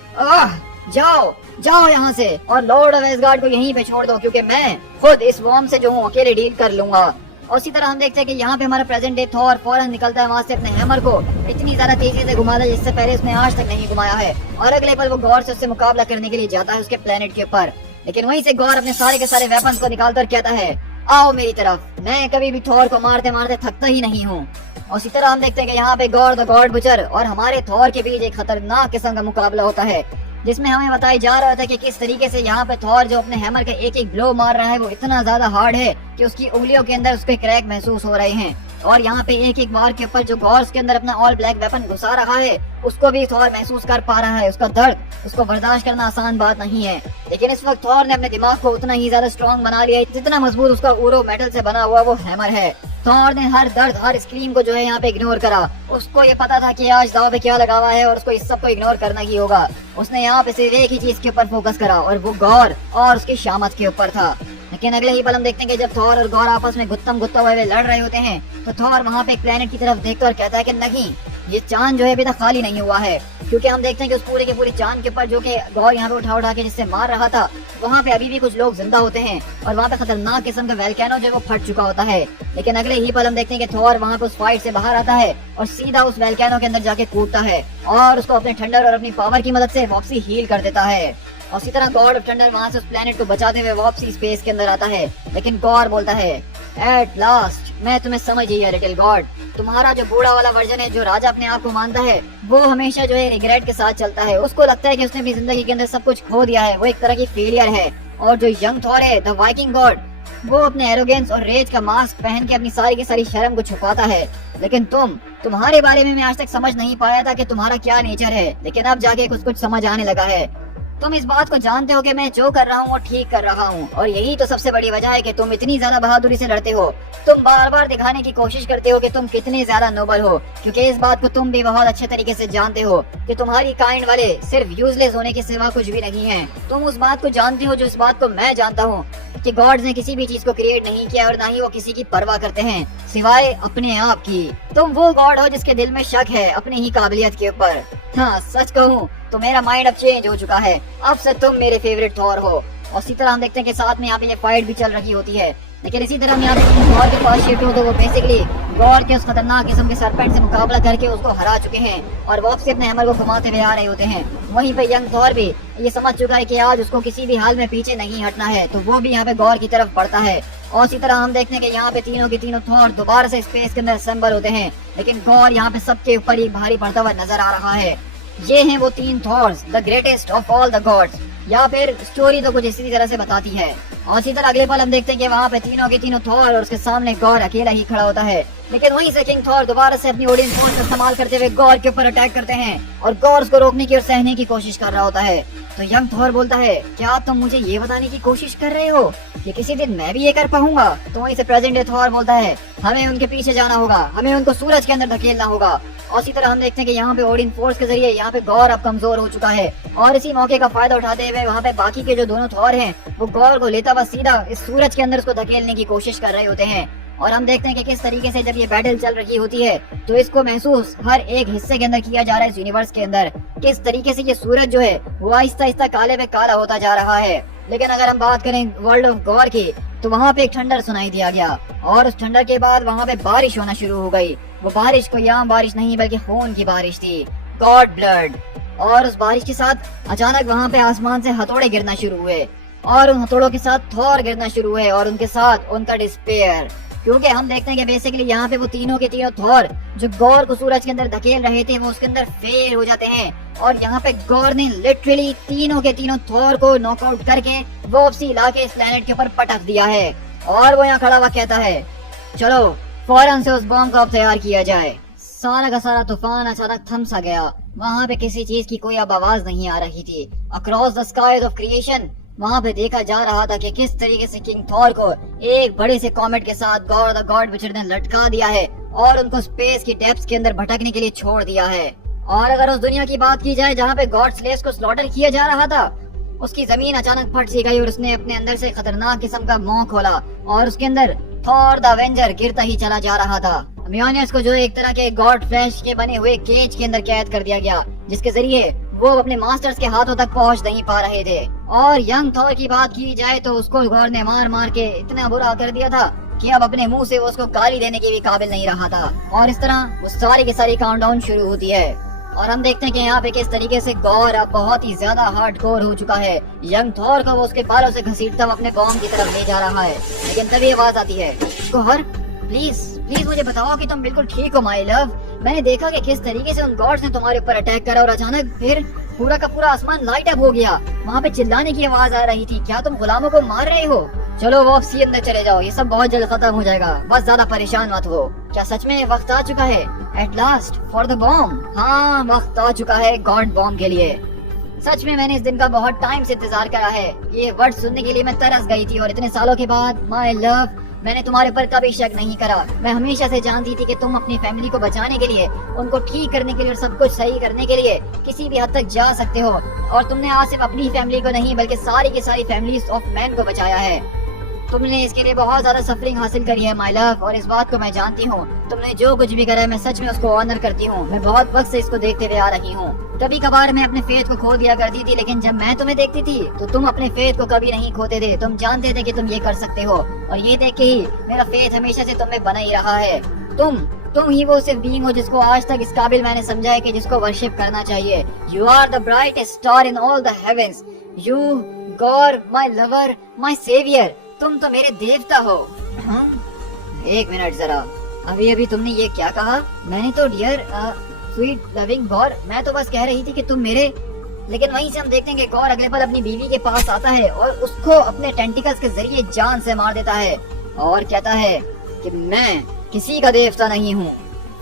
जाओ जाओ यहाँ से और लॉर्ड ऑफ एसगार्ड को यहीं पे छोड़ दो, क्योंकि मैं खुद इस वॉर्म से जो हूँ अकेले डील कर लूंगा। और इसी तरह हम देखते हैं कि यहाँ पे हमारा प्रेजेंट डे थॉर फौरन निकलता है वहाँ से अपने हैमर को इतनी ज्यादा तेजी से घुमाता है जिससे पहले उसने आज तक नहीं घुमाया है। और अगले पल वो गौर से उससे मुकाबला करने के लिए जाता है उसके प्लेनेट के ऊपर। लेकिन वहीं से गौर अपने सारे के सारे वेपन्स को निकालकर कहता है, आओ मेरी तरफ, मैं कभी भी थॉर को मारते मारते थकता ही नहीं हूँ। और इसी तरह हम देखते हैं कि यहाँ पे गॉड द गॉड बुचर और हमारे थॉर के बीच एक खतरनाक किस्म का मुकाबला होता है, जिसमें हमें बताया जा रहा था कि किस तरीके से यहाँ पे थॉर जो अपने हैमर का एक एक ब्लो मार रहा है वो इतना ज्यादा हार्ड है कि उसकी उंगलियों के अंदर उसके क्रैक महसूस हो रहे हैं। और यहाँ पे एक एक बार के ऊपर जो गॉर्स के अंदर अपना ऑल ब्लैक वेपन घुसा रहा है उसको भी थॉर महसूस कर पा रहा है। उसका दर्द, उसको बर्दाश्त करना आसान बात नहीं है। लेकिन इस वक्त थॉर ने अपने दिमाग को उतना ही ज्यादा स्ट्रॉन्ग बना लिया है जितना मजबूत उसका उरो मेटल से बना हुआ वो हैमर है। थॉर ने हर दर्द, हर स्क्रीम को जो है यहाँ पे इग्नोर करा। उसको ये पता था कि आज दाव पे क्या लगा हुआ है और उसको इस सब को इग्नोर करना ही होगा। उसने यहाँ पे सिर्फ एक ही चीज के ऊपर फोकस करा और वो गौर और उसकी शामत के ऊपर था। लेकिन अगले ही पल हम देखते हैं कि जब थॉर और गौर आपस में गुत्तम गुत्ता हुए लड़ रहे होते हैं तो थॉर वहाँ पे एक प्लेनेट की तरफ देखकर कहता है कि नहीं, ये चांद जो है अभी तक खाली नहीं हुआ है। क्योंकि हम देखते हैं कि उस पूरे के पूरे चांद के ऊपर जो कि गौर यहाँ पे उठा उठा के जिससे मार रहा था वहाँ पे अभी भी कुछ लोग जिंदा होते हैं और वहाँ पे खतरनाक किस्म का वोल्केनो जो वो फट चुका होता है। लेकिन अगले ही पल हम देखते हैं कि थॉर वहाँ पे उस फाइट से बाहर आता है और सीधा उस वोल्केनो के अंदर जाके कूदता है और उसको अपने थंडर और अपनी पावर की मदद से वापसी हील कर देता है। और इसी तरह गॉड ऑफ थंडर वहाँ से उस प्लेनेट को बचाते हुए वापसी स्पेस के अंदर आता है। लेकिन गॉड बोलता है, एट लास्ट मैं तुम्हें समझ गया लिटिल गॉड। तुम्हारा जो बूढ़ा वाला वर्जन है जो राजा अपने आप को मानता है वो हमेशा जो है रिग्रेट के साथ चलता है। उसको लगता है कि उसने अपनी जिंदगी के अंदर सब कुछ खो दिया है, वो एक तरह की फेलियर है। और जो यंग थॉर है द वाइकिंग गॉड, वो अपने एरोगेंस और रेज का मास्क पहन के अपनी सारी की सारी शर्म को छुपाता है। लेकिन तुम्हारे बारे में मैं आज तक समझ नहीं पाया था कि तुम्हारा क्या नेचर है, लेकिन अब जाके कुछ समझ आने लगा है। तुम इस बात को जानते हो कि मैं जो कर रहा हूँ वो ठीक कर रहा हूँ और यही तो सबसे बड़ी वजह है कि तुम इतनी ज्यादा बहादुरी से लड़ते हो। तुम बार बार दिखाने की कोशिश करते हो कि तुम कितने ज्यादा नोबल हो, क्योंकि इस बात को तुम भी बहुत अच्छे तरीके से जानते हो कि तुम्हारी काइंड वाले सिर्फ यूजलेस होने के सिवा कुछ भी नहीं है। तुम उस बात को जानते हो जो इस बात को मैं जानता हूँ कि गॉड्स ने किसी भी चीज को क्रिएट नहीं किया और ना ही वो किसी की परवाह करते हैं सिवाय अपने आप की। तुम वो गॉड हो जिसके दिल में शक है अपनी ही काबिलियत के ऊपर। हाँ, सच कहूँ तो मेरा माइंड अब चेंज हो चुका है, अब से तुम मेरे फेवरेट थॉर हो। और इसी तरह हम देखते हैं कि साथ में यहाँ पे ये फाइट भी चल रही होती है। लेकिन इसी तरह हम यहाँ पे गॉड के पास शिफ्ट हो तो वो बेसिकली गॉड के उस खतरनाक किस्म के सरपेंट से मुकाबला करके उसको हरा चुके हैं और वापसी अपने हैमर को घुमाते हुए आ रहे होते हैं। वहीं पे यंग थॉर भी ये समझ चुका है कि आज उसको किसी भी हाल में पीछे नहीं हटना है, तो वो भी यहाँ पे गॉड की तरफ बढ़ता है। और इसी तरह हम देखते हैं कि यहाँ पे तीनों के तीनों थॉर दोबारा से स्पेस के अंदर असेंबल होते हैं। लेकिन गॉड यहाँ पे सबके ऊपर ही भारी पड़ता हुआ नजर आ रहा है। ये हैं वो तीन थॉर्स, the greatest of all the gods, या फिर स्टोरी तो कुछ इसी तरह से बताती है। और इसी तरह अगले पल हम देखते हैं कि वहाँ पे तीनों के तीनों थॉर और उसके सामने गॉड अकेला ही खड़ा होता है। लेकिन वहीं से किंग थॉर दोबारा से अपनी ओडिन फोर्स का इस्तेमाल करते हुए गॉर के ऊपर अटैक करते हैं और गॉर उसको रोकने की और सहने की कोशिश कर रहा होता है। तो यंग थॉर बोलता है, क्या तुम मुझे ये बताने की कोशिश कर रहे हो कि किसी दिन मैं भी ये कर पाऊंगा? तो वहीं से प्रेजेंट डे थॉर बोलता है, हमें उनके पीछे जाना होगा, हमें उनको सूरज के अंदर धकेलना होगा। और इसी तरह हम देखते हैं कि यहाँ पे ओडिन फोर्स के जरिए यहाँ पे गॉर अब कमजोर हो चुका है और इसी मौके का फायदा उठाते हुए वहाँ पे बाकी के जो दोनों थॉर हैं वो गॉर को लेता हुआ सीधा इस सूरज के अंदर उसको धकेलने की कोशिश कर रहे होते हैं। और हम देखते हैं कि किस तरीके से जब ये बैटल चल रही होती है तो इसको महसूस हर एक हिस्से के अंदर किया जा रहा है इस यूनिवर्स के अंदर, किस तरीके से ये सूरज जो है वो आहिस्ता आहिस्ता काले पे काला होता जा रहा है। लेकिन अगर हम बात करें वर्ल्ड ऑफ गॉर की तो वहाँ पे एक ठंडर सुनाई दिया गया और उस ठंडर के बाद वहाँ पे बारिश होना शुरू हो गई। वो बारिश कोई आम बारिश नहीं बल्कि खून की बारिश थी, गॉड ब्लड। और उस बारिश के साथ अचानक वहाँ पे आसमान से हथौड़े गिरना शुरू हुए और उन हथौड़ों के साथ थॉर गिरना शुरू हुए और उनके साथ उनका डिस्पेयर। क्योंकि हम देखते हैं कि बेसिकली यहाँ पे वो तीनों के तीनों थॉर जो गॉर को सूरज के अंदर धकेल रहे थे वो उसके अंदर फेल हो जाते हैं और यहाँ पे गॉर ने लिटरली तीनों के तीनों थॉर को नॉकआउट करके वो वापसी लाके इस प्लेनेट के ऊपर पटक दिया है। और वो यहाँ खड़ा हुआ कहता है, चलो फौरन से उस बॉम्ब को अब तैयार किया जाए। सारा का सारा तूफान अचानक थम सा गया। वहाँ पे किसी चीज की कोई अब आवाज नहीं आ रही थी। Across the skies of creation वहाँ पे देखा जा रहा था कि किस तरीके से किंग थॉर को एक बड़े से कॉमेट के साथ गॉड द गॉड विचर ने लटका दिया है और उनको स्पेस की डेप्थ्स के अंदर भटकने के लिए छोड़ दिया है। और अगर उस दुनिया की बात की जाए जहाँ पे गॉड स्लेव्स को स्लॉटर किया जा रहा था, उसकी जमीन अचानक फट सी गई और उसने अपने अंदर से खतरनाक किस्म का मुंह खोला और उसके अंदर थॉर द अवेंजर गिरता ही चला जा रहा था। म्योनियर्स को जो एक तरह के गॉड फ्लैश के बने हुए केज के अंदर कैद कर दिया गया, जिसके जरिए वो अपने मास्टर्स के हाथों तक पहुंच नहीं पा रहे थे। और यंग थॉर की बात की जाए तो उसको गॉड ने मार मार के इतना बुरा कर दिया था कि अब अपने मुंह से वो उसको गाली देने के भी काबिल नहीं रहा था। और इस तरह वो सारी की सारी काउंटडाउन शुरू होती है और हम देखते हैं कि यहाँ पे किस तरीके से गॉर अब बहुत ही ज्यादा हार्डकोर हो चुका है। यंग थॉर को वो उसके बालों से घसीटता हुआ अपने बॉम्ब की तरफ ले जा रहा है। लेकिन तभी आवाज आती है, गॉर प्लीज प्लीज मुझे बताओ कि तुम बिल्कुल ठीक हो माय लव। मैंने देखा कि किस तरीके से उन गॉड्स ने तुम्हारे ऊपर अटैक करा और अचानक फिर पूरा का पूरा आसमान लाइट अप हो गया। वहाँ पे चिल्लाने की आवाज आ रही थी, क्या तुम गुलामों को मार रहे हो? चलो वो वापसी अंदर चले जाओ, ये सब बहुत जल्द खत्म हो जाएगा, बस ज्यादा परेशान मत हो। क्या सच में वक्त आ चुका है at last for the bomb? हाँ, वक्त आ चुका है गॉड बॉम्ब के लिए। सच में मैंने इस दिन का बहुत टाइम से इंतजार करा है। ये वर्ड सुनने के लिए मैं तरस गई थी और इतने सालों के बाद माय लव मैंने तुम्हारे ऊपर कभी शक नहीं करा। मैं हमेशा से जानती थी कि तुम अपनी फैमिली को बचाने के लिए, उनको ठीक करने के लिए और सब कुछ सही करने के लिए किसी भी हद तक जा सकते हो। और तुमने आज सिर्फ अपनी फैमिली को नहीं बल्कि सारी की सारी फैमिलीज ऑफ मैन को बचाया है। तुमने इसके लिए बहुत ज्यादा सफरिंग हासिल करी है माय लव और इस बात को मैं जानती हूँ। तुमने जो कुछ भी करा है मैं सच में उसको ऑनर करती हूँ। मैं बहुत वक्त से इसको देखते हुए आ रही हूँ। कभी कभार मैं अपने फेथ को खो दिया करती थी, लेकिन जब मैं तुम्हें देखती थी तो तुम अपने फेथ को कभी नहीं खोते थे। तुम जानते थे कि तुम ये कर सकते हो और ये देख के ही मेरा फेथ हमेशा से तुम्हें बना ही रहा है। तुम ही वो सिर्फ बीइंग हो जिसको आज तक इस काबिल मैंने समझा है कि जिसको वर्शिप करना चाहिए। You are the brightest star in all the heavens. You god my lover my saviour. तुम तो मेरे देवता हो। एक मिनट जरा, अभी अभी तुमने ये क्या कहा? मैंने तो डियर स्वीट लविंग गॉर, मैं तो बस कह रही थी कि तुम मेरे। लेकिन वहीं से हम देखते हैं कि गॉर अगले पल अपनी बीवी के पास आता है और उसको अपने टेंटिकल्स के जरिए जान से मार देता है और कहता है कि मैं किसी का देवता नहीं हूँ।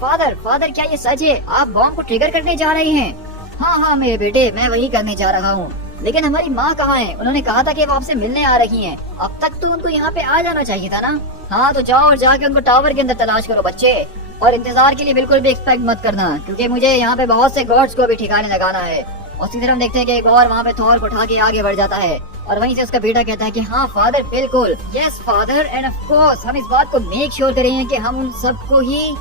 फादर क्या ये सच है? आप बॉम्ब को ट्रिगर करने जा रहे हैं? हाँ मेरे बेटे, मैं वही करने जा रहा हूँ। लेकिन हमारी माँ कहाँ है? उन्होंने कहा था कि वो आपसे मिलने आ रही हैं। अब तक तो उनको यहाँ पे आ जाना चाहिए था ना। हाँ तो जाओ और जाके उनको टावर के अंदर तलाश करो बच्चे। और इंतजार के लिए बिल्कुल भी एक्सपेक्ट मत करना, क्योंकि मुझे यहाँ पे बहुत से गॉड्स को भी ठिकाने लगाना है। और इसी तरह हम देखते हैं कि एक और वहाँ पे थॉर को उठा के आगे बढ़ जाता है और वहीं से उसका बेटा कहता है कि हाँ फादर, बिल्कुल, yes father, end of course हम इस बात को मेक श्योर करेंगे कि हम उन सबको ही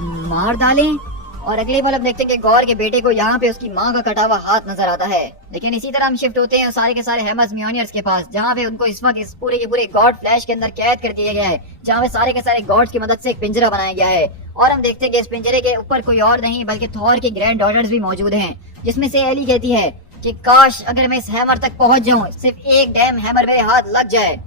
मार डालें। और अगले पल हम देखते हैं कि गौर के बेटे को यहाँ पे उसकी माँ का कटा हुआ हाथ नजर आता है। लेकिन इसी तरह हम शिफ्ट होते हैं सारे के सारे हेमस म्योनियर्स के पास, जहाँ पे उनको इस वक्त इस पूरे के पूरे गॉड फ्लैश के अंदर कैद कर दिया गया है, जहाँ पे सारे के सारे गॉड्स की मदद से एक पिंजरा बनाया गया है। और हम देखते हैं कि इस पिंजरे के ऊपर कोई और नहीं बल्कि थॉर की ग्रैंड डॉटर्स भी मौजूद हैं, जिसमें से एली कहती है कि काश अगर मैं इस हैमर तक पहुंच जाऊं, सिर्फ एक डैम हैमर मेरे हाथ लग जाए।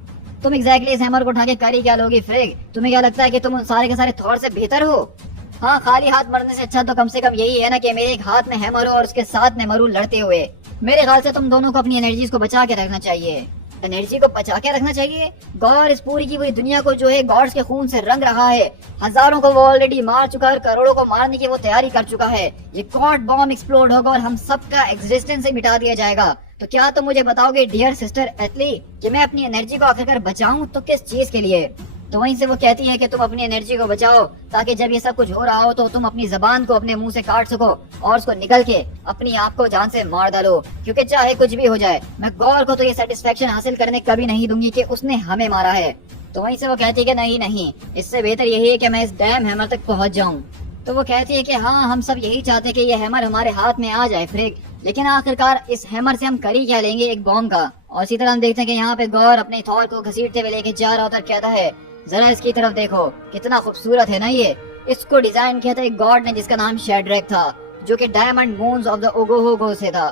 तुम एग्जैक्टली इस हैमर को उठा के करी क्या लोगी फ्रिग? तुम्हें क्या लगता है कि तुम सारे के सारे थॉर से बेहतर हो? हाँ, खाली हाथ मरने से अच्छा तो कम से कम यही है ना कि मेरे एक हाथ में हैमर हो और उसके साथ में मरू लड़ते हुए। मेरे ख्याल से तुम दोनों को अपनी एनर्जीज को बचा के रखना चाहिए। एनर्जी को बचा के रखना चाहिए। गॉर इस पूरी की पूरी दुनिया को जो है गॉड्स के खून से रंग रहा है। हजारों को वो ऑलरेडी मार चुका है, करोड़ों को मारने की वो तैयारी कर चुका है। ये गॉड बॉम्ब एक्सप्लोड होगा और हम सबका एग्जिस्टेंस ही मिटा दिया जाएगा। तो क्या तुम मुझे बताओगे डियर सिस्टर एथली कि मैं अपनी एनर्जी को आखिरकार बचाऊं तो किस चीज के लिए? तो वहीं से वो कहती है कि तुम अपनी एनर्जी को बचाओ ताकि जब ये सब कुछ हो रहा हो तो तुम अपनी जबान को अपने मुंह से काट सको और उसको निकल के अपनी आप को जान से मार डालो, क्योंकि चाहे कुछ भी हो जाए मैं गौर को तो ये सेटिस्फेक्शन हासिल करने कभी नहीं दूंगी कि उसने हमें मारा है। तो वहीं से वो कहती है कि नहीं नहीं, इससे बेहतर यही है कि मैं इस डैम हैमर तक पहुंच जाऊं। तो वो कहती है कि हाँ, हम सब यही चाहते कि ये हैमर हमारे हाथ में आ जाए फ्रिक, लेकिन आखिरकार इस हैमर से हम कर ही क्या लेंगे, एक बॉम्ब का। और इसी तरह हम देखते हैं कि यहाँ पे गौर अपने थॉर को घसीटते हुए लेके जा रहा होता है, कहता है जरा इसकी तरफ देखो, कितना खूबसूरत है ना ये। इसको डिजाइन किया था एक गॉड ने जिसका नाम शेड्रैक था, जो कि diamond moons of the Ogohogo से था,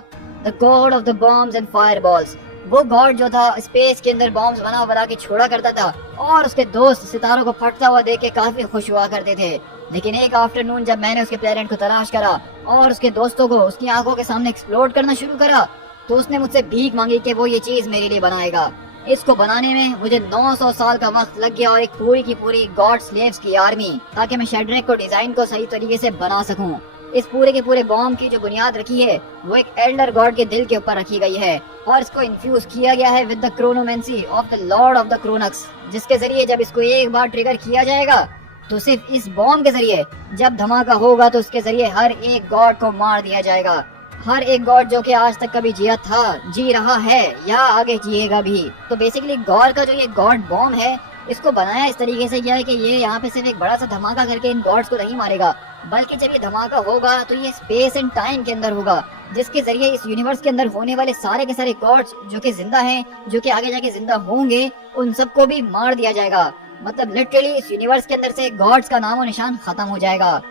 the god of the bombs and fireballs. वो गॉड जो था स्पेस के अंदर बॉम्ब्स बना के छोड़ा करता था और उसके दोस्त सितारों को फटता हुआ देख के काफी खुश हुआ करते थे। लेकिन एक आफ्टरनून जब मैंने उसके प्लेनेट को तलाश करा और उसके दोस्तों को उसकी आंखों के सामने एक्सप्लोड करना शुरू करा, तो उसने मुझसे भीख मांगी कि वो ये चीज मेरे लिए बनाएगा। इसको बनाने में मुझे 900 साल का वक्त लग गया और एक पूरी की पूरी गॉड स्लेव्स की आर्मी, ताकि मैं शेड्रैक को डिजाइन को सही तरीके से बना सकूं। इस पूरे के पूरे बॉम्ब की जो बुनियाद रखी है वो एक एल्डर गॉड के दिल के ऊपर रखी गई है और इसको इन्फ्यूज किया गया है with the chronomancy of the lord of the Chronox, जिसके जरिए जब इसको एक बार ट्रिगर किया जाएगा तो सिर्फ इस बॉम्ब के जरिए जब धमाका होगा तो उसके जरिए हर एक गॉड को मार दिया जाएगा। हर एक गॉड जो कि आज तक कभी जिया था, जी रहा है या आगे जिएगा भी। तो बेसिकली गॉड का जो ये गॉड बॉम्ब है, इसको बनाया इस तरीके से गया है कि ये यहाँ पे सिर्फ एक बड़ा सा धमाका करके इन गॉड्स को नहीं मारेगा, बल्कि जब ये धमाका होगा तो ये स्पेस एंड टाइम के अंदर होगा, जिसके जरिए इस यूनिवर्स के अंदर होने वाले सारे के सारे गॉड्स जो कि जिंदा हैं, जो कि आगे जाके जिंदा होंगे, उन सबको भी मार दिया जाएगा। मतलब लिटरली इस यूनिवर्स के अंदर से गॉड्स का नामो निशान खत्म हो जाएगा।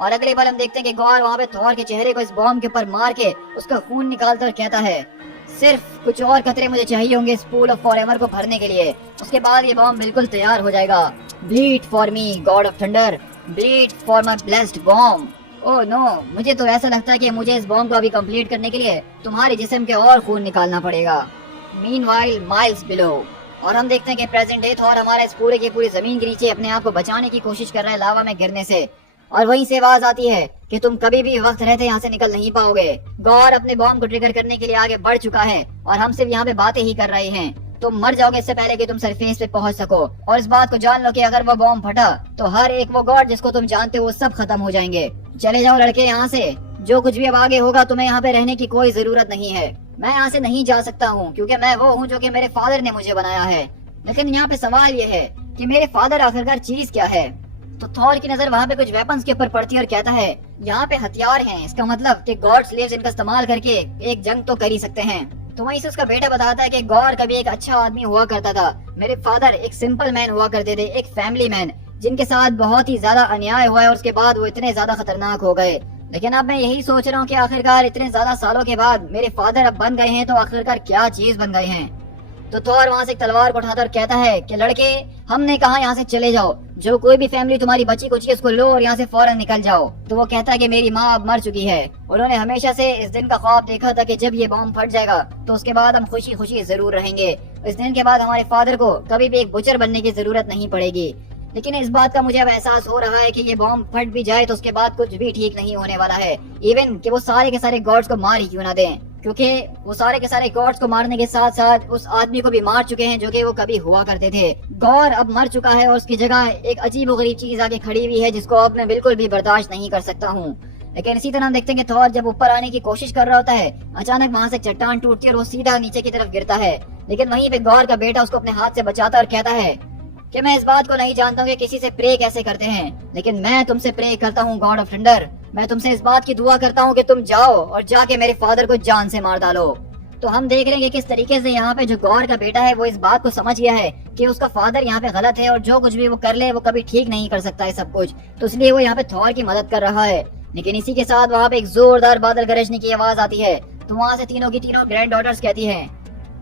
और अगले बार हम देखते हैं कि गॉर वहाँ पे थॉर के चेहरे को इस बॉम्ब के ऊपर मार के उसका खून निकालता और कहता है सिर्फ कुछ और कतरे मुझे चाहिए होंगे इस पूल ऑफ फॉरएवर को भरने के लिए, उसके बाद ये बॉम्ब बिल्कुल तैयार हो जाएगा। Bleed for me god of thunder, bleed for my blessed bomb. Oh no, मुझे तो ऐसा लगता है कि मुझे इस बॉम्ब को अभी कंप्लीट करने के लिए तुम्हारे जिस्म के और खून निकालना पड़ेगा। Meanwhile miles below. और हम देखते हैं कि प्रेजेंट डे थॉर हमारा इस पूरे की पूरी जमीन के नीचे अपने आप को बचाने की कोशिश कर रहा है लावा में गिरने से, और वहीं से आवाज आती है कि तुम कभी भी वक्त रहते यहाँ से निकल नहीं पाओगे। गौर अपने बॉम्ब को ट्रिगर करने के लिए आगे बढ़ चुका है और हम सिर्फ यहाँ पे बातें ही कर रहे हैं। तुम मर जाओगे इससे पहले कि तुम सरफेस पे पहुंच सको, और इस बात को जान लो कि अगर वो बॉम्ब फटा तो हर एक वो गॉड जिसको तुम जानते हो वो सब खत्म हो जाएंगे। चले जाओ लड़के यहाँ से, जो कुछ भी अब आगे होगा तुम्हें यहाँ पे रहने की कोई जरूरत नहीं है। मैं यहाँ से नहीं जा सकता हूँ क्योंकि मैं वो हूँ जो कि मेरे फादर ने मुझे बनाया है। लेकिन यहाँ पे सवाल ये है कि मेरे फादर आखिरकार चीज क्या है? तो थॉर की नजर वहाँ पे कुछ वेपन्स के ऊपर पड़ती है और कहता है यहाँ पे हथियार हैं, इसका मतलब कि गॉड स्लेव्स इनका इस्तेमाल करके एक जंग तो कर ही सकते हैं। तो वहीं से उसका बेटा बताता है कि गौर कभी एक अच्छा आदमी हुआ करता था, मेरे फादर एक सिंपल मैन हुआ करते थे, एक फैमिली मैन जिनके साथ बहुत ही ज्यादा अन्याय हुआ है और उसके बाद वो इतने ज्यादा खतरनाक हो गए। लेकिन अब मैं यही सोच रहा हूँ कि आखिरकार इतने ज्यादा सालों के बाद मेरे फादर अब बन गए हैं तो आखिरकार क्या चीज बन गए हैं। तो थॉर वहाँ से एक तलवार को उठाकर कहता है कि लड़के, हमने कहा यहाँ से चले जाओ, जो कोई भी फैमिली तुम्हारी बची कुछ उसको लो और यहाँ से फौरन निकल जाओ। तो वो कहता है कि मेरी माँ अब मर चुकी है, उन्होंने हमेशा से इस दिन का ख्वाब देखा था कि जब ये बॉम्ब फट जाएगा तो उसके बाद हम खुशी खुशी जरूर रहेंगे। इस दिन के बाद हमारे फादर को कभी भी एक बुचर बनने की जरूरत नहीं पड़ेगी। लेकिन इस बात का मुझे अब एहसास हो रहा है कि ये बॉम्ब फट भी जाए तो उसके बाद कुछ भी ठीक नहीं होने वाला है, इवन कि वो सारे के सारे गॉड्स को मार ही क्यों ना दें, क्योंकि वो सारे के सारे गॉड्स को मारने के साथ साथ उस आदमी को भी मार चुके हैं जो कि वो कभी हुआ करते थे। गौर अब मर चुका है और उसकी जगह एक अजीब गरीब चीज आगे खड़ी हुई है जिसको अब मैं बिल्कुल भी बर्दाश्त नहीं कर सकता हूँ। लेकिन इसी तरह हम देखते हैं कि थॉर जब ऊपर आने की कोशिश कर रहा होता है, अचानक वहाँ से चट्टान टूटती है और वो सीधा नीचे की तरफ गिरता है। लेकिन वहीं पे गौर का बेटा उसको अपने हाथ से बचाता और कहता है कि मैं इस बात को नहीं जानता हूँ कि किसी से प्रे कैसे करते हैं, लेकिन मैं तुमसे प्रे करता हूँ गॉड ऑफ थंडर। मैं तुमसे इस बात की दुआ करता हूँ कि तुम जाओ और जाके मेरे फादर को जान से मार डालो। तो हम देख रहे हैं कि किस तरीके से यहाँ पे जो गौर का बेटा है वो इस बात को समझ गया है कि उसका फादर यहाँ पे गलत है और जो कुछ भी वो कर ले वो कभी ठीक नहीं कर सकता है सब कुछ, तो इसलिए वो यहाँ पे थॉर की मदद कर रहा है। लेकिन इसी के साथ वहाँ पे एक जोरदार बादल गरजने की आवाज आती है। तो वहाँ से तीनों की तीनों ग्रैंड डॉटर्स कहती है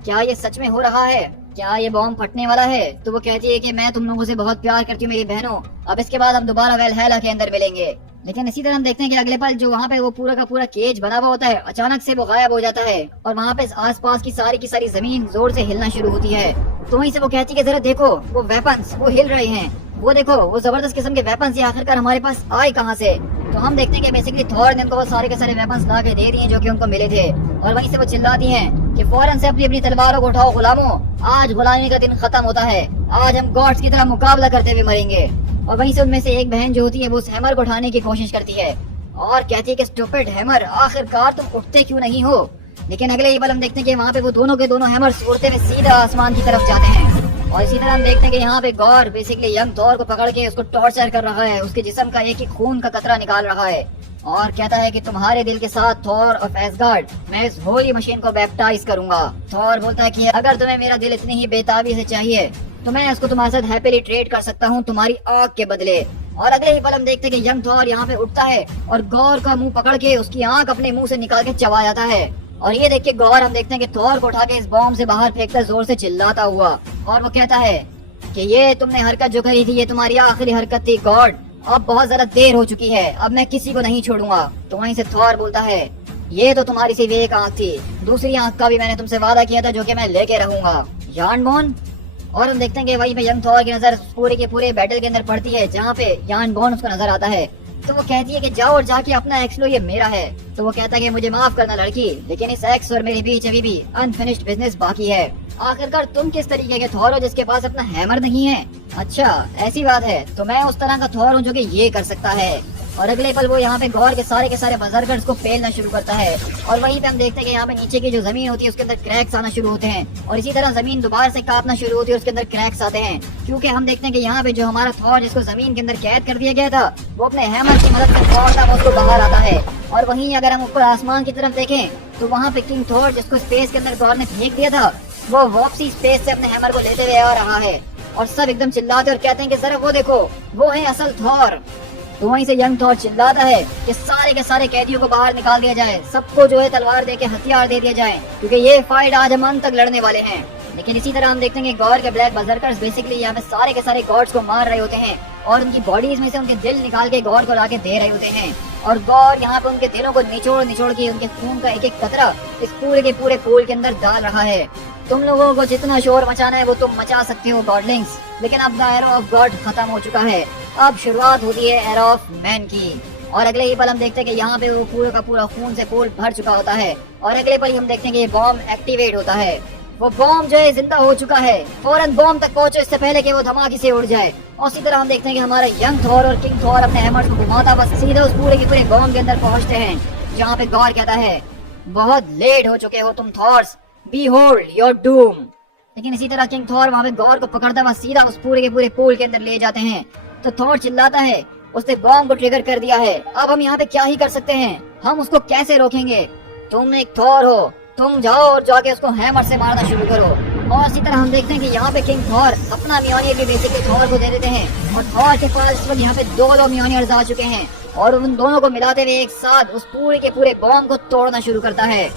क्या ये सच में हो रहा है? क्या ये बॉम्ब फटने वाला है? तो वो कहती है कि मैं तुम लोगों से बहुत प्यार करती हूँ मेरी बहनों, अब इसके बाद हम दोबारा वेलहैला के अंदर मिलेंगे। लेकिन इसी तरह हम देखते हैं कि अगले पल जो वहाँ पे वो पूरा का पूरा केज बना हुआ होता है, अचानक से वो गायब हो जाता है और वहाँ पे आसपास की सारी जमीन जोर से हिलना शुरू होती है। तो वहीं से वो कहती है कि जरा देखो वो वेपन्स वो हिल रहे हैं, वो देखो वो जबरदस्त किस्म के वेपन्स ये आखिरकार हमारे पास आए कहाँ से। तो हम देखते हैं कि बेसिकली थॉर ने उनको वो सारे के सारे वेपन्स ला के दे दिए जो कि उनको मिले थे। और वहीं से वो चिल्लाती हैं कि फौरन से अपनी अपनी तलवारों को उठाओ गुलामों, आज गुलामी का दिन खत्म होता है, आज हम गॉड्स की तरह मुकाबला करते हुए मरेंगे। और वहीं से उनमें से एक बहन जो होती है वो उस हैमर को उठाने की कोशिश करती है और कहती है कि स्टूपिड हैमर, आखिरकार तुम उठते क्यों नहीं हो। लेकिन अगले ही पल हम देखते हैं कि वहाँ पे वो दोनों के दोनों हैमर्स उड़ते हुए सीधा आसमान की तरफ जाते हैं। और इसी तरह हम देखते हैं कि यहाँ पे गॉर बेसिकली यंग थॉर को पकड़ के उसको टॉर्चर कर रहा है, उसके जिस्म का एक एक खून का कतरा निकाल रहा है और कहता है कि तुम्हारे दिल के साथ थॉर ऑफ एसगार्ड मैं इस होली मशीन को बैप्टाइज करूंगा। थॉर बोलता है कि अगर तुम्हें मेरा दिल इतनी ही बेताबी से चाहिए तो मैं इसको तुम्हारे साथ हैप्पीली ट्रेड कर सकता हूँ तुम्हारी आग के बदले। और अगले ही पल हम देखते हैं कि यंग थॉर यहाँ पे उठता है और गौर का मुंह पकड़ के उसकी आंख अपने मुंह से निकाल के चबा जाता है। और ये देख के गौर हम देखते हैं कि थॉर को उठा के इस बॉम्ब से बाहर फेंककर जोर से चिल्लाता हुआ और वो कहता है कि ये तुमने हरकत जो करी थी ये तुम्हारी आखिरी हरकत थी गॉड, अब बहुत ज्यादा देर हो चुकी है, अब मैं किसी को नहीं छोड़ूंगा। तो वहीं से थॉर बोलता है ये तो तुम्हारी सिर्फ एक आंख थी, दूसरी आंख का भी मैंने तुमसे वादा किया था जो कि मैं लेके रहूंगा यानबोन। और हम देखते हैं कि वहीं पे यंग थॉर की नजर पूरे के पूरे बैटल के अंदर पड़ती है जहाँ पे यानबोन उसको नजर आता है। तो वो कहती है कि जाओ और जाके अपना एक्स लो, ये मेरा है। तो वो कहता है कि मुझे माफ करना लड़की, लेकिन इस एक्स और मेरे बीच अभी भी अनफिनिश्ड बिजनेस बाकी है। आखिरकार तुम किस तरीके के थॉर हो जिसके पास अपना हैमर नहीं है? अच्छा ऐसी बात है, तो मैं उस तरह का थॉर हूँ जो कि ये कर सकता है। और अगले पल वो यहाँ पे गौर के सारे बजरगर्स को फेलना शुरू करता है और वहीं पे हम देखते हैं कि यहाँ पे नीचे की जो जमीन होती है उसके अंदर क्रैक्स आना शुरू होते हैं और इसी तरह जमीन दोबारा से कांपना शुरू होती है, उसके अंदर क्रैक्स आते हैं क्योंकि हम देखते हैं कि यहाँ पे जो हमारा थॉर जिसको जमीन के अंदर कैद कर दिया गया था वो अपने हैमर की मदद से दौड़ता उसको बाहर आता है। और वहीं अगर हम ऊपर आसमान की तरफ देखें तो वहाँ पे किंग थॉर जिसको स्पेस के अंदर गौर ने फेंक दिया था वो वापसी स्पेस से अपने हैमर को लेते हुए आ रहा है और सब एकदम चिल्लाते और कहते हैं कि जरा वो देखो वो है असल थॉर। तो वहीं से यंग थॉर चिल्लाता है कि सारे के सारे कैदियों को बाहर निकाल दिया जाए, सबको जो है तलवार दे के हथियार दे दिया जाए क्योंकि ये फाइट आज हम अंत तक लड़ने वाले हैं। लेकिन इसी तरह हम देखते हैं कि गॉड के ब्लैक बजरकर्स बेसिकली यहाँ पे सारे के सारे गॉड्स को मार रहे होते हैं और उनकी बॉडीज में से उनके दिल निकाल के गॉड को लाके दे रहे होते हैं और गॉड यहाँ पे उनके दिलों को निचोड़ के उनके खून का एक एक कतरा इस पूरे के पूरे पूल के अंदर डाल रहा है। तुम लोगों को जितना शोर मचाना है वो तुम मचा सकते हो गॉडलिंग्स, लेकिन अब द एरा ऑफ गॉड खत्म हो चुका है, अब शुरुआत होती है एरा ऑफ मैन की। और अगले ही पल हम देखते हैं कि यहाँ पे वो पूरे का पूरा खून से पूल भर चुका होता है और अगले पल हम देखते हैं कि ये बॉम्ब एक्टिवेट होता है। वो बॉम्ब जो है जिंदा हो चुका है, फौरन बॉम्ब तक पहुंचो इससे पहले कि वो धमाके से उड़ जाए। और इसी तरह हम देखते हैं कि हमारा यंग थॉर और किंग थॉर अपने हैमर्स को घुमाता बस सीधे उस पूरे के पूरे बॉम्ब के अंदर पहुंचते हैं जहाँ पे गॉड कहता है बहुत लेट हो चुके हो तुम थॉर्स, बीहोल्ड योर डूम। लेकिन इसी तरह किंग थॉर वहाँ पे गॉड को पकड़ता हुआ सीधा उस पूरे के पूरे पूल के अंदर ले जाते हैं। तो थॉर चिल्लाता है उसने बॉम्ब को ट्रिगर कर दिया है, अब हम यहाँ पे क्या ही कर सकते हैं, हम उसको कैसे रोकेंगे? तुम एक थॉर हो, तुम जाओ और जाके उसको हैमर से मारना शुरू करो। और इसी तरह हम देखते हैं कि यहाँ पे किंग थॉर अपना म्योनियर भी बेसिकली थॉर को दे देते हैं और थॉर के पास इस वक्त यहाँ पे दो म्योनियर्स आ चुके हैं और उन दोनों को मिलाते हुए एक साथ उस पूरे के पूरे बॉम्ब को तोड़ना शुरू करता है।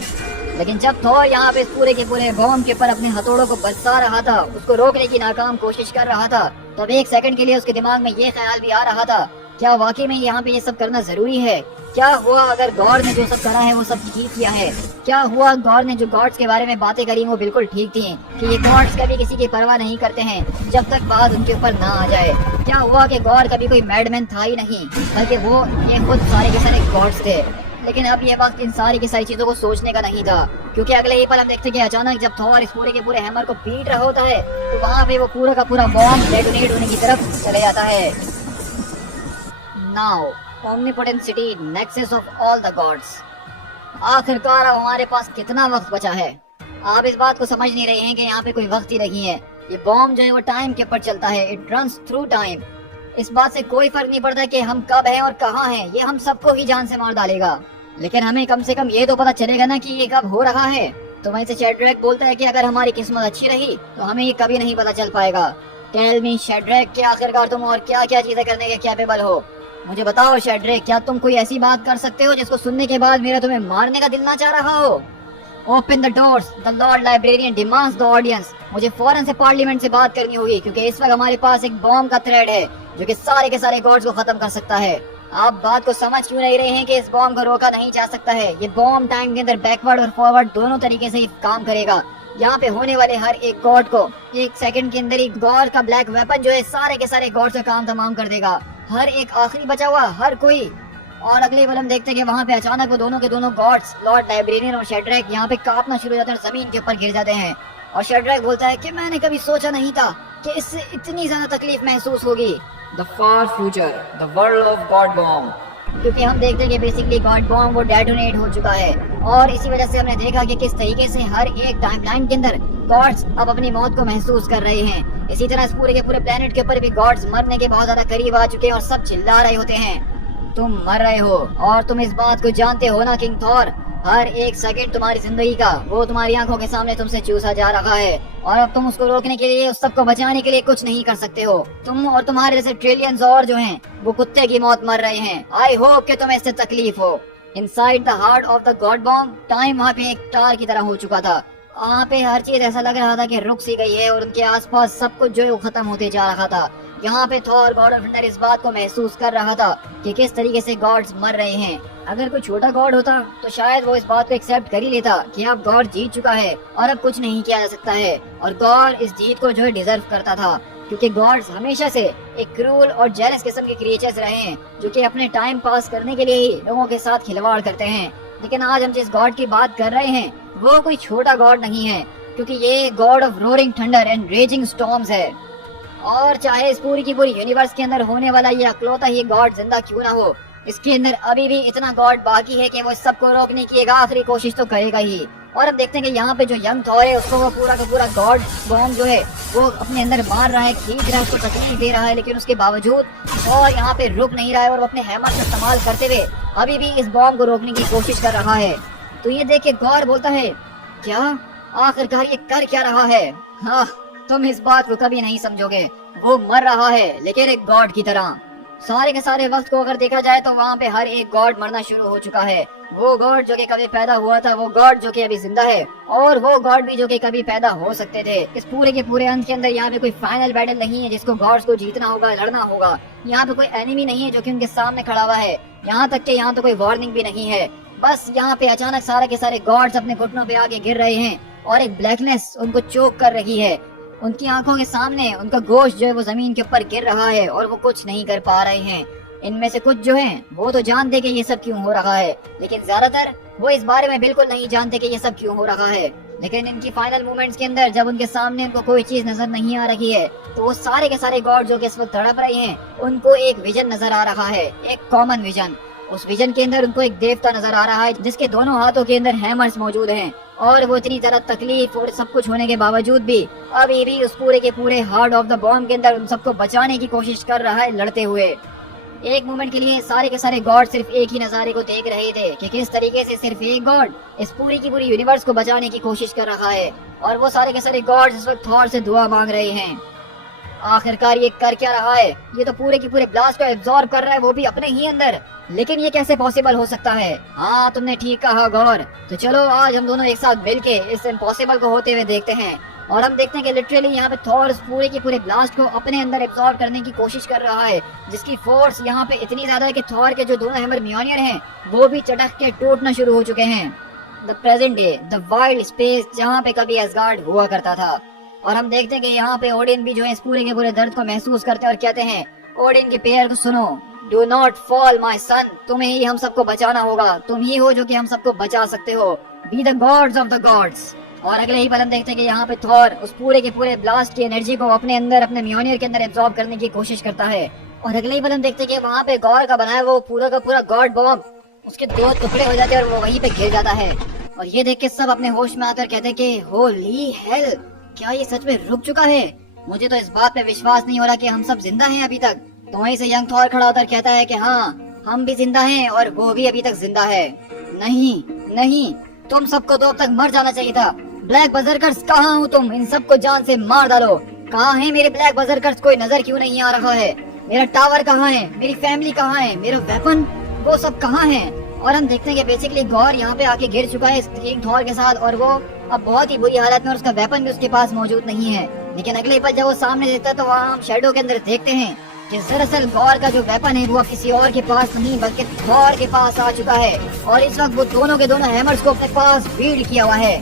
लेकिन जब थॉर यहाँ पे इस पूरे के पूरे बॉम्ब के ऊपर अपने हथौड़ों को बरसा रहा था, उसको रोकने की नाकाम कोशिश कर रहा था, तब एक सेकंड के लिए उसके दिमाग में ये ख्याल भी आ रहा था क्या वाकई में यहाँ पे ये सब करना जरूरी है? क्या हुआ अगर गॉड ने जो सब करा है वो सब ठीक किया है? क्या हुआ गॉड ने जो गॉड्स के बारे में बातें करी वो बिल्कुल ठीक थी कि ये गॉड्स कभी किसी की परवाह नहीं करते हैं जब तक बात उनके ऊपर ना आ जाए? क्या हुआ कि गॉड कभी कोई मैडमैन था ही नहीं बल्कि वो ये खुद सारे के सारे गॉड्स थे? लेकिन अब ये वक्त इन सारी की सारी चीजों को सोचने का नहीं था क्योंकि अगले ही पल हम देखते हैं कि अचानक जब थॉर इस पूरे के पूरे हैमर को पीट रहा होता है तो वहाँ पे वो पूरा का पूरा बॉम्ब डेटोनेट होने की तरफ चले जाता है। Now omnipotent city nexus of all the gods. आखिरकार अब हमारे पास कितना वक्त बचा है? आप इस बात को समझ नहीं रहे हैं कि यहाँ पे कोई वक्त ही नहीं है। ये बॉम्ब जो है वो टाइम के ऊपर चलता है, इट रन्स थ्रू टाइम। इस बात से कोई फर्क नहीं पड़ता कि हम कब हैं और कहाँ हैं, ये हम सबको ही जान से मार डालेगा। लेकिन हमें कम से कम ये तो पता चलेगा ना कि ये कब हो रहा है। तो वहीं से शेड्रैक बोलता है कि अगर हमारी किस्मत अच्छी रही तो हमें ये कभी नहीं पता चल पाएगा। टेल मी शेड्रैक, कि आखिरकार तुम और क्या क्या चीजें करने के कैपेबल हो? मुझे बताओ शेड्रैक, क्या तुम कोई ऐसी बात कर सकते हो जिसको सुनने के बाद मेरा तुम्हें मारने का दिल ना चाह रहा हो? Open the doors, the Lord librarian demands the audience. मुझे फौरन से पार्लियामेंट से बात करनी होगी क्योंकि इस वक्त हमारे पास एक बॉम्ब का थ्रेड है जो कि सारे के सारे गॉड्स को खत्म कर सकता है। आप बात को समझ क्यों नहीं रहे हैं कि इस बॉम्ब को रोका नहीं जा सकता है। ये बॉम्ब टाइम के अंदर बैकवर्ड और फॉरवर्ड दोनों तरीके से काम करेगा। यहाँ पे होने वाले हर एक गॉड को एक सेकंड के अंदर ही गॉड का ब्लैक वेपन जो है सारे के सारे गॉड का काम तमाम कर देगा। हर एक आखिरी बचा हुआ हर कोई। और अगले पल हम देखते हैं कि वहाँ पे अचानक वो दोनों के दोनों गॉड्स लॉर्ड लाइब्रेरियन और शेड्रैक यहाँ पे कांपना शुरू हो जाते हैं, जमीन के ऊपर गिर जाते हैं। और शेड्रैक बोलता है कि मैंने कभी सोचा नहीं था कि इससे इतनी ज्यादा तकलीफ महसूस होगी। The far future, the world of God bomb. क्योंकि हम देखते हैं कि बेसिकली गॉड बॉम्ब वो डेटोनेट हो चुका है और इसी वजह से हमने देखा कि किस तरीके से हर एक टाइमलाइन के अंदर गॉड्स अब अपनी मौत को महसूस कर रहे हैं। इसी तरह इस पूरे के पूरे प्लेनेट के ऊपर भी गॉड्स मरने के बहुत ज्यादा करीब आ चुके हैं और सब चिल्ला रहे होते हैं, तुम मर रहे हो। और तुम इस बात को जानते हो ना किंग थॉर, हर एक सेकंड तुम्हारी जिंदगी का वो तुम्हारी आंखों के सामने तुमसे चूसा जा रहा है और अब तुम उसको रोकने के लिए, उस सब को बचाने के लिए कुछ नहीं कर सकते हो। तुम और तुम्हारे जैसे ट्रिलियंस और जो हैं वो कुत्ते की मौत मर रहे हैं। आई होप कि तुम्हें इससे तकलीफ हो। Inside the heart of the God bomb time वहाँ पे एक टार की तरह हो चुका था। वहाँ पे हर चीज ऐसा लग रहा था कि रुक सी गई है और उनके आसपास सब कुछ जो है वो खत्म होते जा रहा था। यहाँ पे थॉर गॉड ऑफ थंडर इस बात को महसूस कर रहा था कि किस तरीके से गॉड्स मर रहे हैं। अगर कोई छोटा गॉड होता तो शायद वो इस बात को एक्सेप्ट कर ही लेता कि अब गॉड जीत चुका है और अब कुछ नहीं किया जा सकता है। और गॉड इस जीत को जो है डिजर्व करता था क्योंकि गॉड्स हमेशा से एक क्रूल और जेलस किस्म के क्रिएचर्स रहे हैं जो कि अपने टाइम पास करने के लिए ही लोगों के साथ खिलवाड़ करते हैं। लेकिन आज हम जिस गॉड की बात कर रहे हैं वो कोई छोटा गॉड नहीं है क्योंकि ये God of roaring thunder and raising storms है। और चाहे इस पूरी की पूरी यूनिवर्स के अंदर होने वाला ये अकलौता ही गॉड जिंदा क्यों ना हो, इसके अंदर अभी भी इतना गॉड बाकी है कि वो इस सबको रोकने की एक आखिरी कोशिश तो करेगा ही। और हम देखते हैं कि यहाँ पे जो यंग थॉर है उसको वो पूरा का पूरा गॉड बॉम्ब जो है वो अपने अंदर मार रहा है, खींच रहा है, उसको तकलीफ दे रहा है, लेकिन उसके बावजूद और यहाँ पे रुक नहीं रहा है और वो अपने हैमर का इस्तेमाल करते हुए अभी भी इस बॉम्ब को रोकने की कोशिश कर रहा है। तो ये देख के गॉड बोलता है, क्या आखिरकार ये कर क्या रहा है? हाँ, तुम इस बात को कभी नहीं समझोगे। वो मर रहा है लेकिन एक गॉड की तरह। सारे के सारे वक्त को अगर देखा जाए तो वहाँ पे हर एक गॉड मरना शुरू हो चुका है। वो गॉड जो कि कभी पैदा हुआ था, वो गॉड जो कि अभी जिंदा है, और वो गॉड भी जो कि कभी पैदा हो सकते थे। इस पूरे के पूरे अंत के अंदर यहाँ पे कोई फाइनल बैटल नहीं है जिसको गॉड्स को जीतना होगा, लड़ना होगा। यहाँ पे कोई एनिमी नहीं है जो कि उनके सामने खड़ा हुआ है। यहाँ तक कि यहाँ तो कोई वार्निंग भी नहीं है। बस यहाँ पे अचानक सारे के सारे गॉड्स अपने घुटनों पे आगे गिर रहे हैं और एक ब्लैकनेस उनको चोक कर रही है। उनकी आंखों के सामने उनका गोश्त जो है वो जमीन के ऊपर गिर रहा है और वो कुछ नहीं कर पा रहे हैं। इनमें से कुछ जो हैं वो तो जानते कि ये सब क्यों हो रहा है, लेकिन ज्यादातर वो इस बारे में बिल्कुल नहीं जानते कि ये सब क्यों हो रहा है। लेकिन इनकी फाइनल मोमेंट्स के अंदर जब उनके सामने उनको कोई चीज नजर नहीं आ रही है तो वो सारे के सारे गॉड जो कि इस वक्त तड़प रहे हैं उनको एक विजन नजर आ रहा है, एक कॉमन विजन। उस विजन के अंदर उनको एक देवता नजर आ रहा है जिसके दोनों हाथों के अंदर हैमर्स मौजूद हैं और वो इतनी ज्यादा तकलीफ और सब कुछ होने के बावजूद भी अभी भी उस पूरे के पूरे हार्ट ऑफ द बॉम्ब के अंदर उन सबको बचाने की कोशिश कर रहा है लड़ते हुए। एक मोमेंट के लिए सारे के सारे गॉड सिर्फ एक ही नजारे को देख रहे थे कि किस तरीके से सिर्फ एक गॉड इस पूरी की पूरी यूनिवर्स को बचाने की कोशिश कर रहा है और वो सारे के सारे गॉड इस वक्त थॉर से दुआ मांग रहे हैं। आखिरकार ये कर क्या रहा है? ये तो पूरे की पूरे ब्लास्ट को एब्जॉर्ब कर रहा है, वो भी अपने ही अंदर। लेकिन ये कैसे पॉसिबल हो सकता है? हाँ, तुमने ठीक कहा गौर। तो चलो आज हम दोनों एक साथ मिलके इस इम्पॉसिबल को होते हुए देखते हैं। और हम देखते हैं कि लिटरली यहाँ पे थॉर पूरे के पूरे ब्लास्ट को अपने अंदर एब्जॉर्ब करने की कोशिश कर रहा है, जिसकी फोर्स यहाँ पे इतनी ज्यादा है कि थॉर के जो दोनों हैमर म्योनियर हैं वो भी चटक के टूटना शुरू हो चुके हैं। The present day, the wild space जहाँ पे कभी एसगार्ड हुआ करता था। और हम देखते हैं कि यहाँ पे ओडिन भी जो है इस पूरे के पूरे दर्द को महसूस करते हैं और कहते हैं, ओडिन के प्रेयर को सुनो, डू नॉट फॉल माई सन, तुम्हें ही हम सबको बचाना होगा, तुम ही हो जो कि हम सबको बचा सकते हो, be the gods of the God's. और अगले ही पल हम देखते हैं कि यहाँ पे थॉर उस पूरे के पूरे ब्लास्ट की एनर्जी को अपने अंदर अपने म्योनियर के अंदर एब्जॉर्ब करने की कोशिश करता है। और अगले ही पल हम देखते हैं कि वहाँ पे गॉड का बनाया वो पूरा का पूरा गॉड बॉम्ब उसके दो टुकड़े हो जाते हैं और वो वहीं पे गिर जाता है। और ये देख के सब अपने होश में आकर कहते हैं कि होली हेल, क्या ये सच में रुक चुका है? मुझे तो इस बात पे विश्वास नहीं हो रहा कि हम सब जिंदा हैं अभी तक। तो वहीं से यंग थॉर खड़ा होकर कहता है कि हाँ, हम भी जिंदा हैं और वो भी अभी तक जिंदा है। नहीं नहीं, तुम सबको तो अब तक मर जाना चाहिए था। ब्लैक बजरकर्स, कहाँ हो तुम? इन सबको जान से मार डालो। कहाँ है मेरे ब्लैक बजरकर्स? कोई नजर क्यों नहीं आ रहा है? मेरा टावर कहाँ है? मेरी फैमिली कहाँ है? मेरा वेपन, वो सब कहाँ है? और हम देखते हैं कि बेसिकली गौर यहाँ पे आके गिर चुका है किंग थॉर के साथ, और वो अब बहुत ही बुरी हालत में, और उसका वेपन भी उसके पास मौजूद नहीं है। लेकिन अगले पल जब वो सामने देखता है तो वहाँ हम शेडो के अंदर देखते हैं कि दरअसल गौर का जो वेपन है वो अब किसी और के पास नहीं बल्कि थॉर के पास आ चुका है, और इस वक्त वो दोनों के दोनों हैमर्स को अपने पास फीड किया हुआ है।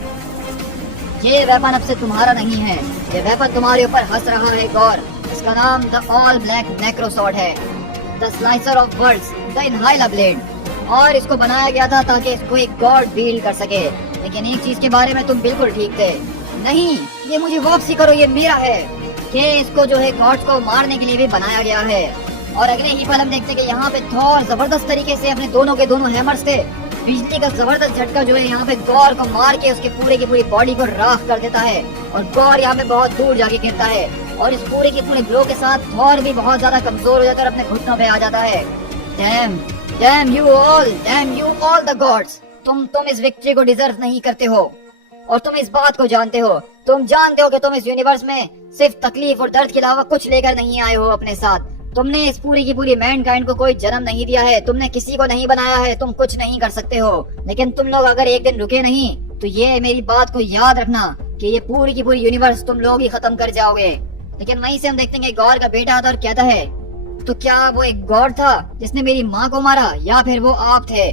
ये वेपन अब से तुम्हारा नहीं है, ये वेपन तुम्हारे ऊपर हंस रहा है गौर। इसका नाम the all black necro sword है, the slicer of words, the inhaila blade. और इसको बनाया गया था ताकि इसको एक गॉड फील कर सके। लेकिन एक चीज के बारे में तुम बिल्कुल ठीक थे, नहीं ये मुझे वापसी करो, ये मेरा है। कि इसको जो है गॉड्स को मारने के लिए भी बनाया गया है। और अगले ही पल हम देखते हैं कि यहाँ पे थॉर जबरदस्त तरीके से अपने दोनों के दोनों हैमर्स से बिजली का जबरदस्त झटका जो है यहाँ पे गौर को मार के उसके पूरे की पूरी बॉडी को राख कर देता है, और गौर यहाँ पे बहुत दूर जाके गिरता है। और इस पूरे के पूरे ग्लो के साथ थॉर भी बहुत ज्यादा कमजोर हो जाता है और अपने घुटनों पे आ जाता है। Damn you all the gods, तुम इस विक्ट्री को डिजर्व नहीं करते हो, और तुम इस बात को जानते हो। तुम जानते हो कि तुम इस यूनिवर्स में सिर्फ तकलीफ और दर्द के अलावा कुछ लेकर नहीं आए हो अपने साथ। तुमने इस पूरी की पूरी मैनकाइंड को कोई जन्म नहीं दिया है, तुमने किसी को नहीं बनाया है, तुम कुछ नहीं कर सकते हो। लेकिन तुम लोग अगर एक दिन रुके नहीं तो ये मेरी बात को याद रखना कि ये पूरी की पूरी यूनिवर्स तुम लोग ही खत्म कर जाओगे। लेकिन वहीं से हम देखते हैं कि गौर का बेटा आता और कहता है, तो क्या वो एक गॉड था जिसने मेरी माँ को मारा, या फिर वो आप थे,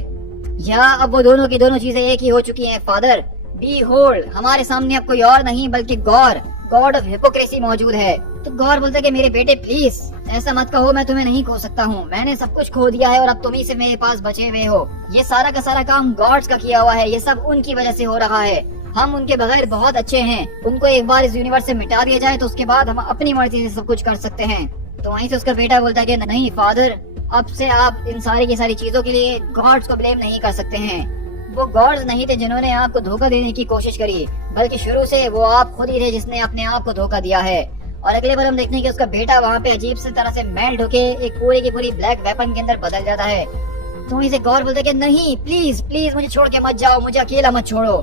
या अब वो दोनों की दोनों चीजें एक ही हो चुकी हैं। फादर बी होल्ड, हमारे सामने अब कोई और नहीं बल्कि गौर, गॉड ऑफ हिपोक्रेसी मौजूद है। तो गौर बोलता है कि मेरे बेटे प्लीज ऐसा मत कहो, मैं तुम्हें नहीं खो सकता हूँ, मैंने सब कुछ खो दिया है और अब तुम ही से मेरे पास बचे हुए हो। ये सारा का सारा काम गॉड्स का किया हुआ है, ये सब उनकी वजह से हो रहा है। हम उनके बगैर बहुत अच्छे हैं, उनको एक बार इस यूनिवर्स से मिटा दिया जाए तो उसके बाद हम अपनी मर्जी से सब कुछ कर सकते हैं। तो वहीं से उसका बेटा बोलता है कि नहीं फादर, अब से आप इन सारी की सारी चीजों के लिए गॉड्स को ब्लेम नहीं कर सकते हैं। वो गॉड्स नहीं थे जिन्होंने आपको धोखा देने की कोशिश करी, बल्कि शुरू से वो आप खुद ही थे जिसने अपने आप को धोखा दिया है। और अगले बार हम देखते हैं कि उसका बेटा वहाँ पे अजीब से तरह से मेल्ट होके एक पूरी की पूरी ब्लैक वेपन के अंदर बदल जाता है। तो वहीं से गौर बोलता है कि नहीं प्लीज प्लीज मुझे छोड़ के मत जाओ, मुझे अकेला मत छोड़ो।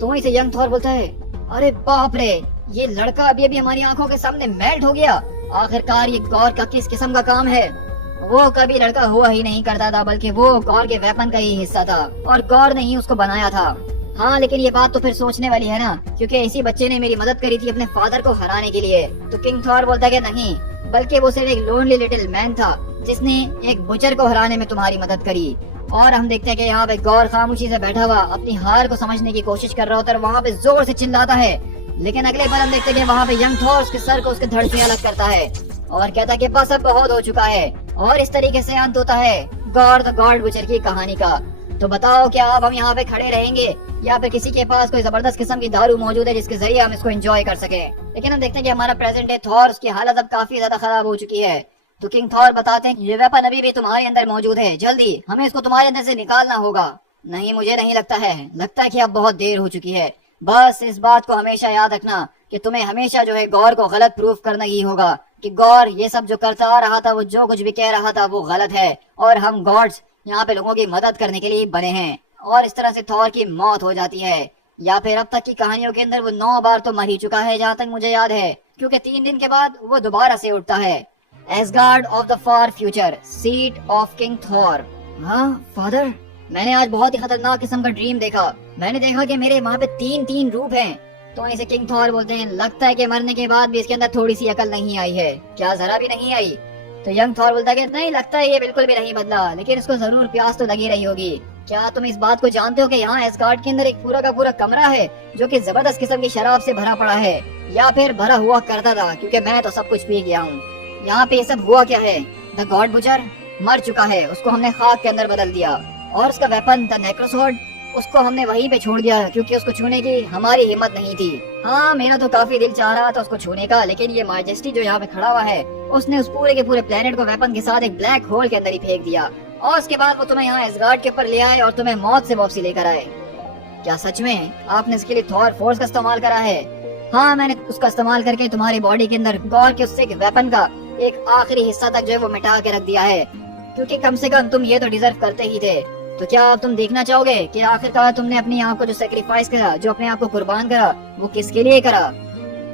तो वहीं से यंग थॉर बोलता है, अरे बाप रे, ये लड़का अभी अभी हमारी आंखों के सामने मेल्ट हो गया। आखिरकार ये गौर का किस किस्म का काम है? वो कभी लड़का हुआ ही नहीं करता था, बल्कि वो गौर के वेपन का ही हिस्सा था और गौर ने ही उसको बनाया था। हाँ, लेकिन ये बात तो फिर सोचने वाली है ना, क्योंकि इसी बच्चे ने मेरी मदद करी थी अपने फादर को हराने के लिए। तो किंग थॉर बोलता है कि नहीं, बल्कि वो सिर्फ एक लोनली लिटिल मैन था जिसने एक बुचर को हराने में तुम्हारी मदद करी। और हम देखते हैं कि यहाँ पे गौर खामोशी से बैठा हुआ अपनी हार को समझने की कोशिश कर रहा होता है, वहाँ पे जोर से चिल्लाता है। लेकिन अगले बार हम देखते हैं कि वहाँ पे यंग थॉर उसके सर को उसके धड़ से अलग करता है और कहता है कि बस अब बहुत हो चुका है। और इस तरीके से अंत होता है गॉड द गॉड बुचर की कहानी का। तो बताओ, क्या अब हम यहाँ पे खड़े रहेंगे या फिर किसी के पास कोई जबरदस्त किस्म की दारू मौजूद है जिसके जरिए हम इसको एंजॉय कर सके? लेकिन हम देखते हैं कि हमारा प्रेजेंट है थॉर, उसकी हालत अब काफी ज्यादा खराब हो चुकी है। तो किंग थॉर बताते हैं ये वेपन अभी भी तुम्हारे अंदर मौजूद है, जल्दी हमें इसको तुम्हारे अंदर से निकालना होगा। नहीं, मुझे नहीं लगता है, लगता है कि अब बहुत देर हो चुकी है। बस इस बात को हमेशा याद रखना कि तुम्हें हमेशा जो है गौर को गलत प्रूफ करना ही होगा कि गौर ये सब जो करता आ रहा था, वो जो कुछ भी कह रहा था वो गलत है, और हम गॉड्स यहाँ पे लोगों की मदद करने के लिए बने हैं। और इस तरह से थॉर की मौत हो जाती है, या फिर अब तक की कहानियों के अंदर वो 9 बार तो मर ही चुका है जहाँ तक मुझे याद है, क्योंकि 3 दिन के बाद वो दोबारा से उठता है। Ash gourd of the far future, seat of king Thor. हाँ फादर, मैंने आज बहुत ही खतरनाक किस्म का ड्रीम देखा। मैंने देखा कि मेरे वहाँ पे 3 रूप हैं। तो इसे किंग थॉर बोलते हैं, लगता है कि मरने के बाद भी इसके अंदर थोड़ी सी अकल नहीं आई है। क्या जरा भी नहीं आई? तो यंग थॉर बोलता है कि नहीं, लगता है ये बिल्कुल भी नहीं बदला, लेकिन इसको जरूर प्यास तो लगी रही होगी। क्या तुम इस बात को जानते हो कि यहाँ एसगार्ड के अंदर एक पूरा का पूरा कमरा है जो कि जबरदस्त किस्म की शराब से भरा पड़ा है, या फिर भरा हुआ करता था, क्योंकि मैं तो सब कुछ पी गया हूँ। यहाँ पे ये सब हुआ क्या है? द गॉड बुचर मर चुका है, उसको हमने खाक के अंदर बदल दिया, और उसका वेपन द नेक्रो स्वॉर्ड उसको हमने वहीं पे छोड़ दिया क्योंकि उसको छूने की हमारी हिम्मत नहीं थी। हाँ, मेरा तो काफी दिल चाह रहा था उसको छूने का, लेकिन ये मैजेस्टी जो यहाँ पे खड़ा हुआ है उसने उस पूरे के पूरे प्लेनेट को वेपन के साथ एक ब्लैक होल के अंदर ही फेंक दिया, और उसके बाद वो तुम्हें यहाँ एसगार्ड के ऊपर ले आए और तुम्हें मौत से वापसी लेकर आए। क्या सच में आपने इसके लिए थॉर फोर्स का इस्तेमाल करा है? हाँ, मैंने उसका इस्तेमाल करके तुम्हारी बॉडी के अंदर गौर के उससे वेपन का एक आखिरी हिस्सा तक जो है वो मिटा के रख दिया है, क्योंकि कम से कम तुम ये तो डिजर्व करते ही थे। तो क्या अब तुम देखना चाहोगे कि आखिरकार तुमने अपनी आप को जो सेक्रीफाइस करा, जो अपने आप को कुर्बान करा, वो किसके लिए करा?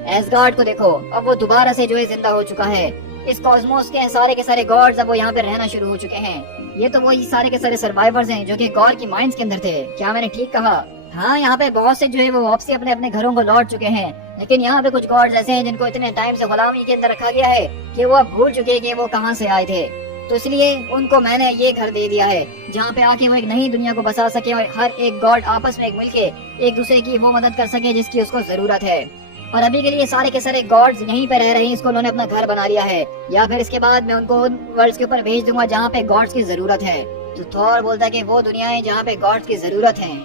एसगार्ड को देखो, अब वो दोबारा से जो है जिंदा हो चुका है। इस कॉस्मोस के सारे गॉड्स अब वो यहाँ पे रहना शुरू हो चुके हैं। ये तो वही सारे के सारे सर्वाइवर्स हैं जो कि गॉड की माइंड्स के अंदर थे। क्या मैंने ठीक कहा? हाँ, यहाँ पे बहुत से जो है वो वापसी अपने अपने घरों को लौट चुके हैं, लेकिन यहाँ पे कुछ गॉड्स ऐसे हैं जिनको इतने टाइम से गुलामी के अंदर रखा गया है कि वो अब भूल चुके हैं कि वो कहाँ से आए थे। तो इसलिए उनको मैंने ये घर दे दिया है जहाँ पे आके वो एक नई दुनिया को बसा सके और हर एक गॉड आपस में मिलके एक दूसरे की वो मदद कर सके जिसकी उसको जरूरत है। और अभी के लिए सारे के सारे गॉड्स यहीं पे रह रहे हैं, इसको उन्होंने अपना घर बना लिया है, या फिर इसके बाद मैं उनको उन वर्ल्ड्स के ऊपर भेज दूंगा जहाँ पे गॉड्स की जरूरत है। तो थॉर बोलता है कि वो दुनियाएं जहाँ पे गॉड्स की जरूरत है।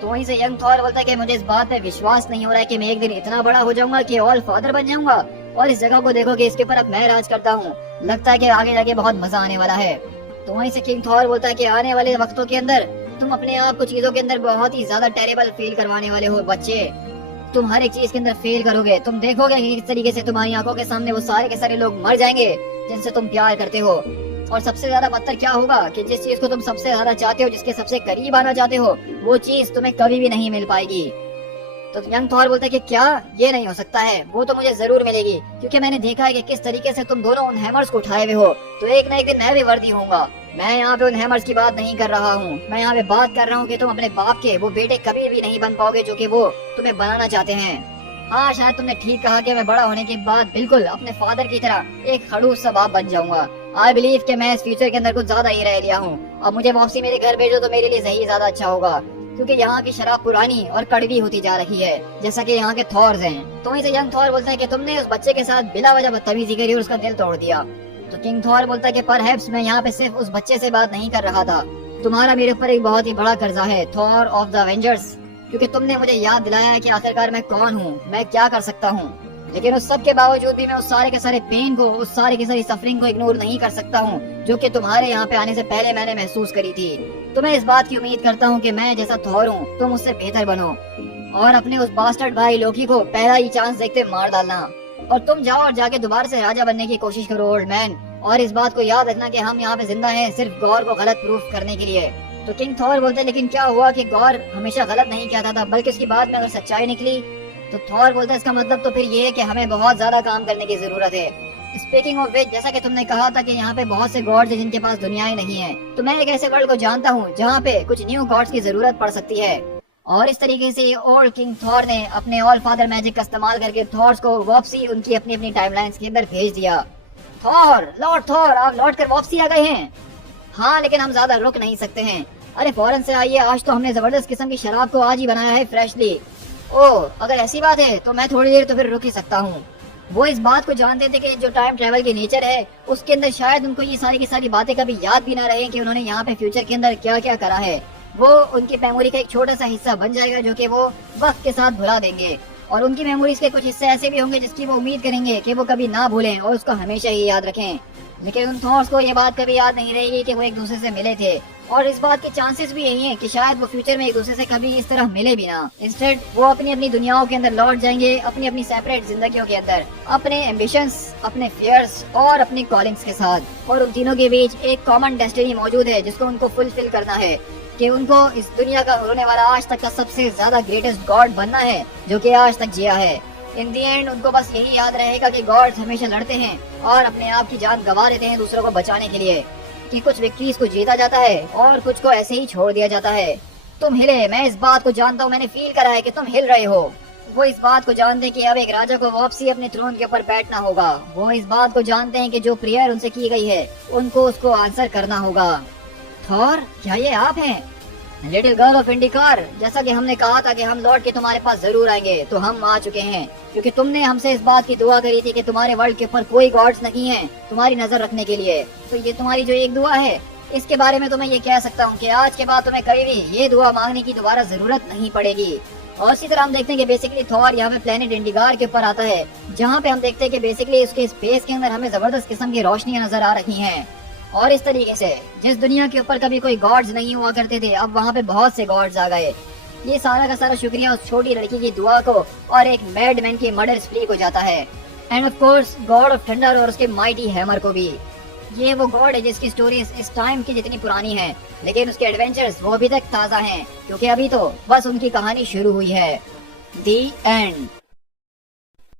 तो वहीं से यंग थॉर बोलता है कि मुझे इस बात पे विश्वास नहीं हो रहा है कि मैं एक दिन इतना बड़ा हो जाऊंगा कि ऑल फादर बन जाऊंगा और इस जगह को देखो कि इसके ऊपर अब मैं राज करता हूँ। लगता है कि आगे जाके बहुत मजा आने वाला है। तो वहीं से किंग थॉर बोलता है कि आने वाले वक्तों के अंदर तुम अपने आप को चीजों के अंदर बहुत ही ज्यादा टेरेबल फील करवाने वाले हो बच्चे। तुम हर एक चीज के अंदर फेल करोगे। तुम देखोगे कि किस तरीके से तुम्हारी आंखों के सामने वो सारे के सारे लोग मर जाएंगे जिनसे तुम प्यार करते हो। और सबसे ज्यादा बदतर क्या होगा कि जिस चीज को तुम सबसे ज्यादा चाहते हो, जिसके सबसे करीब आना चाहते हो, वो चीज तुम्हें कभी भी नहीं मिल पाएगी। तो यंग थॉर बोलता है कि क्या ये नहीं हो सकता है? वो तो मुझे जरूर मिलेगी, क्योंकि मैंने देखा है कि किस तरीके से तुम दोनों उन हैमर्स को उठाए हुए हो। तो एक ना एक दिन मैं भी वर्दी होऊंगा। मैं यहाँ पे उन हैमर्स की बात नहीं कर रहा हूँ, मैं यहाँ पे बात कर रहा हूँ कि तुम अपने बाप के वो बेटे कभी भी नहीं बन पाओगे जो कि वो तुम्हें बनाना चाहते हैं। हाँ, शायद तुमने ठीक कहा कि मैं बड़ा होने के बाद बिल्कुल अपने फादर की तरह एक खड़ूस सा बाप बन जाऊंगा। आई बिलीव कि मैं इस फ्यूचर के अंदर कुछ ज्यादा ही रह लिया हूँ। अब मुझे वापसी मेरे घर भेजो तो मेरे लिए सही ज्यादा अच्छा होगा, क्योंकि यहाँ की शराब पुरानी और कड़वी होती जा रही है, जैसा कि यहाँ के थॉर्स हैं। तो वहीं से यंग थॉर बोलता है कि तुमने उस बच्चे के साथ बिला वजह बदतमीजी करी और उसका दिल तोड़ दिया। तो किंग थॉर बोलता है कि परहैप्स मैं यहाँ पे सिर्फ उस बच्चे से बात नहीं कर रहा था। तुम्हारा मेरे ऊपर एक बहुत ही बड़ा कर्जा है, थॉर ऑफ द एवेंजर्स, क्योंकि तुमने मुझे याद दिलाया है कि आखिरकार मैं कौन हूँ, मैं क्या कर सकता हूँ। लेकिन उस सब के बावजूद भी मैं उस सारे के सारे पेन को, उस सारे की सारी सफरिंग को इग्नोर नहीं कर सकता हूँ जो कि तुम्हारे यहाँ पे आने से पहले मैंने महसूस करी थी। तो मैं इस बात की उम्मीद करता हूँ कि मैं जैसा थॉर हूँ तुम उससे बेहतर बनो और अपने उस बास्टर्ड भाई लोकी को पहला ही चांस देखते मार डालना, और तुम जाओ और जाके दोबारा से राजा बनने की कोशिश करो ओल्ड मैन। और इस बात को याद रखना कि हम यहाँ पे जिंदा हैं सिर्फ गौर को गलत प्रूफ करने के लिए। तो किंग थॉर बोलते लेकिन क्या हुआ कि गौर हमेशा गलत नहीं कहता था, बल्कि उसकी बात में अगर सच्चाई निकली। तो थॉर बोलता है इसका मतलब तो फिर ये है कि हमें बहुत ज्यादा काम करने की जरूरत है। स्पीकिंग ऑफ विच, जैसा कि तुमने कहा था कि यहाँ पे बहुत से गॉड्स हैं जिनके पास दुनियाएं नहीं है, तो मैं एक ऐसे वर्ल्ड को जानता हूँ जहाँ पे कुछ न्यू गॉड्स की जरूरत पड़ सकती है। और इस तरीके से ओल्ड किंग थॉर ने अपने ऑल फादर मैजिक का इस्तेमाल करके थॉर्स को वापसी उनकी अपनी अपनी टाइमलाइंस के अंदर भेज दिया। थॉर, लॉर्ड थॉर, आप लौट कर वापसी आ गए हैं। हाँ, लेकिन हम ज्यादा रुक नहीं सकते हैं। अरे फौरन से आइए, आज तो हमने जबरदस्त किस्म की शराब को आज ही बनाया है फ्रेशली। ओह, अगर ऐसी बात है तो मैं थोड़ी देर तो फिर रुक ही सकता हूँ। वो इस बात को जानते थे कि जो टाइम ट्रेवल की नेचर है उसके अंदर शायद उनको ये सारी की सारी बातें कभी याद भी ना रहे कि उन्होंने यहाँ पे फ्यूचर के अंदर क्या क्या करा है। वो उनकी मेमोरी का एक छोटा सा हिस्सा बन जाएगा जो कि वो वक्त के साथ भुला देंगे, और उनकी मेमोरीज के कुछ हिस्से ऐसे भी होंगे जिसकी वो उम्मीद करेंगे कि वो कभी ना भूलें और उसको हमेशा ही याद रखें। लेकिन उन थॉट्स को ये बात कभी याद नहीं रहेगी कि वो एक दूसरे से मिले थे, और इस बात के चांसेस भी यही हैं कि शायद वो फ्यूचर में एक दूसरे से कभी इस तरह मिले भी ना। इंस्टेड वो अपनी अपनी दुनियाओं के अंदर लौट जाएंगे, अपनी अपनी सेपरेट जिंदगियों के अंदर, अपने एम्बिशंस, अपने फियर्स और अपनी कॉलिंग्स के साथ। और उन तीनों के बीच एक कॉमन डेस्टिनी मौजूद है जिसको उनको फुलफिल करना है कि उनको इस दुनिया का होने वाला आज तक का सबसे ज्यादा ग्रेटेस्ट गॉड बनना है जो कि आज तक जिया है। इन दी एंड उनको बस यही याद रहेगा कि गॉड्स हमेशा लड़ते हैं और अपने आप की जान गंवा देते हैं दूसरों को बचाने के लिए, कि कुछ विक्ट्रीज को जीता जाता है और कुछ को ऐसे ही छोड़ दिया जाता है। तुम हिले, मैं इस बात को जानता हूँ, मैंने फील करा है कि तुम हिल रहे हो। वो इस बात को जानते हैं कि अब एक राजा को वापसी अपने थ्रोन के ऊपर बैठना होगा। वो इस बात को जानते हैं कि जो प्रेयर उनसे की गई है उनको उसको आंसर करना होगा। थॉर, क्या ये आप हैं? लिटिल गर्ल ऑफ इंडिकार, जैसा कि हमने कहा था कि हम लौट के तुम्हारे पास जरूर आएंगे, तो हम आ चुके हैं, क्योंकि तुमने हमसे इस बात की दुआ करी थी कि तुम्हारे वर्ल्ड के ऊपर कोई गॉड्स नहीं हैं तुम्हारी नजर रखने के लिए। तो ये तुम्हारी जो एक दुआ है, इसके बारे में तो मैं ये कह सकता हूँ कि आज के बाद तुम्हें कभी भी ये दुआ मांगने की दोबारा जरूरत नहीं पड़ेगी। और इसी तरह हम देखते हैं कि बेसिकली थॉर यहाँ पे प्लेनेट इंडिगार के ऊपर आता है, जहाँ पे हम देखते हैं कि बेसिकली उसके स्पेस के अंदर हमें जबरदस्त किस्म की रोशनियां नजर आ रही हैं। और इस तरीके से जिस दुनिया के ऊपर कभी कोई गॉड्स नहीं हुआ करते थे, अब वहाँ पे बहुत से गॉड्स आ गए। ये सारा का सारा शुक्रिया उस छोटी लड़की की दुआ को और एक मैडमैन की मर्डर स्प्री को जाता है, end of course God of thunder और उसके माइटी हैमर को भी। ये वो गॉड है जिसकी स्टोरी इस टाइम की जितनी पुरानी है, लेकिन उसके एडवेंचर्स वो अभी तक ताज़ा हैं, क्योंकि अभी तो बस उनकी कहानी शुरू हुई है। दी एंड।